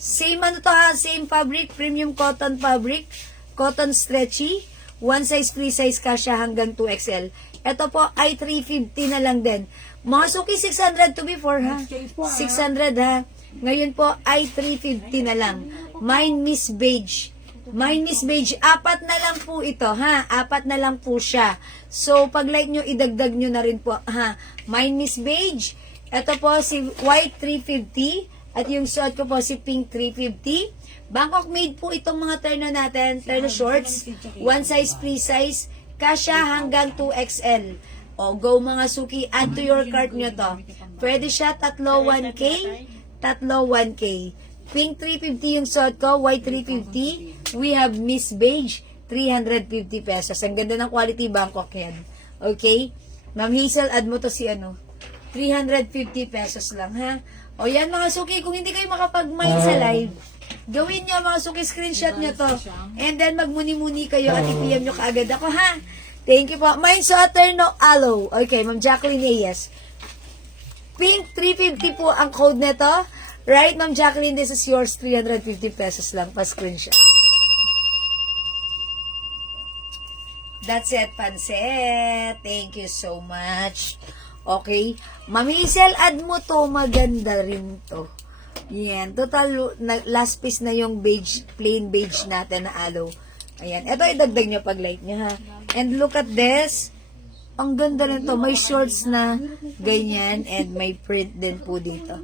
Same ano to ha, same fabric, premium cotton fabric, cotton stretchy, one size, free size kasya hanggang 2XL. Ito po ay 350 na lang din. Mga suki, 600 to before ha. 600 ha. Ngayon po ay 350 na lang. Mine Miss Beige. Mine Miss Beige, 4 na lang po ito ha. 4 na lang po siya. So, pag like nyo, idagdag nyo na rin po ha. Mine Miss Beige. Ito po si white 350 at yung suot ko po si pink 350. Bangkok made po itong mga terno natin, terno shorts, one size free size, kasya hanggang 2XL. O, go mga suki, add to your cart nyo to. Pwede siya tatlo 1K, tatlo 1K. Pink 350 yung suot ko, white 350. We have Miss Beige, 350 pesos. Ang ganda ng quality Bangkok yan. Okay? Ma'am Hazel, add mo to si 350 pesos lang, ha? O yan mga suki, kung hindi kayo makapag-mine sa live, gawin nyo mga suki, screenshot nyo to. And then magmuni-muni kayo at i-PM nyo kaagad ako, ha? Thank you po. Mine sa terno aloe. Okay, Ma'am Jacqueline Reyes. Pink 350 po ang code nito. Right, Ma'am Jacqueline, this is yours. 350 pesos lang pa screenshot. That's it, Panset. Thank you so much. Okay. Ma'am Hazel, add mo to. Maganda rin to. Yan. Total, last piece na yung beige, plain beige natin na aloe. Ayan. Ito, idagdag nyo pag light nyo, ha. And look at this. Ang ganda rin to. May shorts na ganyan and may print din po dito.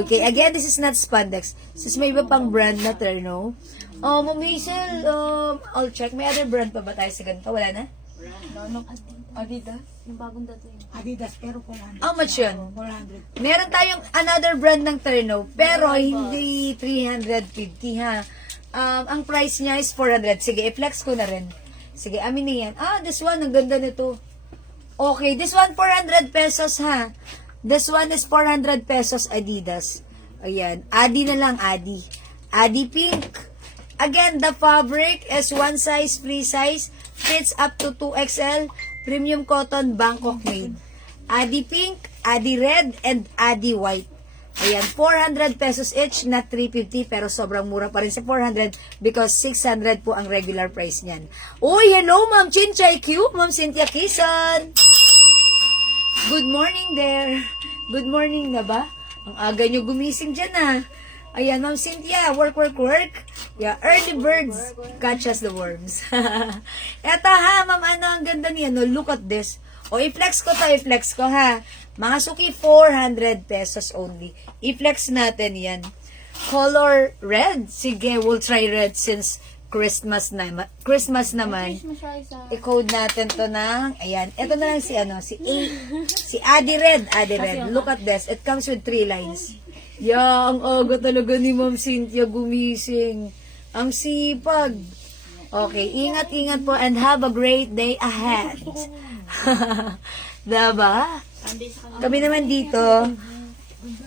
Okay. Again, this is not spandex. This is may iba pang brand na terno. Ma'am Hazel, I'll check. May other brand pa ba tayo sa ganito? Wala na? Adidas? Yung bagong dating. Adidas, pero 400. How much yun? 400. Meron tayong another brand ng terno, pero hindi 350, ha. Ang price niya is 400. Sige, i-flex ko na rin. Sige, amin na yan. This one, ang ganda nito. Okay, this one 400 pesos, ha. This one is 400 pesos Adidas. Ayan, Adi na lang, Adi. Adi pink. Again, the fabric is one size, free size. Fits up to 2XL. Premium cotton, Bangkok made. Adi pink, Adi red, and Adi white. Ayan, 400 pesos each, not 350, pero sobrang mura pa rin sa 400 because 600 po ang regular price niyan. Uy, hello, Ma'am Chinchay Q, Ma'am Cynthia Kison. Good morning there. Good morning na ba? Ang aga nyo gumising dyan, ha. Ayan, Ma'am Cynthia, work. Yeah, early birds catches the worms. Eto ha, Ma'am, ang ganda niya, no? Look at this. O, i-flex ko, ha. Mga suki, 400 pesos only. I-flex natin yan. Color red. Sige, we'll try red since Christmas naman. I-code natin to ng, ayan. Ito na lang si Adi Red. Look at this. It comes with 3 lines. Ang aga talaga ni Ma'am Cynthia gumising. Ang sipag. Okay, ingat po and have a great day ahead. Diba? Kami naman dito,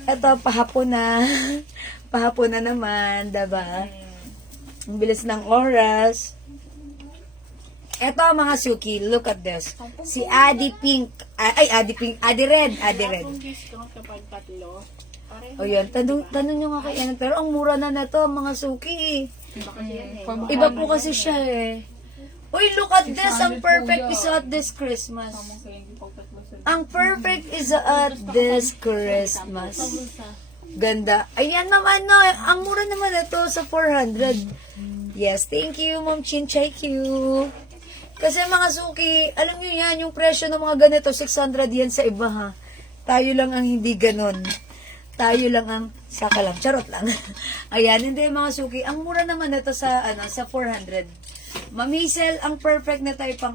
eto, pahapon na naman, diba? Ang bilis ng oras. Eto mga suki, look at this. Si Adi Pink, Adi Red. O yan, tanong nyo nga kay Anan, pero ang mura na to, mga suki. Iba po kasi siya eh. Uy, look at this, ang perfect is at this Christmas. Ang perfect is at this Christmas. Ganda. Ayan naman, no. Ang mura naman ito sa 400. Yes, thank you, Ma'am Chinchay Q. Kasi mga suki, alam nyo yan, yung presyo ng mga ganito, 600 yan sa iba, ha. Tayo lang ang hindi ganon. Tayo lang ang saka lang. Charot lang. Ayan, hindi mga suki. Ang mura naman ito sa 400. Ma'am Hazel, ang perfect na tayo pang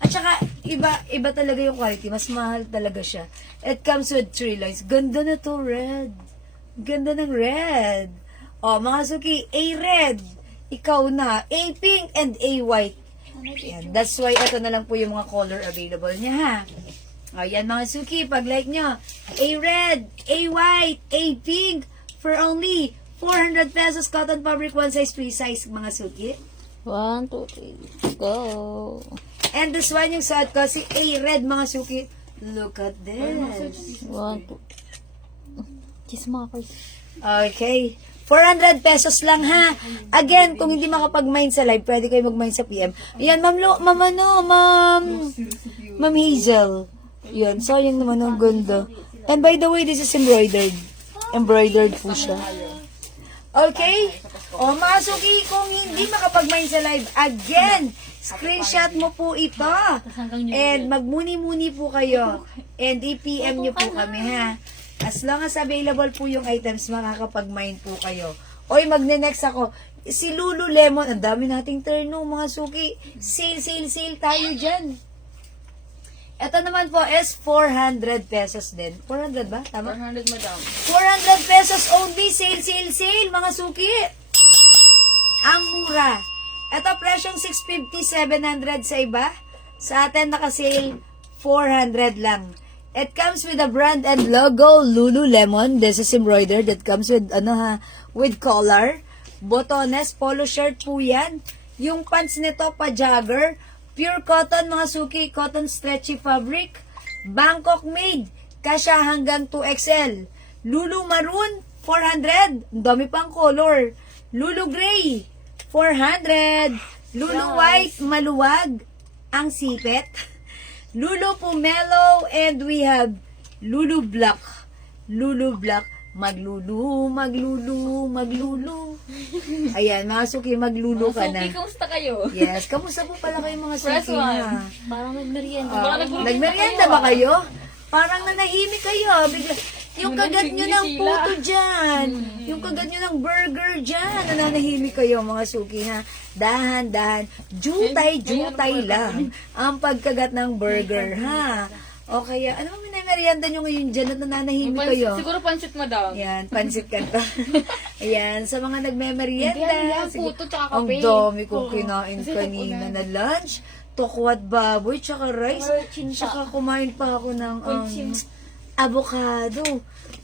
At saka, iba talaga yung quality. Mas mahal talaga siya. It comes with 3 lines. Ganda na to, red. Ganda ng red. O, mga suki, A red. Ikaw na. A pink and A white. Yan. That's why ito na lang po yung mga color available niya, ha. O, yan mga suki, pag-like nyo. A red, A white, A pink for only 400 pesos cotton fabric, one size, free size, mga suki. 1, 2, 3, go. And this one yung suot ko, si A red, mga suki. Look at this. 1, 2. Kiss mga guys. Okay. 400 pesos lang, ha. Again, kung hindi makapag-mine sa live, pwede kayo mag-mine sa PM. Ayan, Ma'am Hazel. Yan, sayang naman ang ganda. And by the way, this is embroidered. Embroidered po siya. Okay? O, mga suki, kung hindi makapag-mine sa live, again, screenshot mo po ito. And magmuni-muni po kayo. And i-PM nyo po kami, ha. As long as available po yung items, makakapag-mine po kayo. Oy, magne-next ako. Si Lululemon, ang dami nating turn no, mga suki. Sale tayo dyan. Ito naman po is 400 pesos din. 400 ba? Tama? 400 madam. 400 pesos only. Sale, mga suki. Ang mura. Ito, presyong 650, 700 sa iba. Sa atin, naka-sale 400 lang. It comes with a brand and logo, Lululemon. This is embroidered. It comes with, with collar. Botones, polo shirt po yan. Yung pants nito, pa-jogger. Pure cotton, mga suki. Cotton stretchy fabric. Bangkok made. Kasya hanggang 2XL. Lulu maroon, 400. Ang dami pang color. Lulu gray, 400. Lulu white, maluwag. Ang sipet. Lulu Pomelo, and we have Lulu Black. Lulu Black. Maglulu. Ayan, mga suki, maglulu ka na. Suki, kamusta kayo? Yes, kamusta po pala kayo mga Press suki one. na? Parang nagmerienda. Nagmerienda ba kayo? Parang nanahimik kayo. Bigla, yung kagat nyo ng puto dyan. Yung kagat nyo ng burger dyan. Nananahimik kayo mga suki ha. Dahan. Jutay lang ang pagkagat ng burger ha. O kaya, ano mo minamerienda nyo ngayon dyan at nananahimik kayo? Siguro pansit madam. Yan, pansit ka to. Ayan, sa mga nagmemerienda. Hindi, ang sige, puto tsaka ang kape. dami kong kinain kanina na lunch. Tokwat baboy, tsaka rice. Tsaka kumain pa ako ng avocado.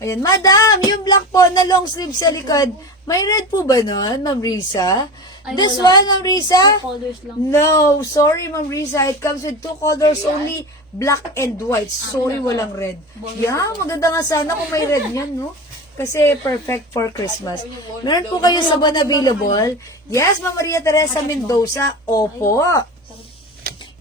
Ayan, madam, yung black po na long sleeve sa likod, may red po ba nun, Ma'am Risa? This one, Ma'am Risa? Folders lang. No, sorry, Ma'am Risa. It comes with 2 colors only, black and white. Sorry, walang red. Yeah, maganda nga sana kung may red yan, no? Kasi perfect for Christmas. Meron po kayo sabon available? Yes, Ma'am Maria Teresa Mendoza. Opo.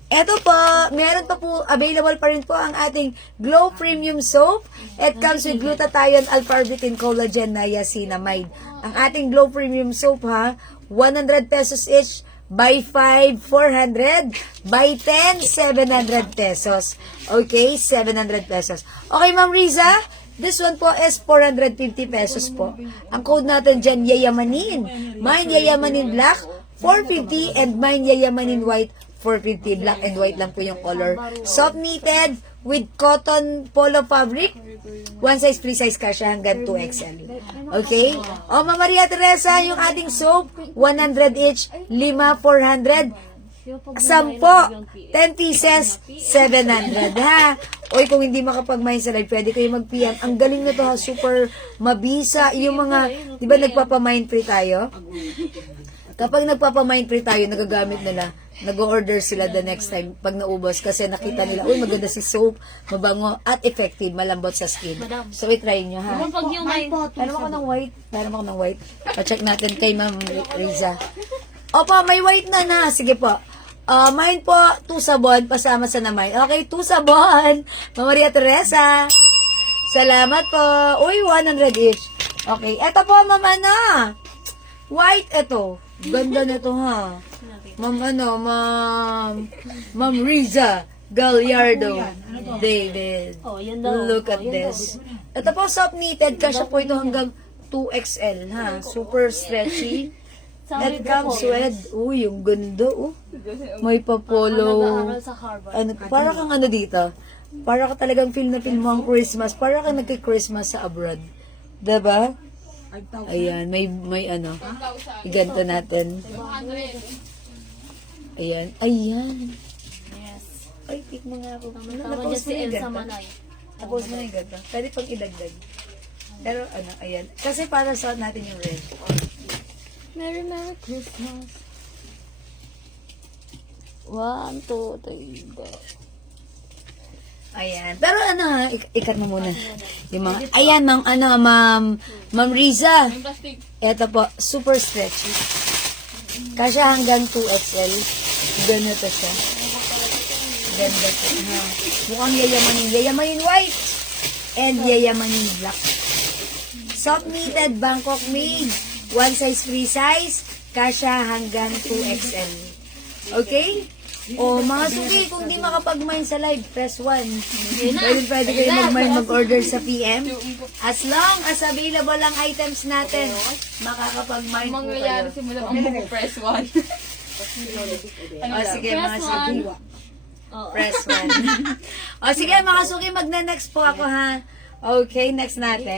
Eto po, meron pa po, available pa rin po ang ating Glow Premium Soap. It comes with glutathione, alpha-arbutin, collagen, niacinamide. Ang ating Glow Premium Soap ha, 100 pesos each. By 5, 400. By 10, 700 pesos. Okay, 700 pesos. Okay, Ma'am Riza, this one po is 450 pesos po. Ang code natin dyan, yayamanin. Mine yayamanin black, 450, and mine yayamanin white, 450. Black and white lang po yung color. Soft knitted with cotton polo fabric. One size, free size ka siya hanggang 2XL. Okay? O, Ma'am Maria Teresa, yung ating soap, 100 each, 5, 400, 10, 10 pieces, 700, ha? Oy, kung hindi makapag-mine sa live, pwede kayo mag-PM. Ang galing na to, ha? Super mabisa. Yung mga, di ba nagpapa-mine free tayo? Kapag nagpapa-mind free tayo, nagagamit nila, nag-order sila the next time pag naubos kasi nakita nila, uy, maganda si soap, mabango, at effective, malambot sa skin. So, i-try nyo, ha? Pag yung may... Meron ako ng white. Pa-check natin kay Ma'am Riza. Opo, may white na. Sige po. Mine po, 2 sabon, pasama sa na mine. Okay, 2 sabon. Ma'am Maria Teresa. Salamat po. Uy, 100 each. Okay, eto po, Ma'am Ana. White, eto. Ganda na to, ha? Ma'am Riza Gallardo David. Oh, yan daw. Look at this. Ito po, soft knitted. Kasya po ito hanggang 2XL, ha? Super stretchy. That comes with, yung ganda, May papolo. Nag-aaral sa Harvard. Para kang ano dito? Para ka talagang feel na feel mo ang Christmas. Para kang nagki-Christmas sa abroad. Diba? Ayan, may ano. Iganto natin. Ayan. Yes. Ay, pick mo nga ako. Tama dyan si Elsa Manay. Tapos mo na yung ganito. Pwede pang idagdag. Pero ano, ayan. Kasi para suot natin yung red. Merry Christmas. 1, 2, 3, go. Ayan. Pero ano ha, ikat mo muna. Yung mga, ayan, Ma'am Riza. Plastic. Ito po, super stretchy. Kasya hanggang 2XL. Ganito siya. Ganda po. Ha. Mukhang yayamanin white. And yayamanin black. Soft knitted, Bangkok made. One size, free size. Kasya hanggang 2XL. Okay? O, mga suki, kung di makapag-mine sa live, press 1. Pwede kayo mag-mine, mag-order sa PM. As long as available ang items natin, makakapag-mine po Mangyayari kayo. simula ang press 1. O, sige, mga suki. Press 1. O, sige, mga suki, magna-next po ako, ha? Okay, next natin.